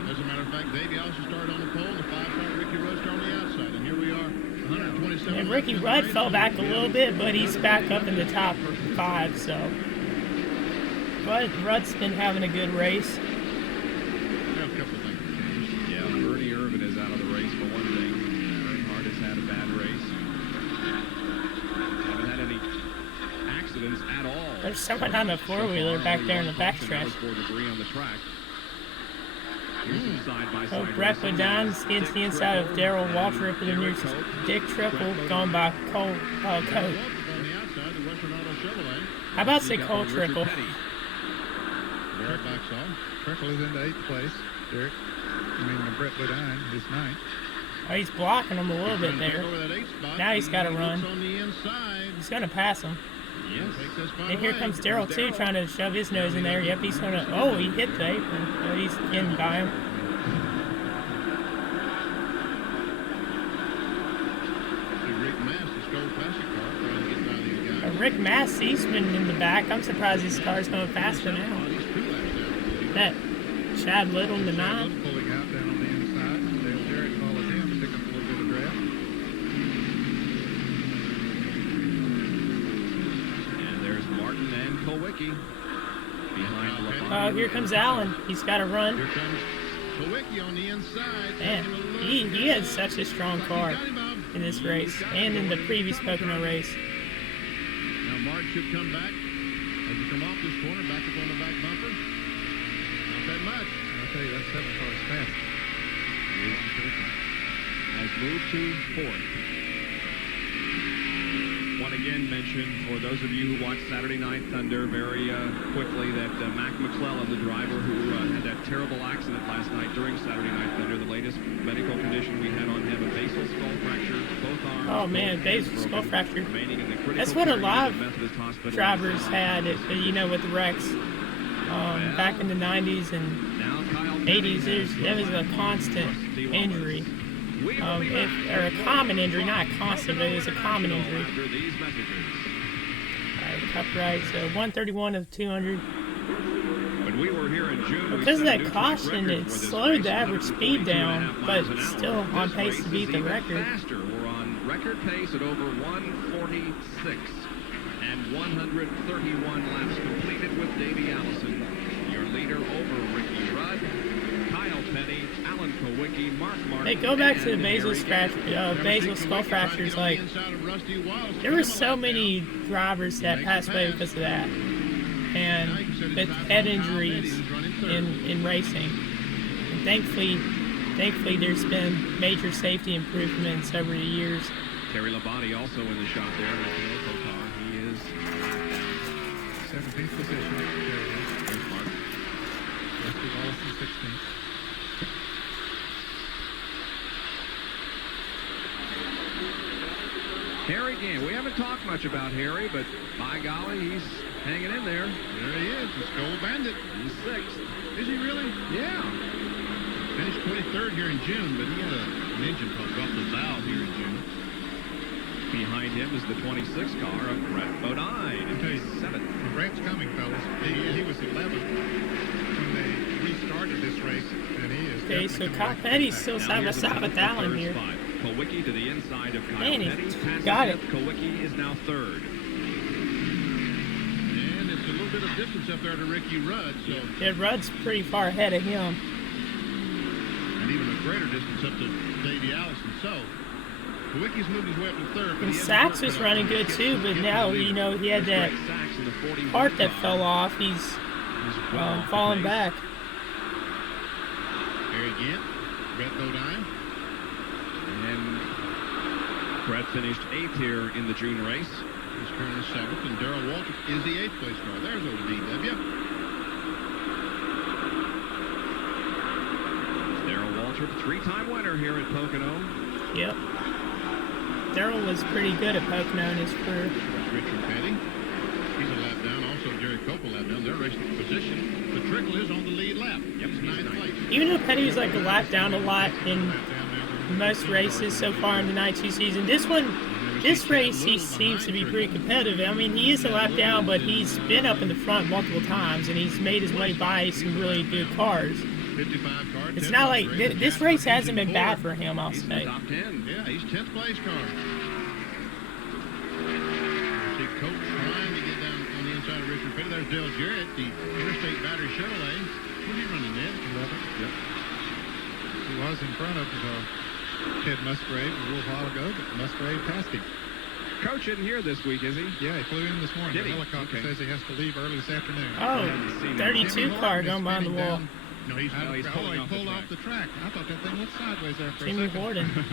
As a matter of fact, Davey Allison started on the pole, the 5-car Ricky Rudd started on the outside, and here we are, 127. And Ricky Rudd fell back a little bit, but he's back up in the top 5, so. But Rudd's been having a good race. Yeah, Ernie Irving is out of the race for one thing. Earnhardt has had a bad race. someone on a four-wheeler back there in the backstretch. Oh, Brett Bodine gets the inside of Darrell Waltrip with a new Dick Triple going by Cole Coat. How about say Cole Triple? Jarrett backs off. Trickle is into 8th place. Jarrett, Brett Bodine is 9th. Oh, he's blocking him a little bit there. Now he's got to run. He's going to pass him. And here comes Darrell, too, trying to shove his nose in there. Yep, he's going to... Oh, he hit the apron. He's getting by him. Rick Mass, he's been in the back. I'm surprised his car's going faster now. That Chad Little in the 9. Pulling out down on the inside. Dale Jarrett follows him, picking up a little bit of draft. And there's Martin and Kowicki behind LaFont. Oh, here comes Allen. He's got to run. Here comes Kowicki on the inside. Man, he has such a strong car in this race and in the previous Pocono race. Now Martin should come back as you come off this corner, back up on the back bumper. Not that much. I'll tell you, that's 7 cars fast. Has moved to 4th. Want to again mention, for those of you who watched Saturday Night Thunder, very quickly, that Mac McClellan, the driver who had that terrible accident last night during Saturday Night Thunder, the latest medical condition we had on him, a basal skull fracture, both arms. Oh man, basal skull fracture. That's what a lot of drivers had, you know, with the wrecks. Back in the 90s and 80s, that was a constant injury. Or a common injury, not a constant, but it was a common injury. Alright, cup right, so 131 of 200. When we were here in June, because of that caution, it slowed the average speed down, but still on pace to beat the record. We're on record pace at over 146 and 131 laps completed with Davey Allison, your leader over Ricky Rudd, Kyle Petty, Alan Kowicki, Mark Martin. Hey, go back to the basal skull fractures. Like, there were so many drivers that passed away because of that, and with head injuries in racing. And thankfully, there's been major safety improvements over the years. Terry Labonte also in the shot there. He is 17th position. There's Mark. Rusty Wallace in 16th. Harry Gant. We haven't talked much about Harry, but by golly, he's hanging in there. There he is, the Skull Bandit. He's 6th. Is he really? Yeah. Finished 23rd here in June, but he had an engine pump off the valve here in June. Behind him is the 26 car of Brett Bodine. I'll tell you, 7th. Brett's coming, fellas. He was 11th when they restarted this race, and he is. Okay, so Kyle Petty's still side by side with Allen here. Kowicki to the inside of Kyle Man, Petty. he's got it. Kowicki is now 3rd. And it's a little bit of distance up there to Ricky Rudd. So Yeah, Rudd's pretty far ahead of him. and even a greater distance up to Davey Allison. So Kowicki's moved his way up to 3rd. And Sachs was running good too, but now, you know, he had that part that fell off. He's falling back. There again, Brett Bodine. And Brett finished 8th here in the June race. He's currently 7th, and Darrell Walter is the 8th place car. There's old DW. Darrell Walter, 3-time winner here at Pocono. Yep. Darrell was pretty good at Pocono in his career. Richard Petty. He's a lap down. Also, Jerry Cope a lap down. They're racing for position. The Trickle is on the lead lap. Yep, He's 9th place. Even though Petty was like a lap down a lot in most races so far in the 92 season, this race he seems to be pretty competitive. I mean, he is a lap down, but he's been up in the front multiple times, and he's made his way by some really good cars. 55 car. It's not like this race hasn't been bad for him, I'll He's in say. the top 10. Yeah, he's 10th place car. See Cope trying to get down on the inside of Richard Petty. There's Dale Jarrett, the Interstate Battery Chevrolet. Who's he running, Ned? 11th. Yep. He was in front of Ted Musgrave a little while ago, but Musgrave passed him. Coach isn't here this week, is he? Yeah, he flew in this morning. Did The he? helicopter Okay. says he has to leave early this afternoon. Oh, 32 car going behind the wall. No, he's he's pulling he off the pulled track. off the track. I thought that thing went sideways there for a Jimmy second. Horton.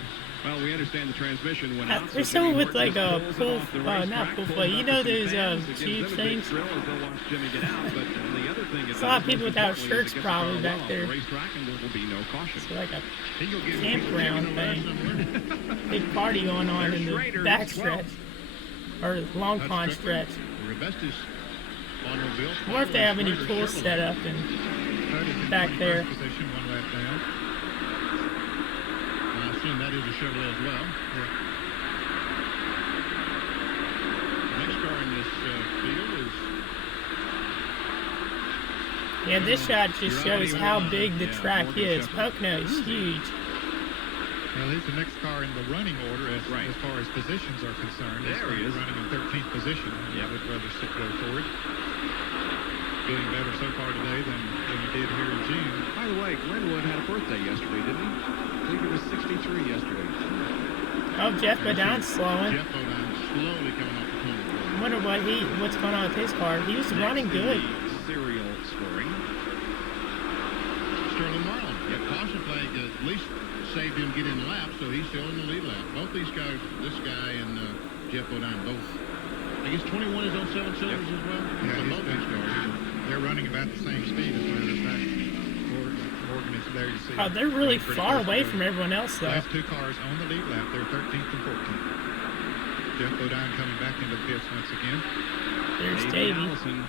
Well, we understand the transmission went out. There's so someone Jimmy with like Horton a pulls it pool, off the not racetrack, pool pulls play. up You to know some those fans. It gives tube them a big things? thrill as they'll watch Jimmy get out. But the other thing There's a lot of people without shirts is probably back the there. racetrack, and there will be no caution. It's like a He go get campground thing. Big party going on in the backstretch. Or Long Pond stretch. Robusta's automobile. I wonder if they have any pools set up and back there. Position, one lap down. I assume that is a Chevrolet as well. Yeah. The next car in this field is... Yeah, this shot just shows how big the track is. Pocono is huge. Well, he's the next car in the running order as far as positions are concerned. There he is. Running in 13th position. I would rather go forward. Doing better so far today than he did here in June. By the way, Glenwood had a birthday yesterday, didn't he? I believe he was 63 yesterday. Oh, Jeff Bodon's slowing. Jeff Bodon slowly coming off the corner. I wonder what's going on with his car. He was running good. Serial scoring. Sterling Marlin. Yeah, caution flag at least saved him getting laps, so he's still in the lead lap. Both these guys, this guy and Jeff Bodon, both. I guess 21 is on 7 cylinders as well. Yeah, So both these cars. they're running about the same speed as well as that. Morgan is there, you see. Oh, they're really Pretty far close away to from everyone else, though. last two cars on the lead lap. They're 13th and 14th. Jeff Bodine coming back into the pits once again. There's Davey Davey. Allison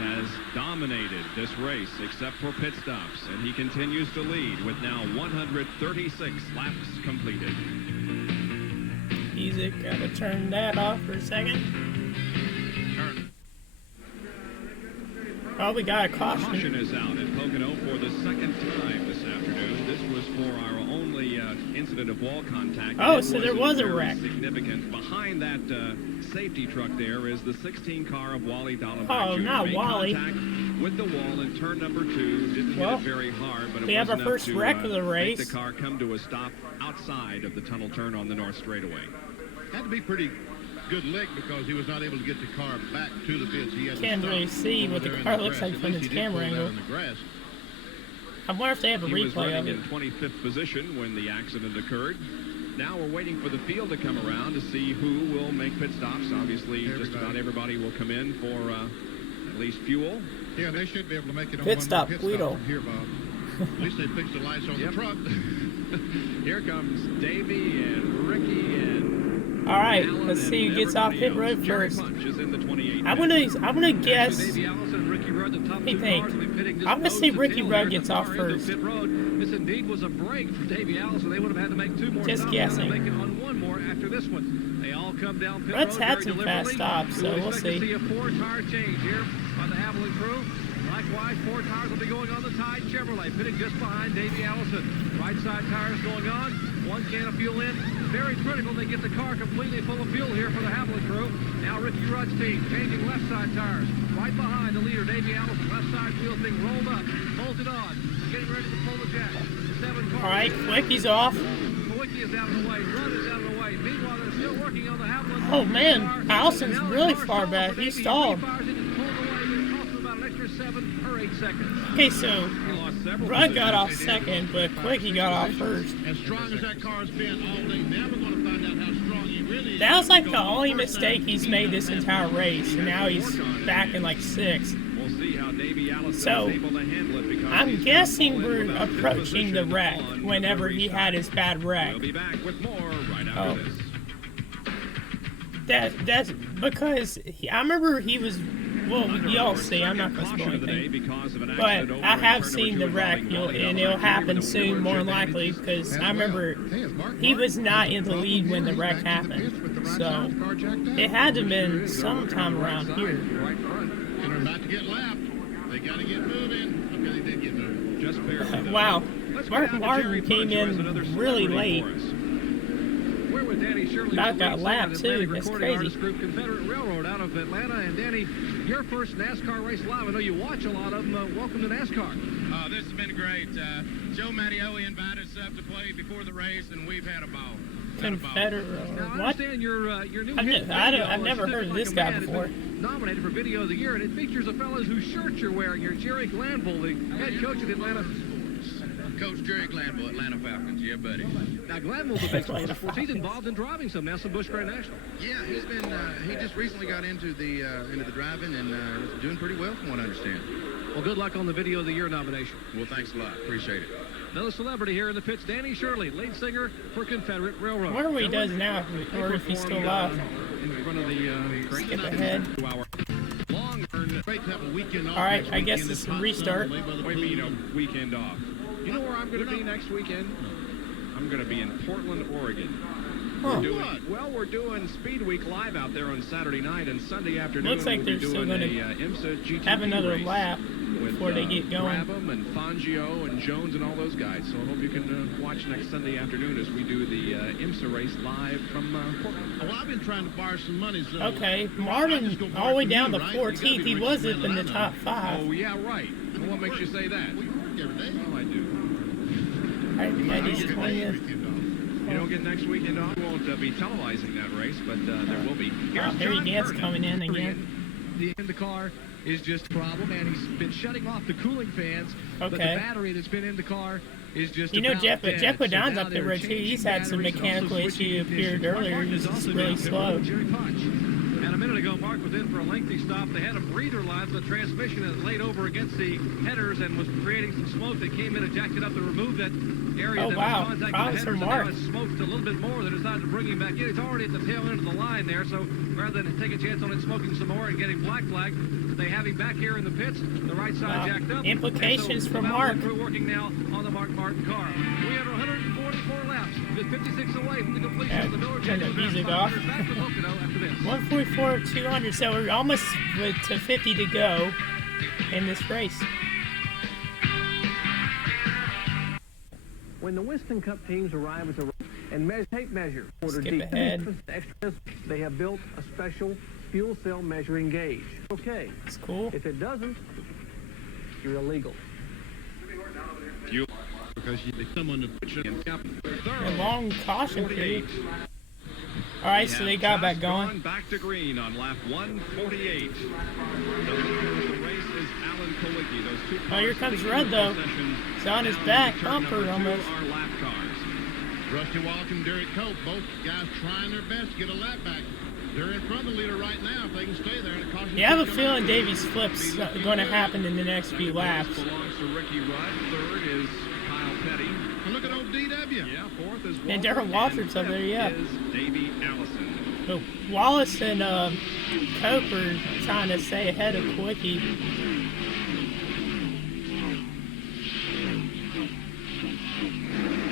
has dominated this race except for pit stops, and he continues to lead with now 136 laps completed. Music, gotta turn that off for a second. Oh, we got a caution. Caution is out at Pocono for the second time this afternoon. This was for our only incident of wall contact. Oh, so there was a very wreck. Significant. Behind that safety truck there is the 16 car of Wally Dollenbach Oh, Jr. not Made Wally. contact with the wall in turn number 2. Didn't hit it very hard, but it we have was our enough first to wreck of the make race. the car come to a stop outside of the tunnel turn on the north straightaway. Had to be pretty good lick because he was not able to get the car back to the pits. He had to Can't stop really see over what the there in car looks grass. like At from least its he did camera pull that angle. in the grass. I wonder if they have a He was replay of running it. in 25th position when the accident occurred. Now we're waiting for the field to come around to see who will make pit stops. Obviously, just about everybody will come in for at least fuel. Yeah, they should be able to make it on Pit one stop, more pit Guido. stop from here, Bob. At least they fixed the lights on the truck. Here comes Davey and Ricky and All right, Alan let's see who and gets off pit everybody road else. Jarrett first. Punch is in the 28th. I'm gonna guess. Davey Allison and Ricky Rudd, the top Hey, two think. cars, will be pitting just I'm gonna nose say to Ricky tail Rudd here at gets the off far end of first. Pit road. This indeed was a break for Davey Allison. They would have had to make 2 more Just stops. guessing. They'll make it on 1 more after this one. They all come down pit Rudd's road had very some fast deliberately. stops, so we'll expect to see. see a 4-tire change here by the Haviland crew. Likewise, 4 tires will be going on the Tide Chevrolet, pitting just behind Davey Allison. Right side tires going on, 1 can of fuel in. Very critical they get the car completely full of fuel here for the Haviland crew. Now Ricky Rudd's team changing left side tires. Right behind the leader, Davey Allison. Left side wheels being rolled up, bolted on, getting ready to pull the jack. 7 cars. All right, Quicky's off. Kwilyt is out of the way, Rudd is out of the way. Meanwhile, they're still working on the Haviland. Oh man, Allison's really far back. He stalled. Okay, so Rudd got off second, but Quickie got off first. As strong as that car's been all day, now we're going to find out how strong he really is. That was like the only mistake he's made this entire race, and now he's back in like 6th. We'll see how Davey Allison So, is able to handle it because I'm he's guessing gonna pull in we're with a fifth approaching the position wreck on whenever the he had his bad wreck. We'll be back with more right after this. That's because I remember he was. Well, y'all see. I'm not gonna spoil anything. But I have seen the wreck, and it'll happen soon, more than likely, because I remember he was not in the lead when the wreck happened. So it had to have been sometime around here. And they're about to get lapped. They got to get moving. Okay, they did get moving. Just barely. Wow, Mark Martin came in really late. We're with Danny Shirley. About got lapped too. That's crazy. Group Confederate Railroad out of Atlanta. And Danny, your first NASCAR race live. I know you watch a lot of them. Welcome to NASCAR. Oh, this has been great. Joe Mattioli invited us up to play before the race, and we've had a ball. Confederate. Now, I What? understand your new I've never heard of this guy before. Nominated for Video of the Year, and it features a fellow whose shirt you're wearing. You're Jerry Glanville, the head coach of the Atlanta. Coach Jerry Glanville, Atlanta Falcons. Yeah, buddy. Now, Glanville's a big sport sports. He's involved in driving some now, some Busch Grand National. Yeah, he's been. He just recently got into the driving and is doing pretty well, from what I understand. Well, good luck on the Video of the Year nomination. Well, thanks a lot. Appreciate it. Another celebrity here in the pits, Danny Shirley, lead singer for Confederate Railroad. I wonder what he does now, or if he's still alive. In front of the Skip ahead. All right, I guess it's a restart. What do you mean a weekend off? You know where I'm going to be next weekend? I'm going to be in Portland, Oregon. Huh. We're doing Speed Week live out there on Saturday night, and Sunday afternoon Looks like we'll be they're still doing gonna a IMSA GTP have another race lap with, before they get going. Grabham and Fangio and Jones and all those guys. So I hope you can watch next Sunday afternoon as we do the IMSA race live from Portland. Well, I've been trying to borrow some money, so... Okay, Martin all the way down to 14th. He was up in the top 5. Oh, yeah, right. Well, what makes you say that? We work every day. Well, I do. All right, Eddie's 20th. You don't get next weekend off. We won't be televising that race, but there will be. Wow, Harry Gant's coming in again. The car is just a problem, and he's been shutting off the cooling fans. But the battery that's been in the car is just Jeff Odon's up there too. He's had some mechanical issue appeared earlier. He's just really slow. And a minute ago, Mark was in for a lengthy stop. They had a breather line for the transmission that laid over against the headers and was creating some smoke. They came in and jacked it up to remove that area that was contacting the headers, and now it's smoked a little bit more. They decided to bring him back in. It's already at the tail end of the line there, so rather than take a chance on it smoking some more and getting black flag, they have him back here in the pits, the right side jacked up. Implications for Mark. We're working now on the Mark Martin car. We have 144 laps, just 56 away from the completion of the Miller Turn the music off. Back to Pocono after this. 144, 200, so we're almost to 50 to go in this race. When the Winston Cup teams arrive at the race and tape measure, order Skip ahead. extras, they have built a special fuel cell measuring gauge. Okay. It's cool. If it doesn't, you're illegal. Because someone to put you in A long caution period. All right, so they got back going. Back to green on lap 148. The leader of the race is Alan Kowicki. Those two cars Here comes Red, though. He's on his back, bumper almost. Are lap cars. Rusty Walk and Derek Cope, both guys trying their best to get a lap back. They're in front of the leader right now if they can stay there. Yeah, I have a feeling Davey's flip's going to happen in the next few laps. Belongs to Ricky Rudd. Third is Kyle Petty. And look at old DW. Yeah, fourth is Walter. And Darrell Walters up there, yeah. Is Davey Allison. So Wallace and Cope are trying to stay ahead of Kowicki.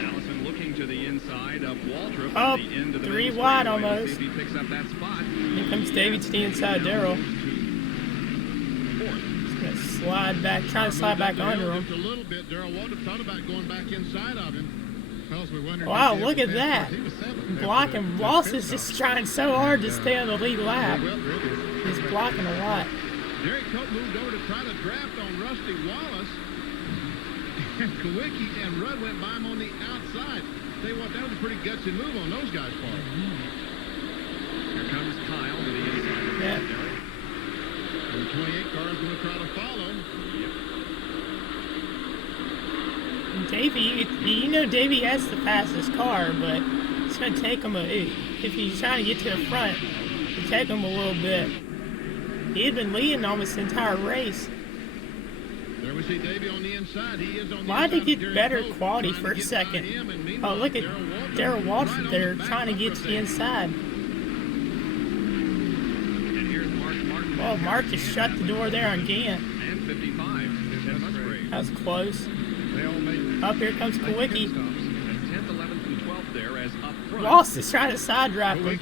Allison looking to the inside of Waltrip. Oh, at the end of the 3 wide almost. See if he picks up that spot. Here comes Davey to the inside, Darrell. He's going to slide back, trying to slide back under him. Just a little bit. Darrell Waltrip thought about going back inside of him. Wow, look at that. Blocking. Wallace is just trying so hard to stay on the lead lap. He's blocking a lot. Derek Cope moved over to try to draft on Rusty Wallace. And Kowicki and Rudd went by him on the outside. Tell you what, that was a pretty gutsy move on those guys' part. Here comes Kyle to the inside. Yeah. And the 28 car is going to try to follow. Davey, Davey has the fastest car, but it's going to take him if he's trying to get to the front, it'll take him a little bit. He had been leading almost the entire race. There we see Davey on the inside. He is on the Why did he inside. get better quality for a second? Oh, look at Darrell Walters there trying to get to the inside. And here's Mark. Oh, Mark just shut the door there on Gant. And 55. That was close. Up here comes Kowicki. 10th, 11th, and 12th there as up front. Wallace is trying to side drive him.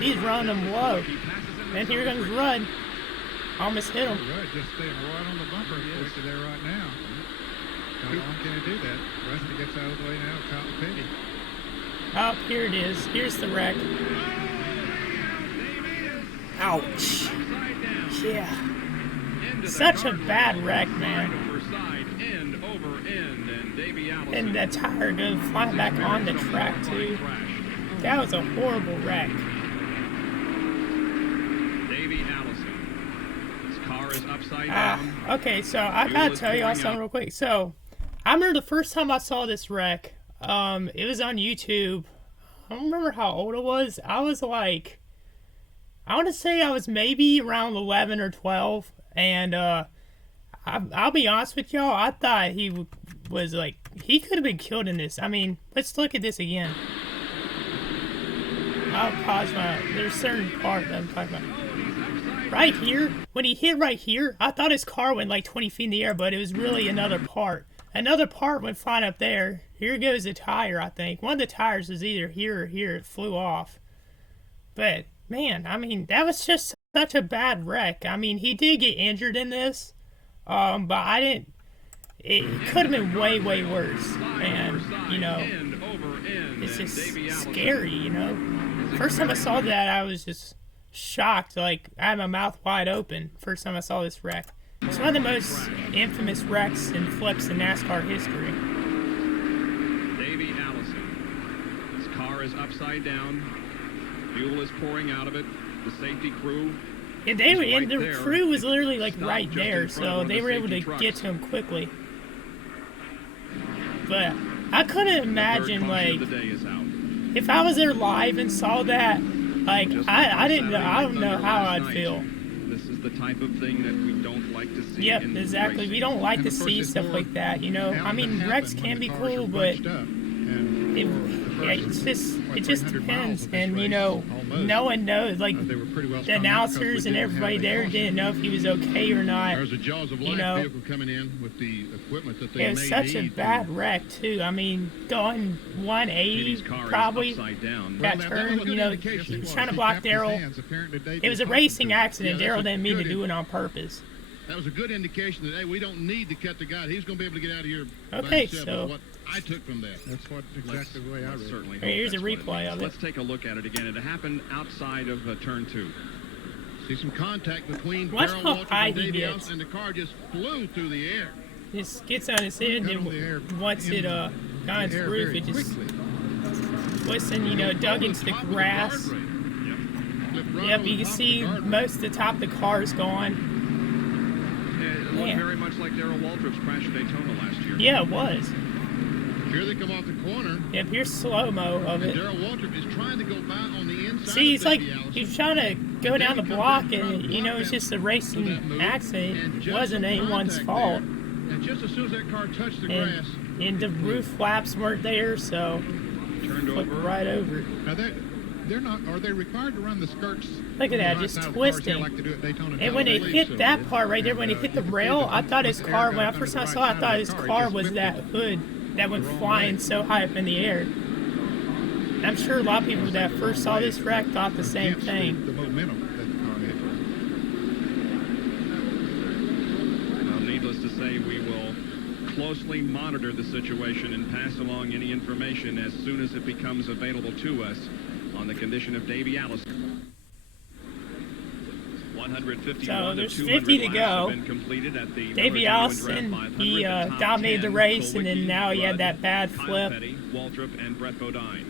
He's running him low. And here comes Rudd. Almost hit him. Rudd just staying right on the bumper Kowicki there right now. How long can he do that? Rusty gets out of the way now. Cotton Petty. Oh, here it is. Here's the wreck. Ouch. Yeah. Such a bad wreck, man. Davey Allison. And the tire going flying back on the track too. That was a horrible wreck. Davey Allison. His car is upside down. Okay, so I gotta tell y'all something real quick. So, I remember the first time I saw this wreck. It was on YouTube. I don't remember how old it was. I was like, I want to say I was maybe around 11 or 12, and I'll be honest with y'all. I thought he was like, he could have been killed in this. I mean, let's look at this again. I'll pause there's a certain part that I'm talking about. Right here, when he hit right here, I thought his car went like 20 feet in the air, but it was really another part. Another part went flying up there. Here goes the tire, I think. One of the tires was either here or here. It flew off. But, man, I mean, that was just such a bad wreck. I mean, he did get injured in this, but I didn't... It could have been way, way worse. And, you know, it's just scary, you know? First time I saw that, I was just shocked. Like, I had my mouth wide open first time I saw this wreck. It's one of the most infamous wrecks and flips in NASCAR history. Davey Allison. His car is upside down. Fuel is pouring out of it. The safety crew. And the crew was literally like right there, so they were able to get to him quickly. But I couldn't imagine, like, if I was there live and saw that, like, I don't know how I'd feel. This is the type of thing that we don't like to see. Yep, exactly. We don't like to see stuff like that, you know? I mean, wrecks can be cool, but it just depends. And, you know, no one knows. Like, the announcers and everybody there didn't know if he was okay or not. There's a Jaws of You Life know, vehicle coming in with the equipment that they it was such a bad wreck, too. I mean, going 180 probably, that turn, you know, he was trying to block Darrell. It was a racing accident. Darrell didn't mean to do it on purpose. That was a good indication that, hey, we don't need to cut the guy. He's going to be able to get out of here. Okay, by himself. so What I took from that. That's what exactly the way I read it. Certainly here's a replay of it. Let's take a look at it again. It happened outside of turn 2. See some contact between Watch Darrell how Walters high and he Davey gets. Allison, and the car just flew through the air. Just gets on his head, and once it got its roof, it just twisted, you know, dug into the grass. Yep, you can see most of the top of the car is gone. It looked very much like Darrell Waltrip's crash at Daytona last year. Yeah, it was. Here they come off the corner. Yep, here's slow-mo of it. Darrell Waltrip is trying to go by on the inside. See, it's like he's trying to go down the block, and, you know, it's just a racing accident. It wasn't anyone's fault. And just as soon as that car touched the grass. And the roof flaps weren't there, so flipped right over. Now they're not. Are they required to run the skirts? Look at that, just twisting. And when it hit that part right there, when it hit the rail, I thought his car. When I first saw it, I thought his car was that hood that went flying so high up in the air. And I'm sure a lot of people that first saw this wreck thought the same thing. The momentum that the car had. Well, needless to say, we will closely monitor the situation and pass along any information as soon as it becomes available to us on the condition of Davey Allison. 151 so there's 50 to go. Davey Allison, he dominated the race, and then now he had that bad flip. Waltrip and Brett Bodine.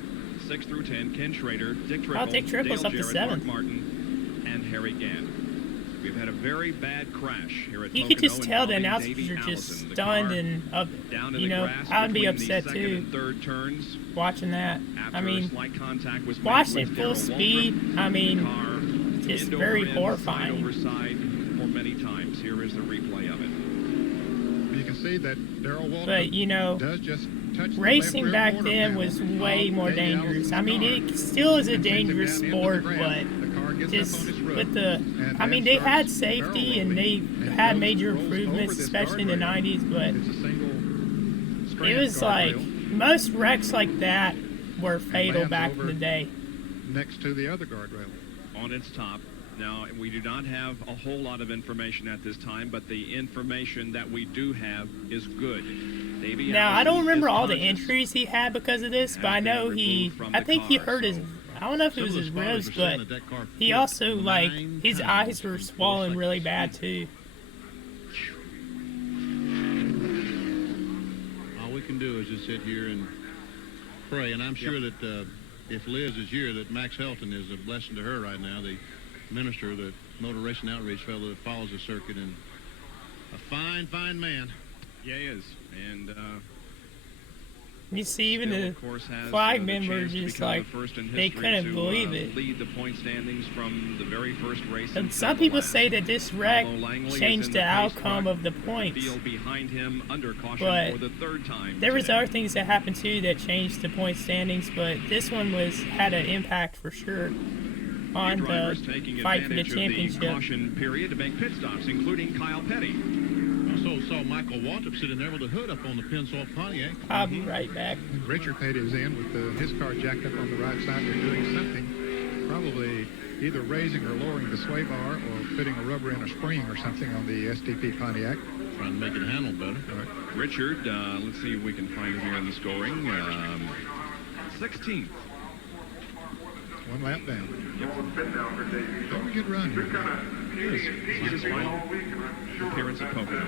6 through 10, Ken Schrader, Dick Triple, Dick Triple's up to 7th. Mark Martin, and Harry Gann. We've had a very bad crash here at You could just tell the announcers are just stunned and up. You know, I'd be upset too. Watching that. I mean, watching it full speed. I mean, just very horrifying. For many times. Here is the replay of it. You can see that Darrell Waltrip but you know, does just touch racing back then was way more dangerous. I mean, it still is a dangerous sport, but just with the, I mean, they had safety and they had major improvements, especially in the 90s, but it was like, most wrecks like that were fatal back in the day. Next to the other guardrail. On its top. Now, we do not have a whole lot of information at this time, but the information that we do have is good. Davey now, I Allison don't remember is all the conscious. injuries he had because of this, but I know I think he hurt his, I don't know if it was his ribs, but he also, like, his eyes were swollen really bad, too. can do is just sit here and pray. And I'm sure that if Liz is here, that Max Helton is a blessing to her right now, the minister, the motor racing outreach fellow that follows the circuit, and a fine, fine man. Yeah, he is. And you see, even still, the of course, has, flag the members chance to just become like the first in they history couldn't to, believe it. lead the point standings from the very first race. And some people say that this wreck changed the outcome of the points. Behind him under caution But for the third time there was today. other things that happened too that changed the point standings, but this one had an impact for sure on the fight for the championship. The caution period to make pit stops, including Kyle Petty. Also saw Michael Waltrip sitting there with the hood up on the Pennzoil Pontiac. I'll be right back. Richard Petty is in with his car jacked up on the right side. They're doing something, probably either raising or lowering the sway bar or putting a rubber in a spring or something on the SDP Pontiac. Trying to make it handle better. Right. Richard, let's see if we can find him here in the scoring. 16th. One lap down. Yep. Very good run here. This is his final appearance at Pocono.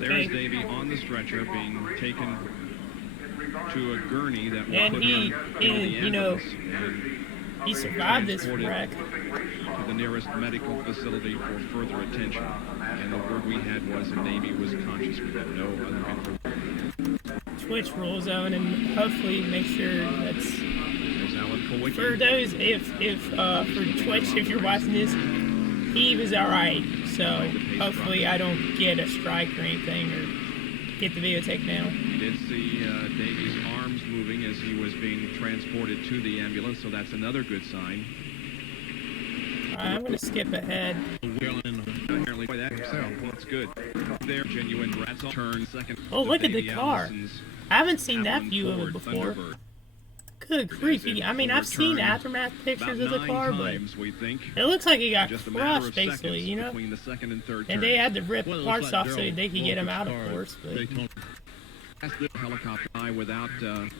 There's Davey on the stretcher being taken to a gurney that will And put he, him in the you know, ambulance and he survived this transported wreck. to the nearest medical facility for further attention. And the word we had was that Davey was conscious. We had no other information. Twitch rules on, and hopefully make sure that's for those if for Twitch, if you're watching this, he was all right. So hopefully I don't get a strike or anything or get the video taken down. You did see Davey's arms moving as he was being transported to the ambulance, so that's another good sign. I'm going to skip ahead. Apparently, that's good. There, genuine Ratzel turn second. Oh, look at the Davey car. Allison's I haven't seen that Avalon view of it Ford before. Thunderbird. Good grief. I mean, I've seen aftermath pictures of the car, but it looks like it got crushed, basically, you know? The second and third and they had to rip parts off so they could get them out, of course. But that's the helicopter guy without... look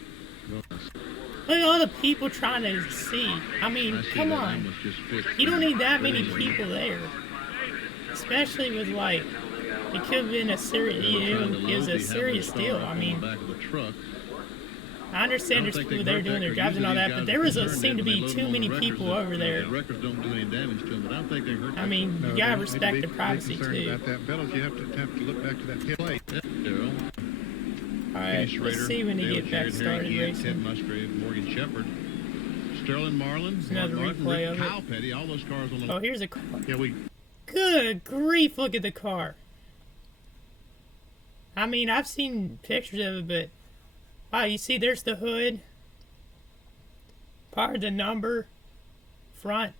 at all the people trying to see. I mean, come on. You don't need that many people there. Especially with, like, it could have been a serious, you know, it was a serious deal. I mean, I understand there's people there doing their jobs and all that, but there seemed to be too many people over there. I mean, you gotta respect the privacy too. About that, Bellows, you have to look back to that plate. All right, let's see when they get back started racing. Ted Musgrave, Morgan Shepherd, Sterling Marlin, There's another replay of Kyle it. Petty, all those cars on the... Oh, here's a car. Yeah, Good grief, look at the car. I mean, I've seen pictures of it, but wow, you see there's the hood, part of the number, front.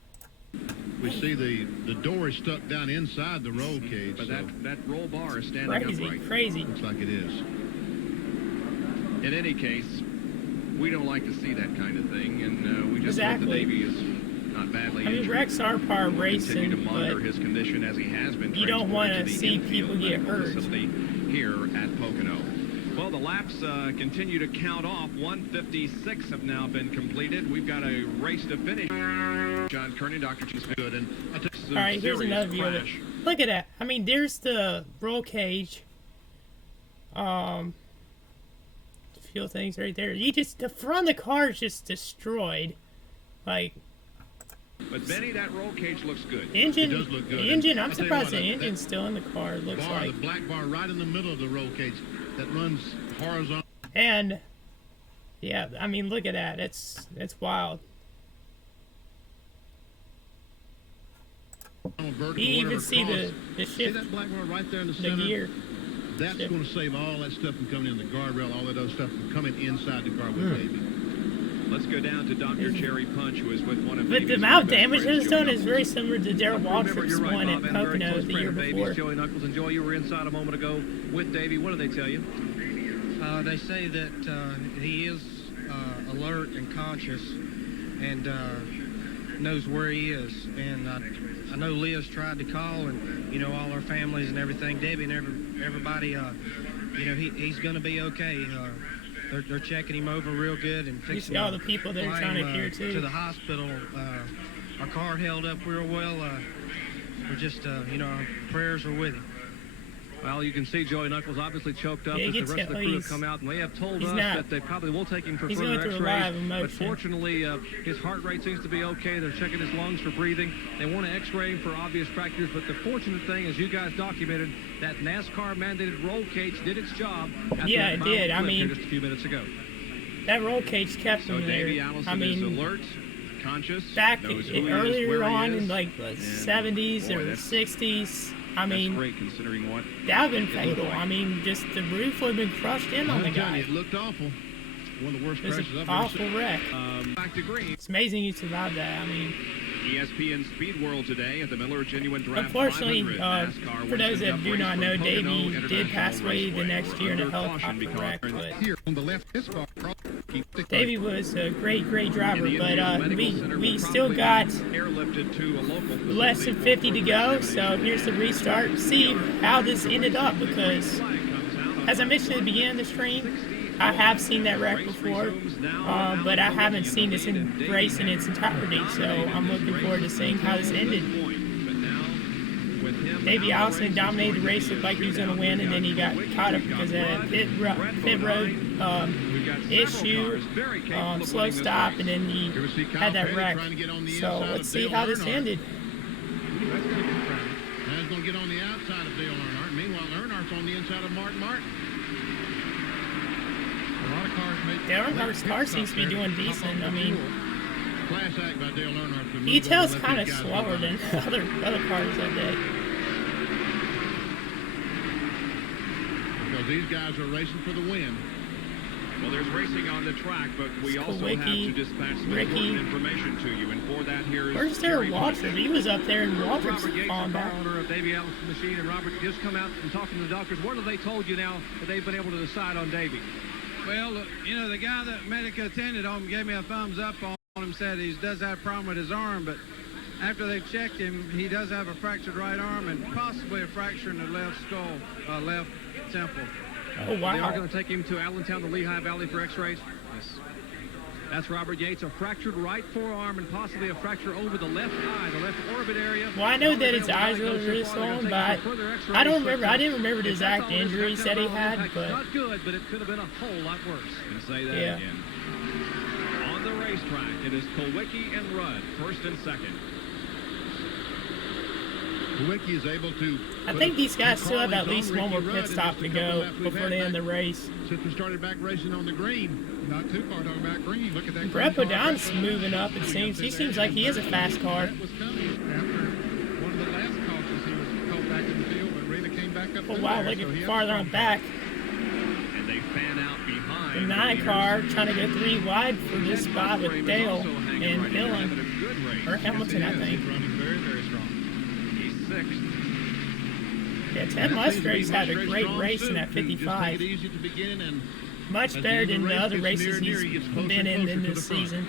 We see the door is stuck down inside the roll cage. But that roll bar is standing upright. Crazy. Looks like it is. In any case, we don't like to see that kind of thing, and we just hope that Davey is not badly injured. I mean, wrecks are part of racing, continue to monitor but his condition as he has been. You don't want to see people get hurt. Here at Pocono. Well, the laps continue to count off. 156 have now been completed. We've got a race to finish. John Kearney, Dr. Cheese good, and all right, here's another view of it. Look at that. I mean, there's the roll cage. Fuel things right there. The front of the car is just destroyed. Like. But Benny, that roll cage looks good. Engine, it does look good. The engine. I'm I'll tell you surprised what, the engine's still in the car. It looks like the black bar right in the middle of the roll cage that runs horizontal. And yeah, I mean, look at that. It's wild. You even see the shift. See that black bar right there in the center? The gear. That's going to save all that stuff from coming in the guardrail, all that other stuff from coming inside the car with Davey. Let's go down to Dr. Cherry Punch, who is with one of But the amount of damage it has done is very similar to Darrell Waltrip's one at Pocono the year before. Joey Knuckles and Joey, you were inside a moment ago with Davey. What did they tell you? They say that he is alert and conscious and knows where he is. And I know Liz tried to call, and you know, all our families and everything. Debbie and everybody. You know, he's going to be okay. They're checking him over real good and fixing. You see all the people that are trying to hear too. To the hospital. Our car held up real well. We're just, you know, our prayers are with him. Well, you can see Joey Knuckles obviously choked up Yeah, as the rest of the crew have come out, and they have told us that they probably will take him for further x-rays. But fortunately, his heart rate seems to be okay. They're checking his lungs for breathing. They want to x-ray him for obvious fractures, but the fortunate thing, as you guys documented, that NASCAR-mandated roll cage did its job. Yeah, it did. I mean, just a few minutes ago. That roll cage kept him there. Davey Allison is alert, conscious, back earlier on in like the 70s or the 60s. I mean, that's great considering what that would have been fatal. I mean, just the roof would have been crushed in on the guy. It looked awful. One of the worst crashes I've ever awful seen. wreck. Back to green. It's amazing you survived that. I mean, ESPN Speed World today at the Miller Genuine Draft. Unfortunately, for those that do not know, Davey did pass away the next year in a helicopter wreck. But Here on the left, this car, Davey was a great driver, but we still got less than 50 to go. So here's the restart. See how this ended up, because as I mentioned at the beginning of the stream, I have seen that wreck before, but I haven't seen this race in its entirety, so I'm looking forward to seeing how this ended. Davey Allison dominated the race, looked like he was going to win, and then he got caught up because of a pit road issue, slow stop, and then he had that wreck. So let's see how this ended. Now he's going to get on the outside of Dale Earnhardt. Meanwhile, Earnhardt's on the inside of Mark Martin. Dale Earnhardt's car seems to be doing decent. I mean, class act by Dale Earnhardt. you can tell it's kind of slower than other cars that day. Because these guys are racing for the win. Well, there's racing on the track, but we also have to dispatch some important information to you. And for that, here's where's Jarrett Walter? He was up there, and Walter's Robert Yates, falling the back. owner of Davey Allison Machine, and Robert just come out and talking to the doctors. What have they told you now that they've been able to decide on Davey? Well, you know, the guy that medical attended on him gave me a thumbs up on him, said he does have a problem with his arm, but after they've checked him, he does have a fractured right arm and possibly a fracture in the left skull, left temple. Oh, wow. They are going to take him to Allentown, the Lehigh Valley for x-rays. Yes. That's Robert Yates, a fractured right forearm and possibly a fracture over the left eye, the left orbit area. Well, I know that his eyes are really swollen, but I don't remember. I didn't remember the exact injuries that he had, but not good, but it could have been a whole lot worse. Can say that again. On the racetrack, it is Kulwicki and Rudd, first and second. Kulwicki is able to. I think these guys still have at least one more pit stop to go before they end the race. Since we started back racing on the green, not too far on back green. Look at that. Brett Bodon's moving up, it seems. He seems like he is a fast car. That was coming after one of the last cautions. He was caught back in the field, but really came back up. Oh, wow, look at farther on back. And they fan out behind. The 9 car trying to go 3 wide for this spot with Dale and Dillon. Or Hamilton, I think. Very, very strong. Sixth. Yeah, Ted Musgrave's had a great race in that 55. Much better than the other races he's been in this season.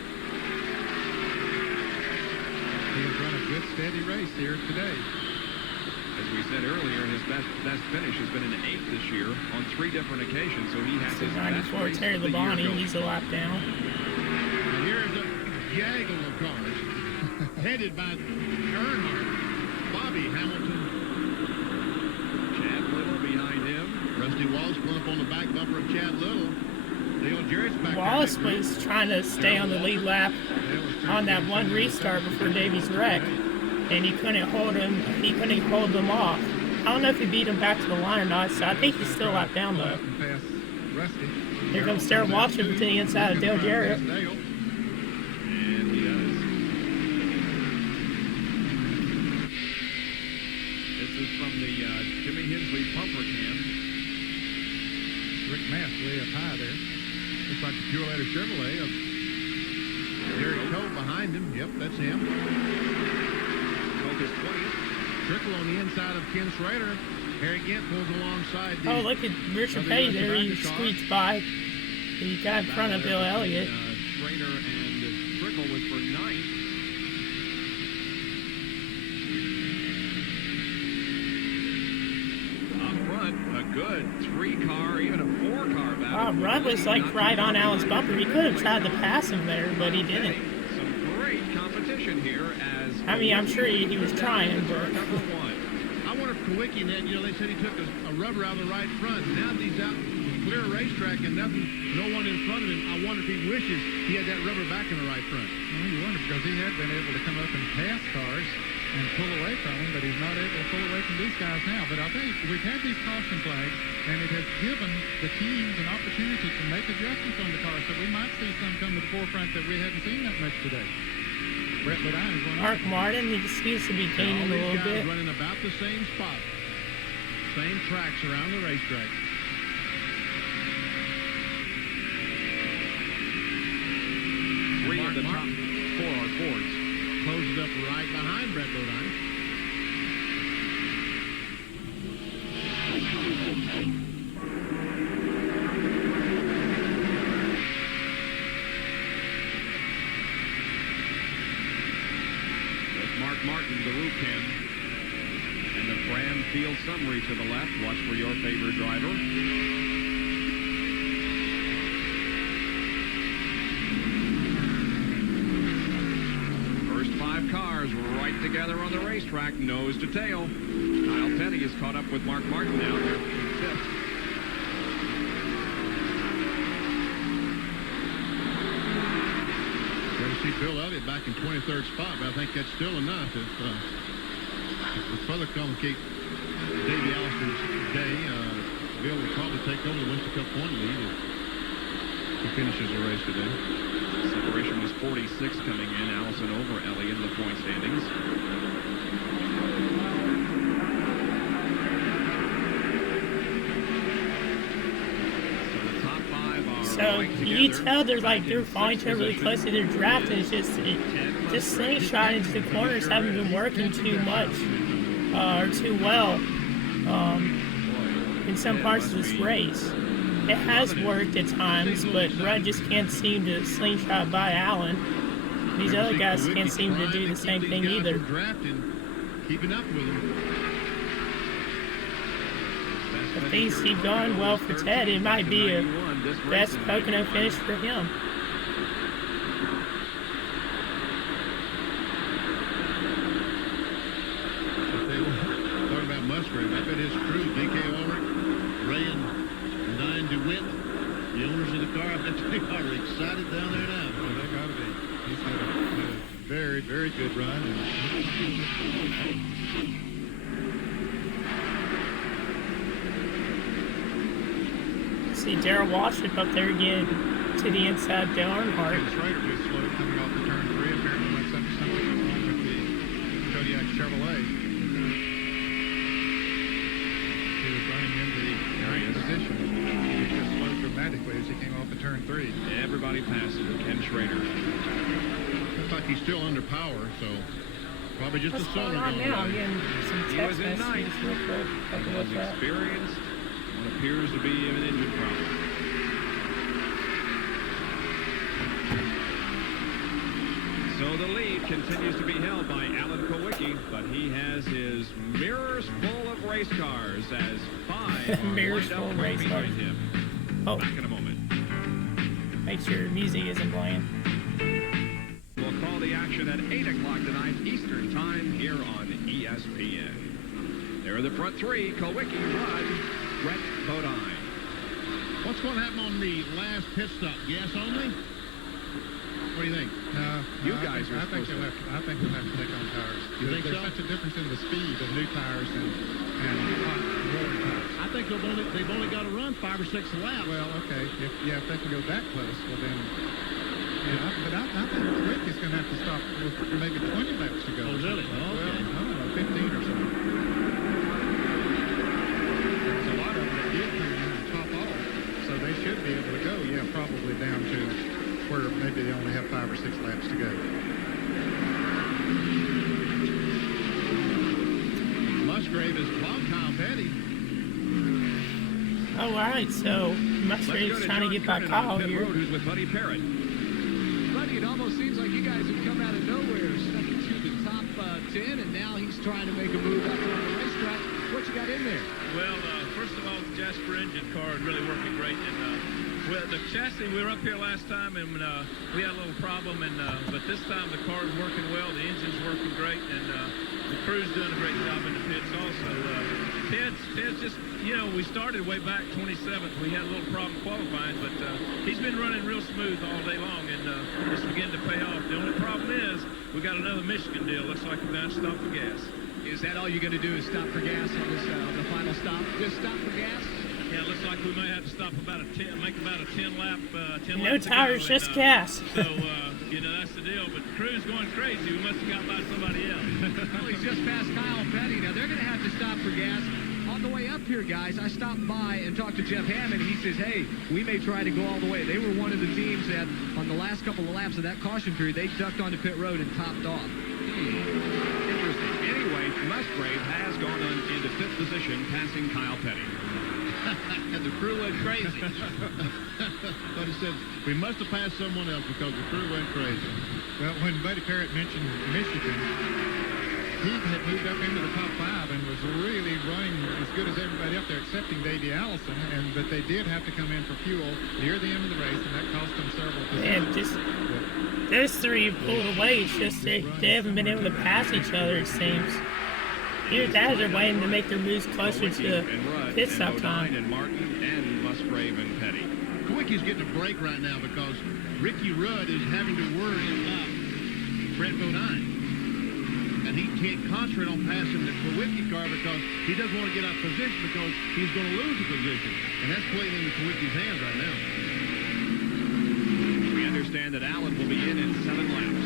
He's run a good, steady race here today. As we said earlier, his best finish has been an 8th this year on 3 different occasions, so he has his best 94 race Terry of the year Labonte, going. he's a lap down. And here's a gaggle of cars headed by Earnhardt. Bobby Hamilton. Chad Little behind him. Rusty Wallace pulling up on the back bumper of Chad Little. Dale Jarrett's back. Wallace was trying to stay on the lead lap on that one restart before Davey's wreck, and he couldn't hold him. He couldn't hold them off. I don't know if he beat him back to the line or not, so I think he's still lap down though. Here comes Jarrett Walter to the inside of Dale Jarrett. Way up high there. Looks like the cwilreacts Chevrolet of Derek Coe behind him. Yep, that's him. Focus 20th. Trickle on the inside of Ken Schrader. Harry Gant pulls alongside. Oh, look at Richard Petty there. He squeaked by. He got in front of Bill Elliott. Schrader and Trickle was for 9th. A good 3-car, even a 4-car battle. Rudd was like right on Allen's bumper. He could have tried to pass him there, but he didn't. Some great competition here as... I mean, I'm sure he was trying, but... I wonder if Kowicki, and then, they said he took a rubber out of the right front. Now that he's out clear racetrack and no one in front of him, I wonder if he wishes he had that rubber back in the right front. Well, you wonder, because he had been able to come up and pass cars and pull away from them, but he's not able to pull away from these guys now. But I think we've had these caution flags, and it has given the teams an opportunity to make adjustments on the car, so we might see some come to the forefront that we haven't seen that much today. Brett Ledine is one. Mark Martin, he seems to be gaining a little bit. Running about the same spot, same tracks around the racetrack. Three of the top four are Fords. Closes up right behind Brett Ledine. Martin, the Rucan, and the Fram Field Summary to the left. Watch for your favorite driver. First 5 cars right together on the racetrack, nose to tail. Kyle Petty is caught up with Mark Martin now. They're in 5th. See Bill Elliott back in 23rd spot, but I think that's still enough. If the further complicate Davey Allison's day, Bill will probably take over the Winston Cup point lead if he finishes the race today. Separation was 46 coming in. Allison over Elliott in the point standings. So you tell they're falling to really closely. They're drafting. It's just slingshot into the corners haven't been working too much or too well in some parts of this race. It has worked at times, but Rudd just can't seem to slingshot by Allen. These other guys can't seem to do the same thing either. Keeping up with him. If things keep going well for Ted, it might be a best Pocono finish for him. Talking about Musgrave, I bet his crew, D.K. Ulrich, Ray and Diane DeWitt, the owners of the car, I bet they are excited down there now. Well, they got to be. He's had a very, very good run. See Darrell Waltrip up there again to the inside to Earnhardt. Schrader was slow coming off the turn 3. Apparently went something wrong with the Kodiak Chevrolet. He was running into the right position. He just slowed dramatically as he came off the turn 3. Everybody passes Ken Schrader. Looks like he's still under power, so probably just a solar going now? He was in 9th. He was experienced. What appears to be an engine problem. So the lead continues to be held by Alan Kowicki, but he has his mirrors full of race cars as 5 are mirrors lined full up of race behind cars. him. Oh. Back in a moment. Make sure music isn't playing. We'll call the action at 8 o'clock tonight Eastern Time here on ESPN. There are the front 3, Kowicki, Rudd, Brett Bodine. What's going to happen on the last pit stop? Gas only? What do you think? You guys are I think supposed to. I think we'll have to take on tires. You think There's so? such a difference in the speed of new tires and hot rolling tires. I think they've only got to run 5 or 6 laps. Well, okay. If they can go that close, well then. Yeah, but I think Rick is going to have to stop with maybe 20 laps to go. Oh, really? Oh, Well, okay. I don't know, 15 or something. There's a lot of them that did come in and top off, so they should be able to go, probably down to where maybe they only have 5 or 6 laps to go. Musgrave is clogged Kyle Petty. All right, so Musgrave's trying to get by Kyle here. Who's with Buddy Parrott. Buddy, it almost seems like you guys have come out of nowhere, stuck into the top 10, and now he's trying to make a move out there on the racetrack. What you got in there? Well, first of all, the Jasper engine car is really working great, and the chassis, we were up here last time, and we had a little problem, and but this time the car is working well, the engine's working great, and the crew's doing a great job in the pits also. Ted's just, you know, we started way back 27th. We had a little problem qualifying, but he's been running real smooth all day long, and it's beginning to pay off. The only problem is we got another Michigan deal. Looks like we're going to stop for gas. Is that all you're going to do is stop for gas on this the final stop? Just stop for gas? Yeah, it looks like we may have to stop about a 10, make about a 10 lap. 10 No laps tires, just gas. So, you know, that's the deal. But the crew's going crazy. We must have got by somebody else. Well, he's just past Kyle Petty. Now, they're going to have to stop for gas. On the way up here, guys, I stopped by and talked to Jeff Hammond. He says, hey, we may try to go all the way. They were one of the teams that, on the last couple of laps of that caution period, they ducked onto pit road and topped off. Interesting. Anyway, Musgrave has gone into fifth position, passing Kyle Petty. And the crew went crazy. But he said, we must have passed someone else because the crew went crazy. Well, when Buddy Parrott mentioned Michigan, he had moved up into the top 5 and was really running as good as everybody up there, excepting Davey Allison. But they did have to come in for fuel near the end of the race, and that cost them several positions. Man, those three have pulled away. It's just they haven't been able to pass each other, it seems. Either that or they're waiting to make their moves closer to pit stop time. And Martin and Musgrave and Petty. Kowicki's getting a break right now because Ricky Rudd is having to worry about Brett Bodine. And he can't concentrate on passing the Kowicki car because he doesn't want to get out of position because he's going to lose the position. And that's playing into Kowicki's hands right now. We understand that Allen will be in 7 laps.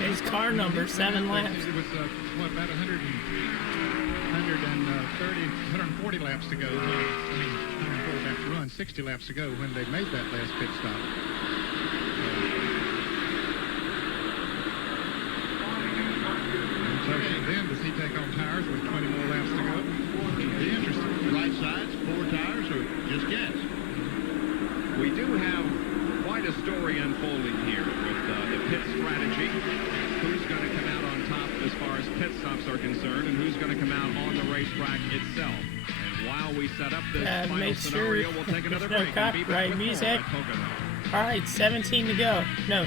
His car number, 7 laps. It was, about 140 laps to go. 140 laps to run, 60 laps to go when they made that last pit stop. So then, does he take on tires with 20 more laps to go? It'll be interesting. Right sides, 4 tires, or just gas? We do have quite a story unfolding here with the pit strategy. Who's going to come out on top as far as pit stops are concerned, and who's going to come out on the racetrack itself. And while we set up this final scenario, we'll take another break. No copyright music. All right, 17 to go. No,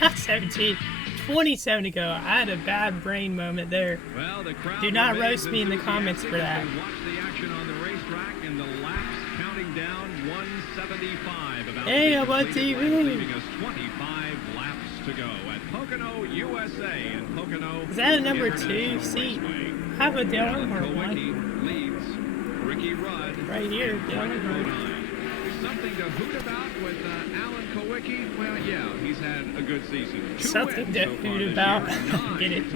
not 17. 27 to go. I had a bad brain moment there. Well, the crowd do not roast me in the comments for that. Watch the action on the racetrack and the laps counting down 175. About hey, how about TV? Leaving us 25 laps to go at Pocono, USA, and Pocono. Is that a number 2 seat? How about Dale Earnhardt one? Leads Ricky Rudd. Right here, Dale Earnhardt. Something to hoot about with Alan Kowicki. Well, yeah, he's had a good season. Something to hoot about. Get it?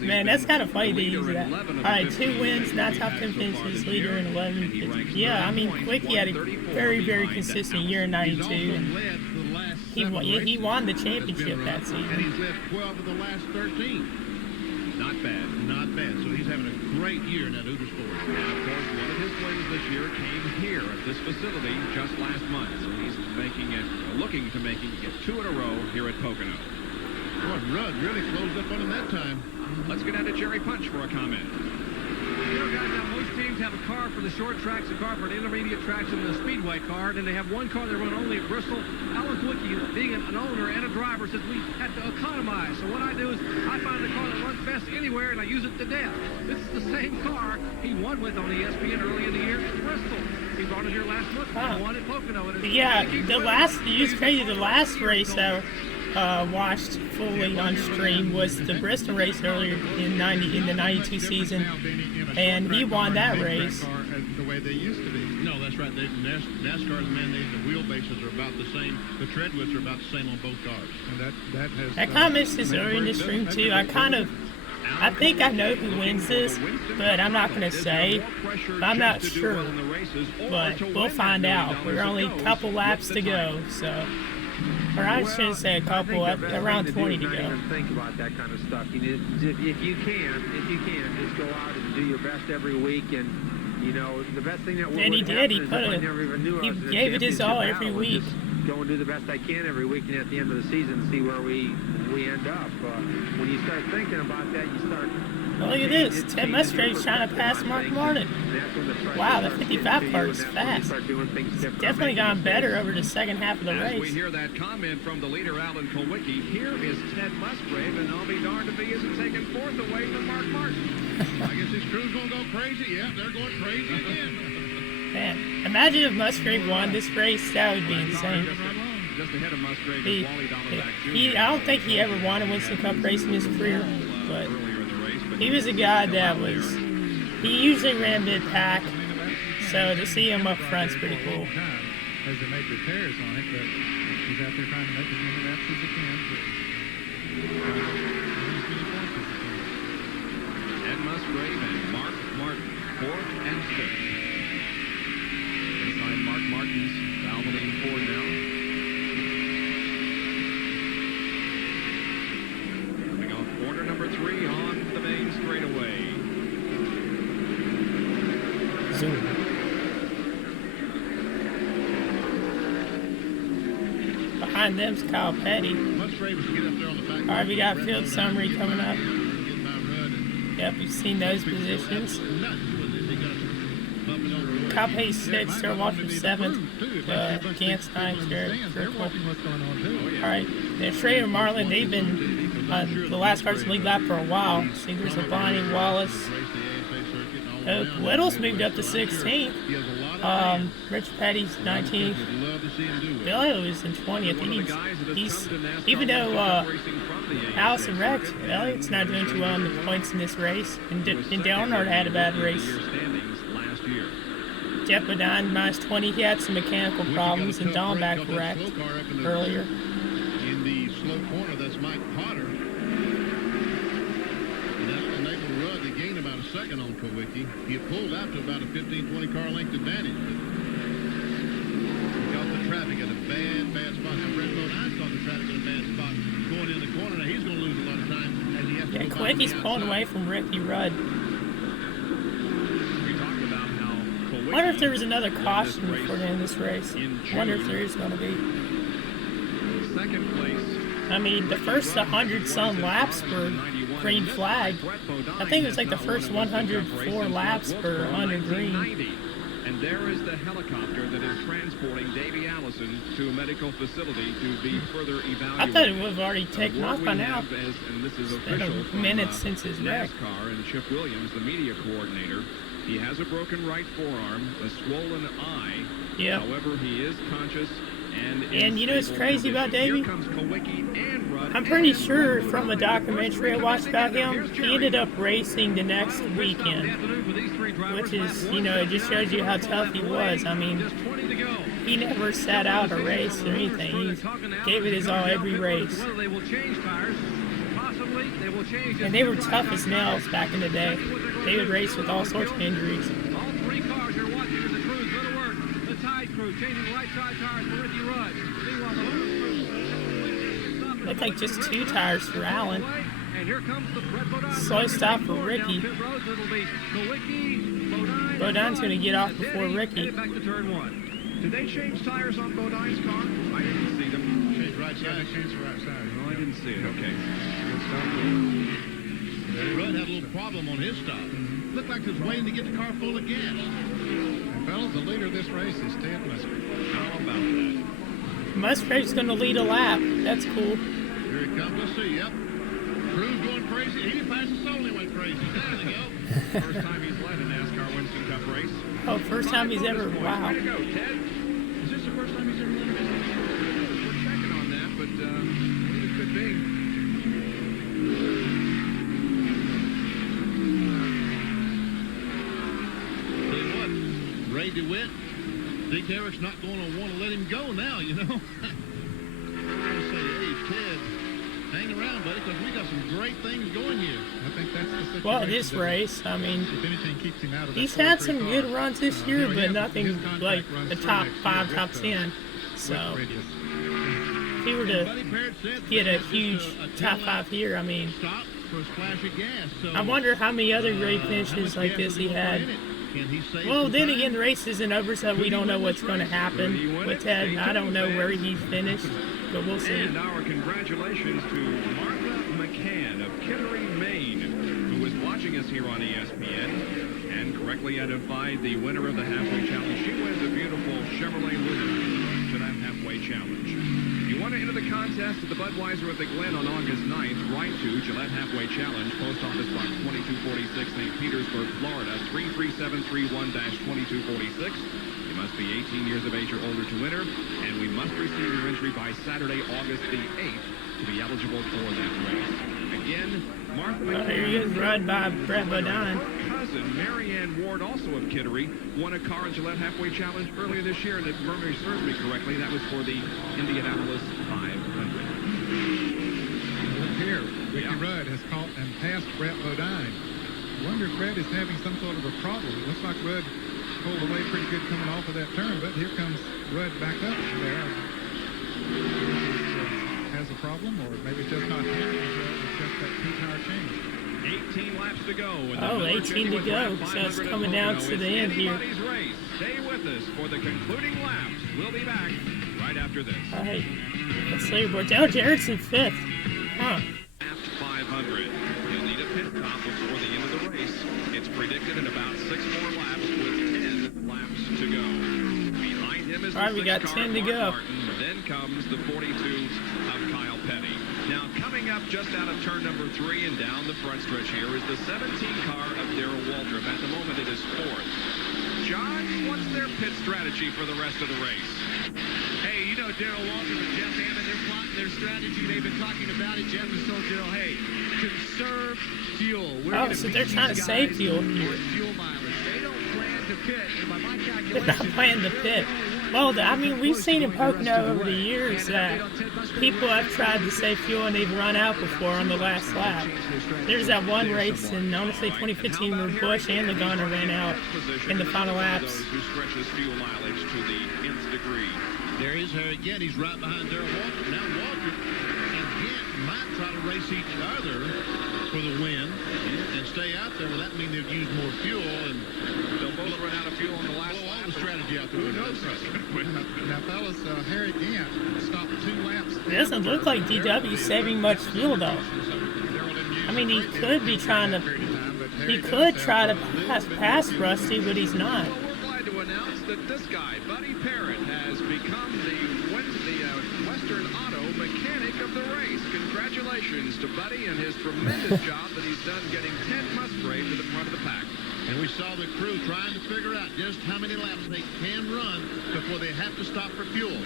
Man, that's kind of funny to use that. All right, 2 wins, not top 10 finishes, leader in 11. Yeah, I mean, Kowicki had a very, very consistent year in '92. He won the championship that season. And he's led 12 of the last 13. Not bad. Not bad. So he's having a great year in that Uber Sport. And of course, one of his wins this year came here at this facility just last month. So he's looking to make it 2 in a row here at Pocono. Boy, Rudd really closed up on him that time. Let's get out to Jerry Punch for a comment. You know, guys, now most teams have a car for the short tracks, a car for the intermediate tracks, and a speedway car. And then they have one car they run only at Bristol. Alan Kowicki, being an owner and a driver, says we had to economize. So what I do is I find a car that runs best anywhere, and I use it to death. This is the same car he won with on ESPN early in the year at Bristol. He brought it here last month. He won at Pocono. Yeah, the last race I watched fully on stream was the Bristol race earlier in the '92 season, and he won that race. The way they used to be. No, that's right. NASCAR's mandated the wheelbases are about the same. The tread widths are about the same on both cars. And I kind of missed this early in the stream too. I think I know who wins this, but I'm not going to say. I'm not sure, but we'll find out. We're only a couple laps to go, so. Or I shouldn't say a couple, around 20 to go. Even think about that kind of stuff. If you can, just go out and do your best every week. And you know, the best thing that and he did. He gave it his all every week. Go and do the best I can every week, and at the end of the season, see where we end up. When you start thinking about that, you start. Well, look at this. Ted Musgrave's trying to pass Mark Martin. Wow, the 55 car is fast. It's definitely gone better over the second half of the race. As we hear that comment from the leader, Alan Kowicki, here is Ted Musgrave, and I'll be darned if he isn't taking 4th away from Mark Martin. I guess this crew's going to go crazy. Yeah, they're going crazy again. Man, imagine if Musgrave won this race. That would be insane. Just ahead of Musgrave is Wally Donovan. I don't think he ever won a Winston Cup race in his career, but he was a guy that was. He usually ran mid-pack, so to see him up front's pretty cool. As they make repairs on it, but he's out there trying to make as many laps as he can. Ed Musgrave and Mark Martin, 4th and 5th. Inside Mark Martin's Valvoline Ford now. Coming off corner number 3 on the main straightaway. Zoom. Behind them's Kyle Petty. Alright, we got field summary coming up. Yep, you've seen those positions. Kyle Petty's 6th, Sir Walter's 7th, Gant's 9th, Jarrett. Alright, then Schrader and Marlin, they've been on the last cars in the league lap for a while. See, there's Labonte, Wallace. Little's moved up to 16th. Rich Petty's 19th. Elliott is in 20th. He's even though Allison wrecked, Elliott's not doing too well in the points in this race. And Delnard had a bad race. Jeff Bodine minus 20. He had some mechanical problems, and Dahlback wrecked earlier. In the slow corner, that's Mike Potter. And that's enabled Rudd to gain about a second on Kwilyt. He had pulled out to about a 15-20 car length advantage. But he caught the traffic at a bad spot. Now, Brett Bodine caught the traffic at a bad spot going in the corner. Now, he's going to lose a lot of time as he has to go Kwicky's pulling away from Ricky Rudd. I wonder if there was another caution before the end of this race. I wonder if there is going to be. Second place. I mean, the first 100-some laps were green flag. I think it was like the first 104 laps were under green. And there is the helicopter that is transporting Davey Allison to a medical facility to be further evaluated. I thought it would have already taken off by now. And this is It's been official a minute since his wreck. NASCAR and Chip Williams, the media coordinator. He has a broken right forearm, a swollen eye. Yeah. However, he is conscious and you know what's crazy about Davey? I'm pretty sure from a documentary I watched about him, he ended up racing the next weekend. Which is, you know, it just shows you how tough he was. I mean, he never sat out a race or anything. He gave it his all every race. And they were tough as nails back in the day. They would race with all sorts of injuries. All 3 cars you're watching as the crews go to work. The Tide crew changing right side tires for Ricky Rudd. Meanwhile, the Lotus crew Looked like just 2 tires for Allen. and here comes the Brett Bodine. Slow stop for Ricky. Bodine's going to get off before Ricky. Back to turn 1. Did they change tires on Bodine's car? I didn't see them. Change right side. Yeah, change right side. No, I didn't see it. Okay. Rudd had a little problem on his stop. Looked like he was waiting to get the car full of gas. And fellas, the leader of this race is Ted Musgrave. How about that? Musgrave's going to lead a lap. That's cool. Here he comes. Let's see. Yep. Crew's going crazy. He didn't pass the soul. He went crazy. There they go. First time he's led a NASCAR Winston Cup race. Oh, first time he's ever. Wow. Way to go, Ted. Is this the first time he's ever led a Winston Cup race? We're checking on that, but it could be. Ray DeWitt, Dick Eric's not going to want to let him go now, you know. I say, hey, Ted, hang around, buddy, because we got some great things going here. I think that's the situation. Well, this race, I mean, if anything keeps him out of he's had some good runs this year, but nothing like the top 5, top 10. So, if he were to get a huge top 5 here, I mean, I wonder how many other great finishes like this he had. Well, then again, the race isn't over, so we don't know what's going to happen with Ted. I don't know where he's finished, but we'll see. And our congratulations to Martha McCann of Kittery, Maine, who is watching us here on ESPN and correctly identified the winner of the halfway challenge. She wins a beautiful Chevrolet Luna to that halfway challenge. If you want to enter the contest at the Budweiser at the Glen on August 9th. Write to Gillette Halfway Challenge, Post Office Box 2246, St. Petersburg, Florida, 33731-2246. You must be 18 years of age or older to enter, and we must receive your entry by Saturday, August the 8th, to be eligible for that race. Again, Martha McCann, here he is, run by Brett Bodine. Her cousin, Marianne Ward, also of Kittery, won a car in Gillette Halfway Challenge earlier this year, and if memory serves me correctly, that was for the Indianapolis 500. Look here, Ricky Rudd has caught and passed Brett Bodine. I wonder if Brett is having some sort of a problem. It looks like Rudd pulled away pretty good coming off of that turn, but here comes Rudd back up there. Has a problem, or maybe it's just not handling as well. It's just that P-tire change. 18 laps to go. Oh, 18 to go. So it's coming down to the end here. Race. Stay with us for the concluding laps. We'll be back right after this. All right. Let's leaderboard. Oh, Jarrett's in 5th. Huh. After 500. He'll need a pit stop before the end of the race. It's predicted in about 6 more laps with 10 laps to go. Behind him is all right, we got 10 to go. Martin. Then comes the 42 of Kyle Petty. Now, coming up just out of turn number 3 and down the front stretch here is the 17 car of Darrell Waltrip. At the moment, it is 4th. John, what's their pit strategy for the rest of the race? Hey, you know Darrell Waltrip and Jeff Hammond, they're plotting their strategy. They've been talking about it. Jeff has told Darrell, hey, conserve fuel. Oh, so they're trying to save fuel here. Fuel mileage. They don't plan to pit, and by my calculation, they're not planning to pit. Well, I mean, we've seen in Pocono over the years that people have tried to save fuel and they've run out before on the last lap. There's that one race in, I want to say 2015, where Busch and Logano ran out in the final laps. Who stretches fuel mileage to the nth degree. There is Harry Gant. He's right behind Darrell Waltrip. Now Waltrip and Gant might try to race each other for the win and stay out there. Well, that means they've used more fuel, and they'll both run out of fuel on the last blow all lap. the strategy out the window. Now, fellas, Harry Gant stopped 2 laps. It doesn't look like DW saving much fuel, though. I mean, he could be trying to... He could try to pass Rusty, but he's not. Well, we're glad to announce that this guy, Buddy Parrott, has become the Western Auto Mechanic of the race. Congratulations to Buddy and his tremendous job that he's done getting Ted Musgrave to the front of the pack. And we saw the crew trying to figure out just how many laps they can run before they have to stop for fuel.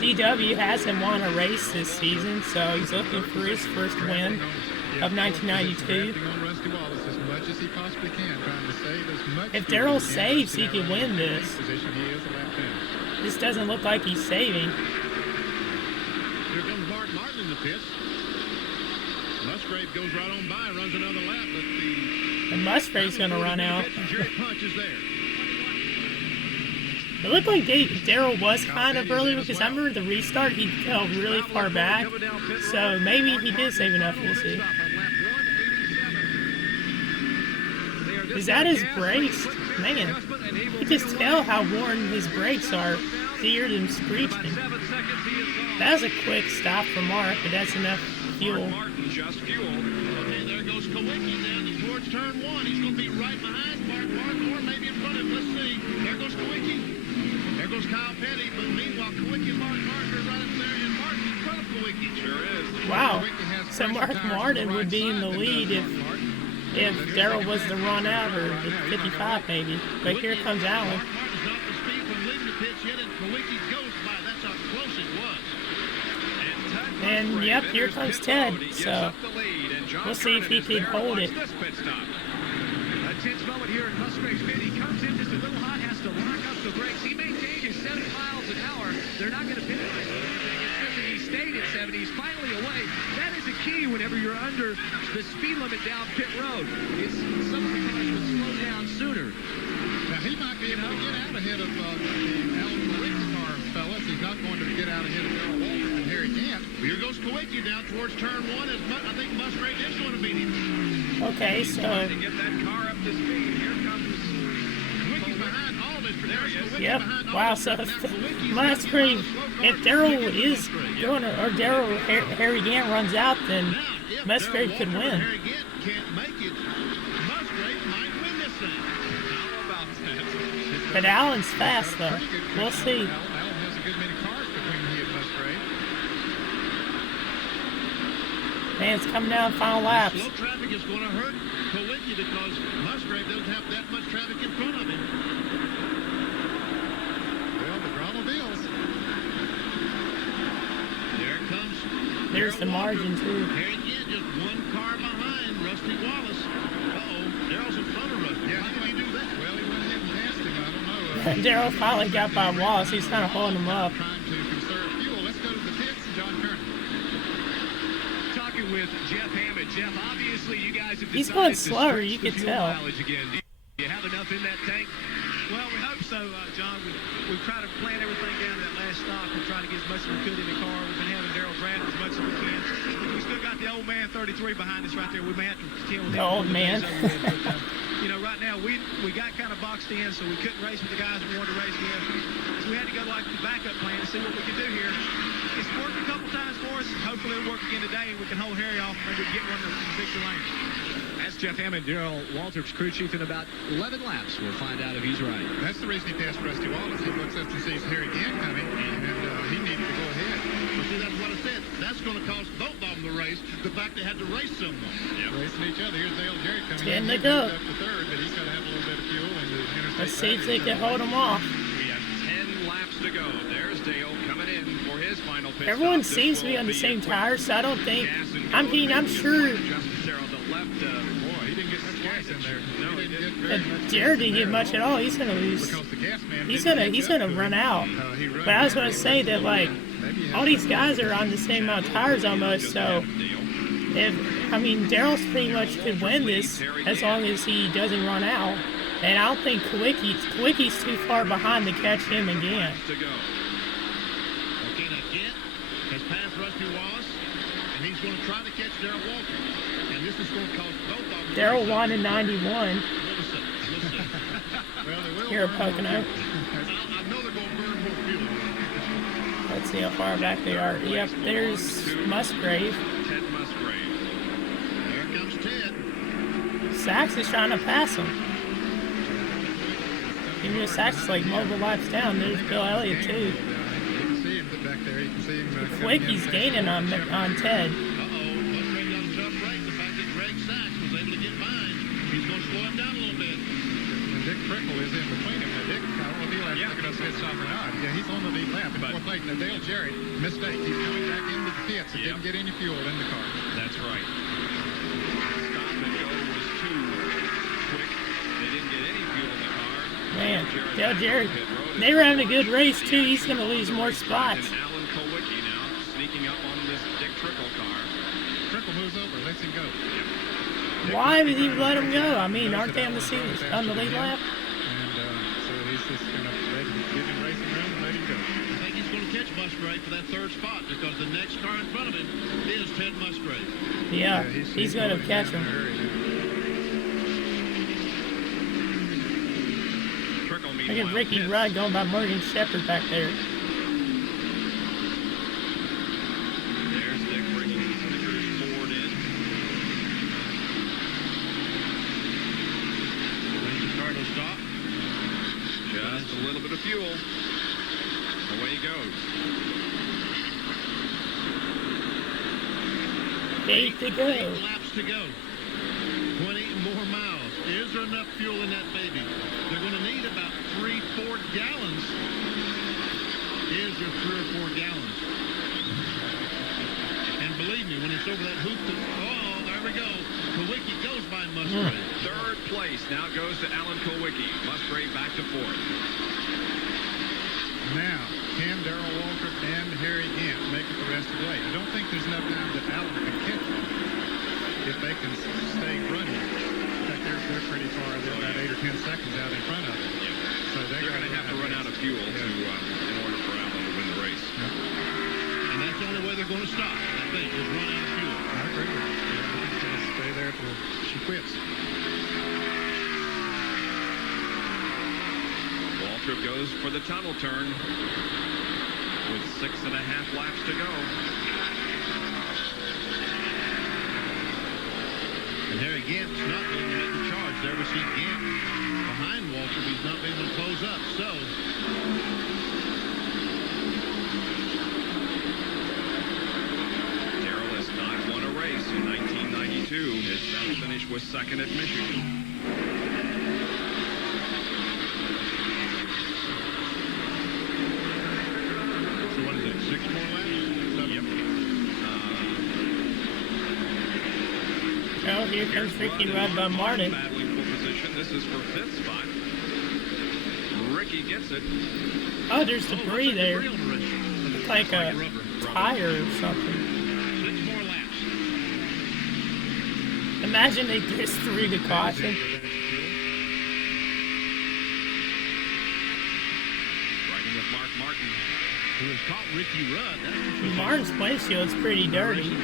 DW hasn't won a race this season, so he's looking for his first win of 1992. If Darrell saves, he could win this. This doesn't look like he's saving. Here comes Mark Martin in the pits. Musgrave goes right on by, runs another lap, but and Musgrave's going to run out. Jarrett Punch is there. It looked like Darrell was kind of early, because I remember the restart, he fell really far back. So maybe he did save enough, we'll see. Is that his brakes? Man, you can just tell how worn his brakes are. You hear them screeching. That was a quick stop for Mark, but that's enough fuel. Martin just fueled. Okay, there goes Kwilyt down towards turn 1. He's going to be right behind Mark Martin, or maybe in front of him. Let's see. There goes Kwilyt. There goes Kyle Petty, but meanwhile, Kwilyt and Mark Martin are right up there, and Martin in front of Kwilyt. Sure is. Wow. So Mark Martin would be in the lead if Darrell was to run out, or 55 maybe. But here comes Allen. Martin's not the speed from leaving the pits yet, and Kwilyt goes by. That's how close it was. And yep, here comes Ted. So we'll see if he can hold it. A tense moment here in Musgrave's pit. He comes in just a little hot, has to lock up the brakes. He maintained his 70 miles an hour. They're not going to pit him. It's good that he stayed at 70. He's finally away. That is a key whenever you're under the speed limit down pit road. It's some of the cars will slow down sooner. Now, he might be able to get out ahead of Alan Kwilyt's car, fellas. He's not going to get out ahead of Darrell Waltrip and Harry Gant. Here goes Kwilyt down towards turn 1. I think Musgrave is going to beat him. Okay, so to get that car up to speed. Here comes Kwikie's behind all this. yep. Wow. So Musgrave, if Darrell is going to, or Harry Gant runs out, then Musgrave could win. Harry Gant can't make it. Musgrave might win this thing. How about that? But Allen's fast though. We'll see. Allen has a good many cars between he and Musgrave. Man, it's coming down final laps. Slow traffic is going to hurt Cwilyt because Musgrave doesn't have that much traffic in front of him. Well, the drama builds. There it comes. There's the margin, too. Here again, just one car behind Rusty Wallace. Uh-oh, Darrell's in front of Rusty. Yeah, how can he do that? Well, he went ahead and passed him. I don't know. Darrell finally got by Wallace. He's kind of holding him up. Trying to conserve fuel. Let's go to the pits. John Kernan. Talking with Jeff Hammond. Jeff, obviously you guys have He's decided going slower, to you stretch can the fuel tell. mileage again. Do you have enough in that tank? Well, we hope so, John. We've tried to plan everything down to that last stop. We're trying to get as much as we could in the car. We've been having Darrell drive as much as we can. We still got the old man 33 behind us right there. We may have to kill him. The old man. But, you know, right now we got kind of boxed in, so we couldn't race with the guys we wanted to race with. So we had to go like the backup plan to see what we could do here. It's worked a couple times for us. Hopefully it'll work again today, and we can hold Harry off and we get one in the victory lane. That's Jeff Hammond, Darrell Waltrip's crew chief in about 11 laps. We'll find out if he's right. That's the reason he passed Rusty Wallace. He looks up and sees Harry Gant coming, and he needed to go ahead. Well, see, that's what I said. That's going to cost both of them the race. The fact they had to race someone. Yep. Racing each other. Here's Dale Jarrett coming Ten in. to go. Up to third, but he's got to have a little bit of fuel in the interstate. Let's see if they can hold him off. We have 10 laps to go. There's Dale coming in for his final pit Everyone stop. seems to be on the same tires, so I don't think. I'm sure. Justin Terrell, the left. Boy, he didn't get much gas in there. No, he didn't. Jarrett didn't get much at all. He's gonna lose. Because the gas man He's gonna run out. But I was gonna say that like all these guys are on the same amount of tires almost. So Darrell's pretty much could win this as long as he doesn't run out. And I don't think Kawicki's too far behind to catch him again. Okay, now Gant has passed Rusty Wallace, and he's going to try to catch Darrell Waltrip. And this is going to cost both of them. Darrell won in 91. We'll see. Well, they will Here at burn Pocono. more fuel. I know they're going to burn more fuel. Let's see how far back they are. Yep, there's Musgrave. Ted Musgrave. Here comes Ted. Sachs is trying to pass him. Even though Sachs is like mobile laps down, there's Bill Elliott too. You can see him back there. You can see him. Quicky's gaining on Ted. Uh-oh, Musgrave got a tough break. The fact that Greg Sachs was able to get by him, he's going to slow him down a little bit. And Dick Prickle is in between him. Now, Dick, I don't know if he'll have to look at us head stop or not. Yeah, he's on the lead lap in fourth place. Now, Dale Jarrett, mistake. He's coming back into the pits and didn't get any fuel in the car. That's right. Stop and go was too quick. They didn't get any fuel in the car. Man, Dale Jarrett, they were having a good race too. He's going to lose more spots. And Alan Kowicki now sneaking up on this Dick Trickle car. Trickle moves over, lets him go. Why would he let him go? I mean, aren't they on the lead lap? And so he's just going to give him racing room and let him go. I think he's going to catch Musgrave for that third spot because the next car in front of him is Ted Musgrave. Yeah, he's going to catch him. Look at Ricky Rudd going by Morgan Shepherd back there. There's Dick bringing Snickers Ford in. Ricardo stop. Just a little bit of fuel. Away he goes. 8 to go. 8 laps to go. 20 more miles. Is there enough fuel in that baby? They're going to need about 3-4 gallons. Is there 3 or 4 gallons? And believe me, when it's over that hoop, there we go. Kowicki goes by Musgrave. Third place now goes to Alan Kowicki. Musgrave back to fourth. Now, can Darrell Waltrip and Harry Gant make it the rest of the way? I don't think there's enough time that Alan can catch them if they can stay running. In fact, they're pretty far. They're about 8 or 10 seconds out in front of them. So They're going to have to run out of fuel in order for Alan to win the race. And that's the only way they're going to stop, I think, is run out of fuel. I agree with you. He's going to stay there till she quits. Waltrip goes for the tunnel turn with 6.5 laps to go. And Harry Gant's not going to make the charge. There we see Gant behind Waltrip. He's not been able to close up. So Darrell has not won a race. Walsh was second at Michigan. So what is that, 6 more laps? 7? Yep. Oh, here comes Ricky Rudd by Martin. Battling for position. This is for 5th spot. Ricky gets it. Oh, there's debris there. Looks like a tire or something. 6 more laps. Imagine they just threw the caution. Riding with Mark Martin, Who has caught Ricky Rudd. Martin's windshield's pretty dirty.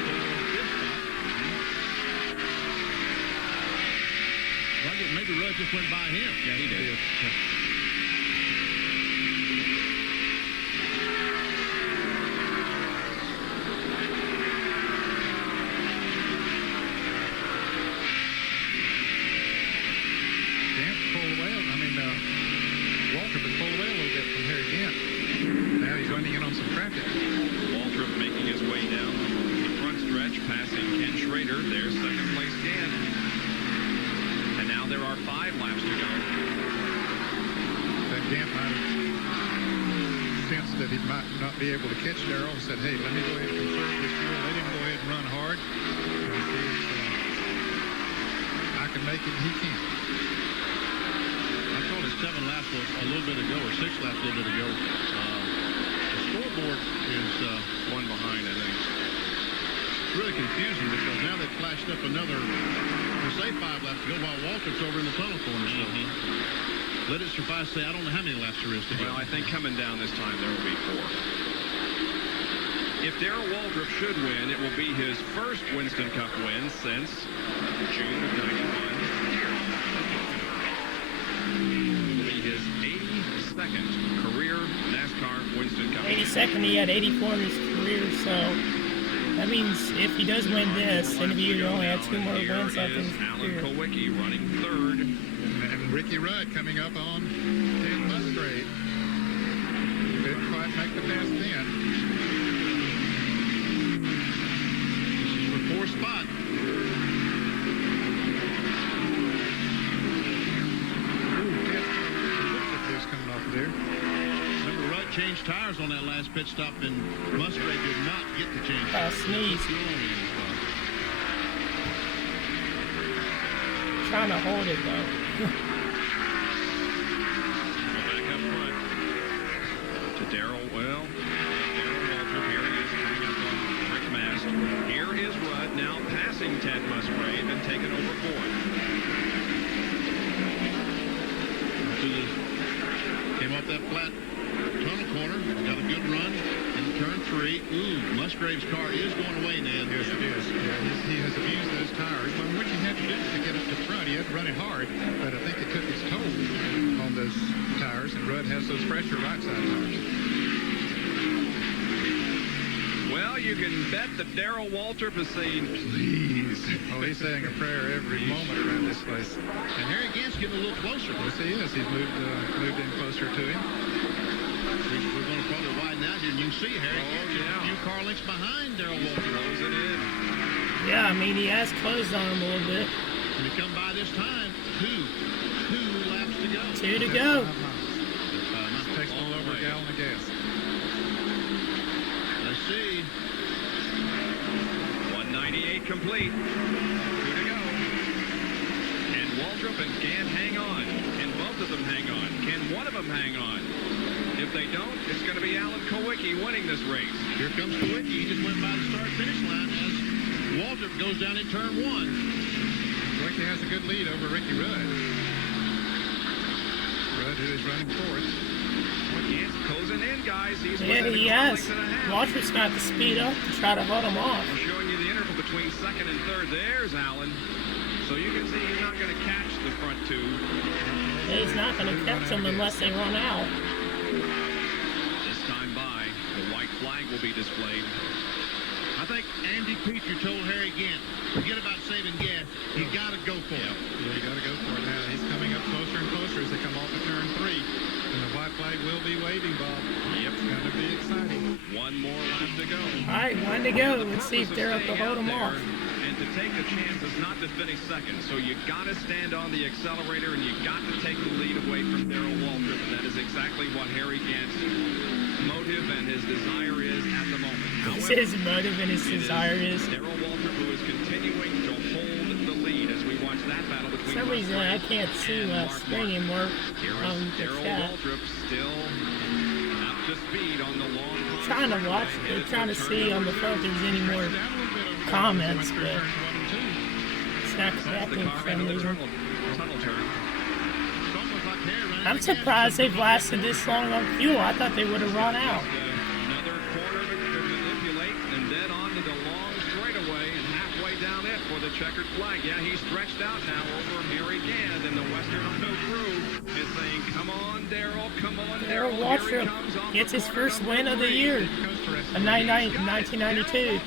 Maybe Rudd just went by him. Yeah, he did. Walter has pulled away a little bit from Harry Gant. Now he's running in on some traffic. Waltrip making his way down the front stretch, passing Ken Schrader. There's second place Ken. And now there are 5 laps to go. That Gant might have sensed that he might not be able to catch Darrell and said, hey, let me go ahead and conserve this fuel. Let him go ahead and run hard. And see if I can make it, he can. I told us 7 laps a little bit ago, or 6 laps a little bit ago. The scoreboard is 1 behind, I think. it's really confusing because now they've flashed up another, we'll say 5 laps to go while Walter's over in the tunnel corner. So let it suffice to say, I don't know how many laps there is to go. Well, I think coming down this time there will be 4. If Darrell Waltrip should win, it will be his first Winston Cup win since June of '91. It will be his 82nd career NASCAR Winston Cup. 82nd, he had 84 in his career, so that means if he does win this, and if he only had 2 more wins left in his Alan career. Kowicki running 3rd. And Ricky Rudd coming up on Ted Musgrave. Didn't quite make the best then. For 4th spot. This coming off there. Remember, Rudd changed tires on that last pit stop, and Musgrave did not get to change I tires. sneeze. Trying to hold it though. Back up front to Darrell. Well, Darrell Waltrip. Here he is coming up on Rick Mast. Here is Rudd now passing Ted Musgrave and taking over 4th. Came off that flat tunnel corner, got a good run in turn 3. Ooh, Musgrave's car is going away now. Yes, it is. Yeah, he has abused those tires. Well, what you had to do to get up to front, he had to run it hard, but I think it took its toll on those tires, and Rudd has those fresher right side tires. Well, you can bet that Darrell Waltrip is saying, please. Oh, he's saying a prayer every moment around this place. And Harry Gant's getting a little closer. Yes, he is. He's moved in closer to him. We're going to probably widen out here, and you can see Harry Gant just a few car lengths behind Darrell Waltrip. Close it in. Yeah, I mean, he has closed on him a little bit. When you come by this time, 2 laps to go. 2 to go. Takes a little over a gallon of gas. Let's see. 198 complete. 2 to go. Can Waltrip and Gant hang on? Can both of them hang on? Can one of them hang on? If they don't, it's going to be Alan Kowicki winning this race. Here comes Kowicki. He just went by the start-finish line as Waltrip goes down in turn 1. Kowicki has a good lead over Ricky Rudd. Rudd, who is running 4th. Gant's closing in, guys. He's Yeah, he has. Waltrip's got to speed up to try to hold him off. We're showing you the interval between 2nd and 3rd. There's Alan. So you can see he's not going to catch the front 2. He's not going to catch them unless they run out. This time by, the white flag will be displayed. I think Andy Peter told Harry Gant, forget about saving gas. You got to go for it. Yeah, you got to go for it now. He's coming up closer and closer as they come off of turn 3. And the white flag will be waving, Bob. Yep. It's going to be exciting. 1 more lap to go. All right, 1 to go. Let's see if they're up to hold them off. And and to take the chance is not to finish second. So you got to stand on the accelerator, and you got to take the lead away from Darrell Waltrip. And that is exactly what Harry Gant's motive and his desire is at the moment. His motive and his desire is. Darrell Waltrip, who is continuing to hold the lead as we watch that battle between. For some reason, I can't see my screen anymore. Darrell Waltrip still up to speed on the long. Trying to watch, trying to see on the phone if there's any more comments, but it's not connecting for some reason. I'm surprised they've lasted this long on fuel. I thought they would have run out. Another corner to manipulate, and then onto the long straightaway, and halfway down it for the checkered flag. Yeah, he's stretched out now over Harry Gant, and the Western Auto crew is saying, "Come on, Darrell, come on, Darrell." Waltrip gets his first win of the year in 1992.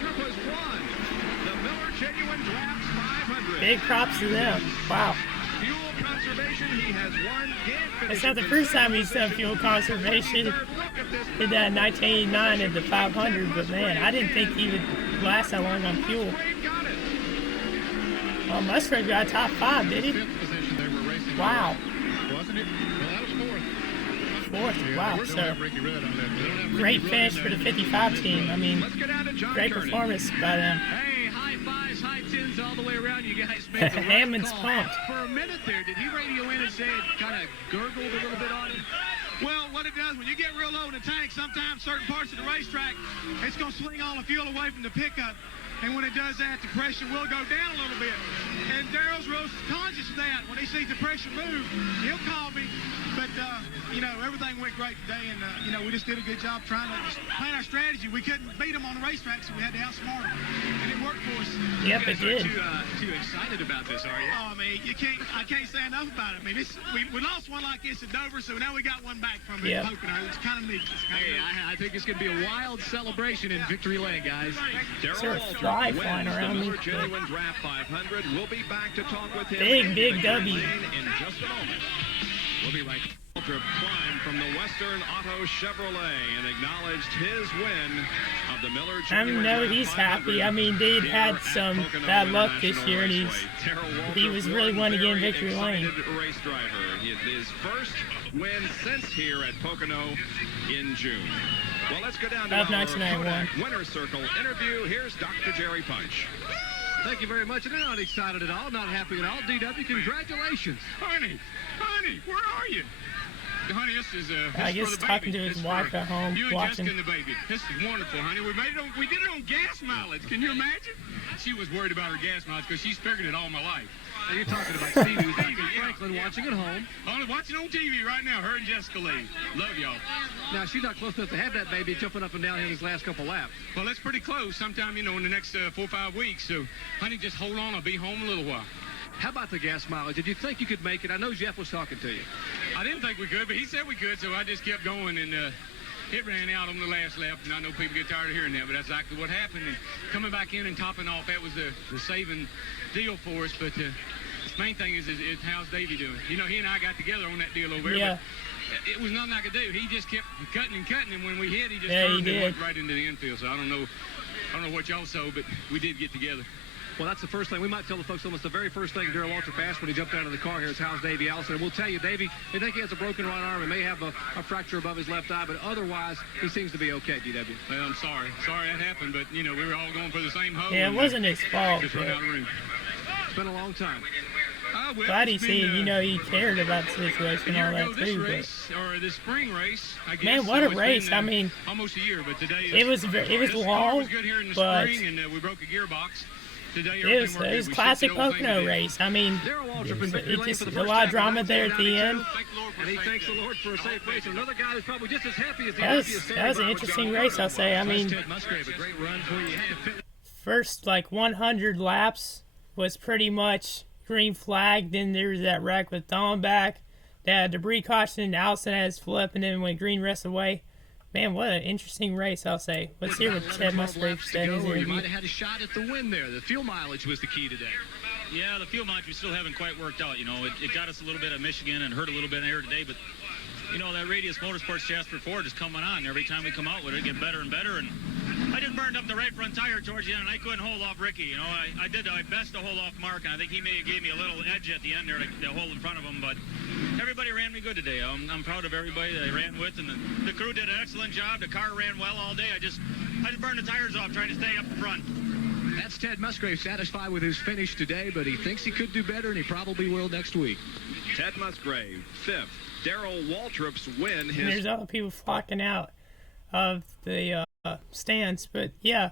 Big props to them. Wow. It's not the first time he's done fuel conservation. Did that in 1989 at the 500, but man, I didn't think he would last that long on fuel. Oh, Musgrave got top 5, did he? Wow. Wasn't it? Well, that was fourth. Wow. So great finish for the 55 team. I mean, great performance by them. Hey, high fives, high tens all the way around. You guys made the Hammond's call. pumped. For a minute there, did he radio in and say it kind of gurgled a little bit on him? Well, what it does, when you get real low in the tank, sometimes certain parts of the racetrack, it's going to swing all the fuel away from the pickup. And when it does that, the pressure will go down a little bit. And Darrell's real conscious of that. When he sees the pressure move, he'll call me. But, you know, everything went great today. And, you know, we just did a good job trying to plan our strategy. We couldn't beat them on the racetrack, so we had to outsmart them. And it worked for us. Yep, it did. Too excited about this, are you? Oh, I mean, I can't say enough about it. I mean, we lost one like this at Dover, so now we got one back from it at Pocono. It's kind of neat. I think it's going to be a wild celebration in Victory Lane, guys. There's a fly flying around me. Genuine Draft 500. We'll be back to talk with him. Big W. In just a moment. We'll be right back. Waltrip climbed from the Western Auto Chevrolet and acknowledged his win of the Miller Genuine I know Draft he's 500 happy. I mean, they'd had some Pocono bad luck this International year, and Raceway. he was really wanting to get in Very Victory Lane. excited race driver. His first win since here at Pocono in June. Well, let's go down to Of our 1991. Kodak Winner's Circle interview. Here's Dr. Jerry Punch. Thank you very much. And they're not excited at all, not happy at all. DW, congratulations. Honey, where are you? Honey, this is I guess talking to his wife at home, you and watching. Jessica and the baby. This is wonderful, honey. We did it on gas mileage. Can you imagine? She was worried about her gas mileage because she's figured it all my life. Now you're talking about Stevie, who's back in Franklin, watching at home. Watching on TV right now, her and Jessica Lee. Love y'all. Now, she's not close enough to have that baby jumping up and down here these last couple laps. Well, that's pretty close. Sometime, in the next 4 or 5 weeks. So, honey, just hold on. I'll be home in a little while. How about the gas mileage? Did you think you could make it? I know Jeff was talking to you. I didn't think we could, but he said we could, so I just kept going, and it ran out on the last lap, and I know people get tired of hearing that, but that's exactly what happened. And coming back in and topping off, that was the saving deal for us, but the main thing is how's Davey doing? He and I got together on that deal over there. Yeah. But it was nothing I could do. He just kept cutting, and when we hit, he just turned and went right into the infield. So I don't know what y'all saw, but we did get together. Well, that's the first thing. We might tell the folks almost the very first thing Darrell Waltrip asked when he jumped out of the car here is how's Davey Allison. And we'll tell you, Davey, they think he has a broken right arm and may have a fracture above his left eye, but otherwise, he seems to be okay, DW. Well, I'm sorry. Sorry that happened, but, we were all going for the same hole. Yeah, it wasn't his fault. Just run out of the ring. It's been a long time. Glad he he cared about the situation and all that too. Or this spring race, I guess. Man, what a race! I mean, almost a year, but today it was long, was good here in the but spring, and we broke a gearbox. Today, it was classic Pocono race. I mean, it just a lot of drama there at the end. And he thanks the Lord for a safe race. Another guy who's probably just as happy as the that was an interesting race, I'll say. I mean, first 100 laps was pretty much green flag. Then there was that wreck with Dawn back. That debris caution, Allison had his flip, and then went green rest away. Man, what an interesting race, I'll say. Let's hear what Chad Musgrave said. You might have had a shot at the win there. The fuel mileage was the key today. Yeah, the fuel mileage we still haven't quite worked out. It got us a little bit of Michigan and hurt a little bit here today, but that Radius Motorsports Jasper Ford is coming on. Every time we come out with it, get better and better. And I just burned up the right front tire towards the end, and I couldn't hold off Ricky. You know, I did my best to hold off Mark, and I think he may have gave me a little edge at the end there to hold in front of him. But everybody ran me good today. I'm proud of everybody that I ran with, and the crew did an excellent job. The car ran well all day. I just burned the tires off trying to stay up front. That's Ted Musgrave, satisfied with his finish today, but he thinks he could do better, and he probably will next week. Ted Musgrave, 5th. Darrell Waltrip's win. And there's other people flocking out of the stands, but yeah.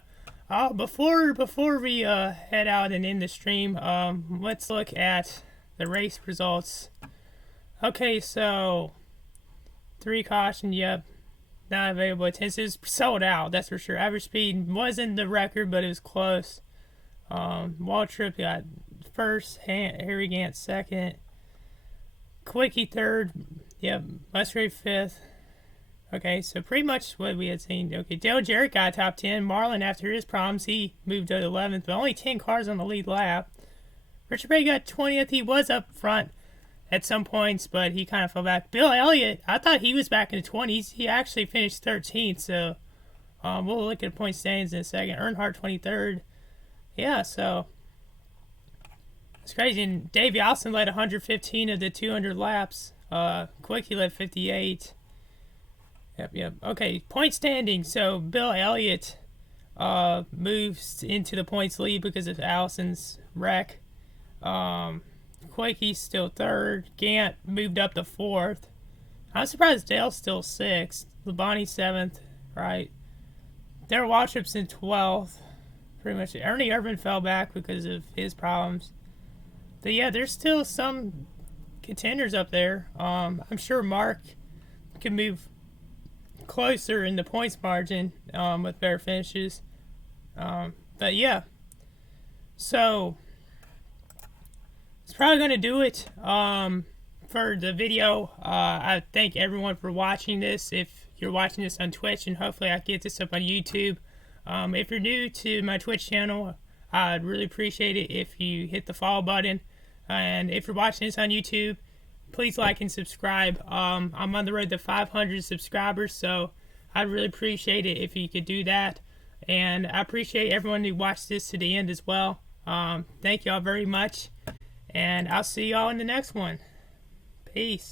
Before we head out and end the stream, let's look at the race results. Okay, so 3 caution, yep, not available. It's sold out, that's for sure. Average speed wasn't the record, but it was close. Waltrip got first, Harry Gant second, Quickie third, yep, Musgrave 5th. Okay, so pretty much what we had seen. Okay, Jarrett got top 10. Marlin, after his problems, he moved to 11th, but only 10 cars on the lead lap. Richard Petty got 20th. He was up front at some points, but he kind of fell back. Bill Elliott, I thought he was back in the 20s. He actually finished 13th, so we'll look at point standings in a second. Earnhardt 23rd. Yeah, so it's crazy. And Davey Allison led 115 of the 200 laps. Quickie led 58. Yep. Okay, point standing. So Bill Elliott moves into the points lead because of Allison's wreck. Quake's still 3rd. Gant moved up to 4th. I'm surprised Dale's still 6th. Labonte 7th, right? Darrell Waltrip's in 12th. Pretty much. Ernie Irving fell back because of his problems. But yeah, there's still some contenders up there. I'm sure Mark can move closer in the points margin with better finishes. But yeah, so it's probably going to do it for the video. I thank everyone for watching this. If you're watching this on Twitch, and hopefully I get this up on YouTube. If you're new to my Twitch channel, I'd really appreciate it if you hit the follow button. And if you're watching this on YouTube, please like and subscribe. I'm on the road to 500 subscribers, so I'd really appreciate it if you could do that. And I appreciate everyone who watched this to the end as well. Thank y'all very much, and I'll see y'all in the next one. Peace.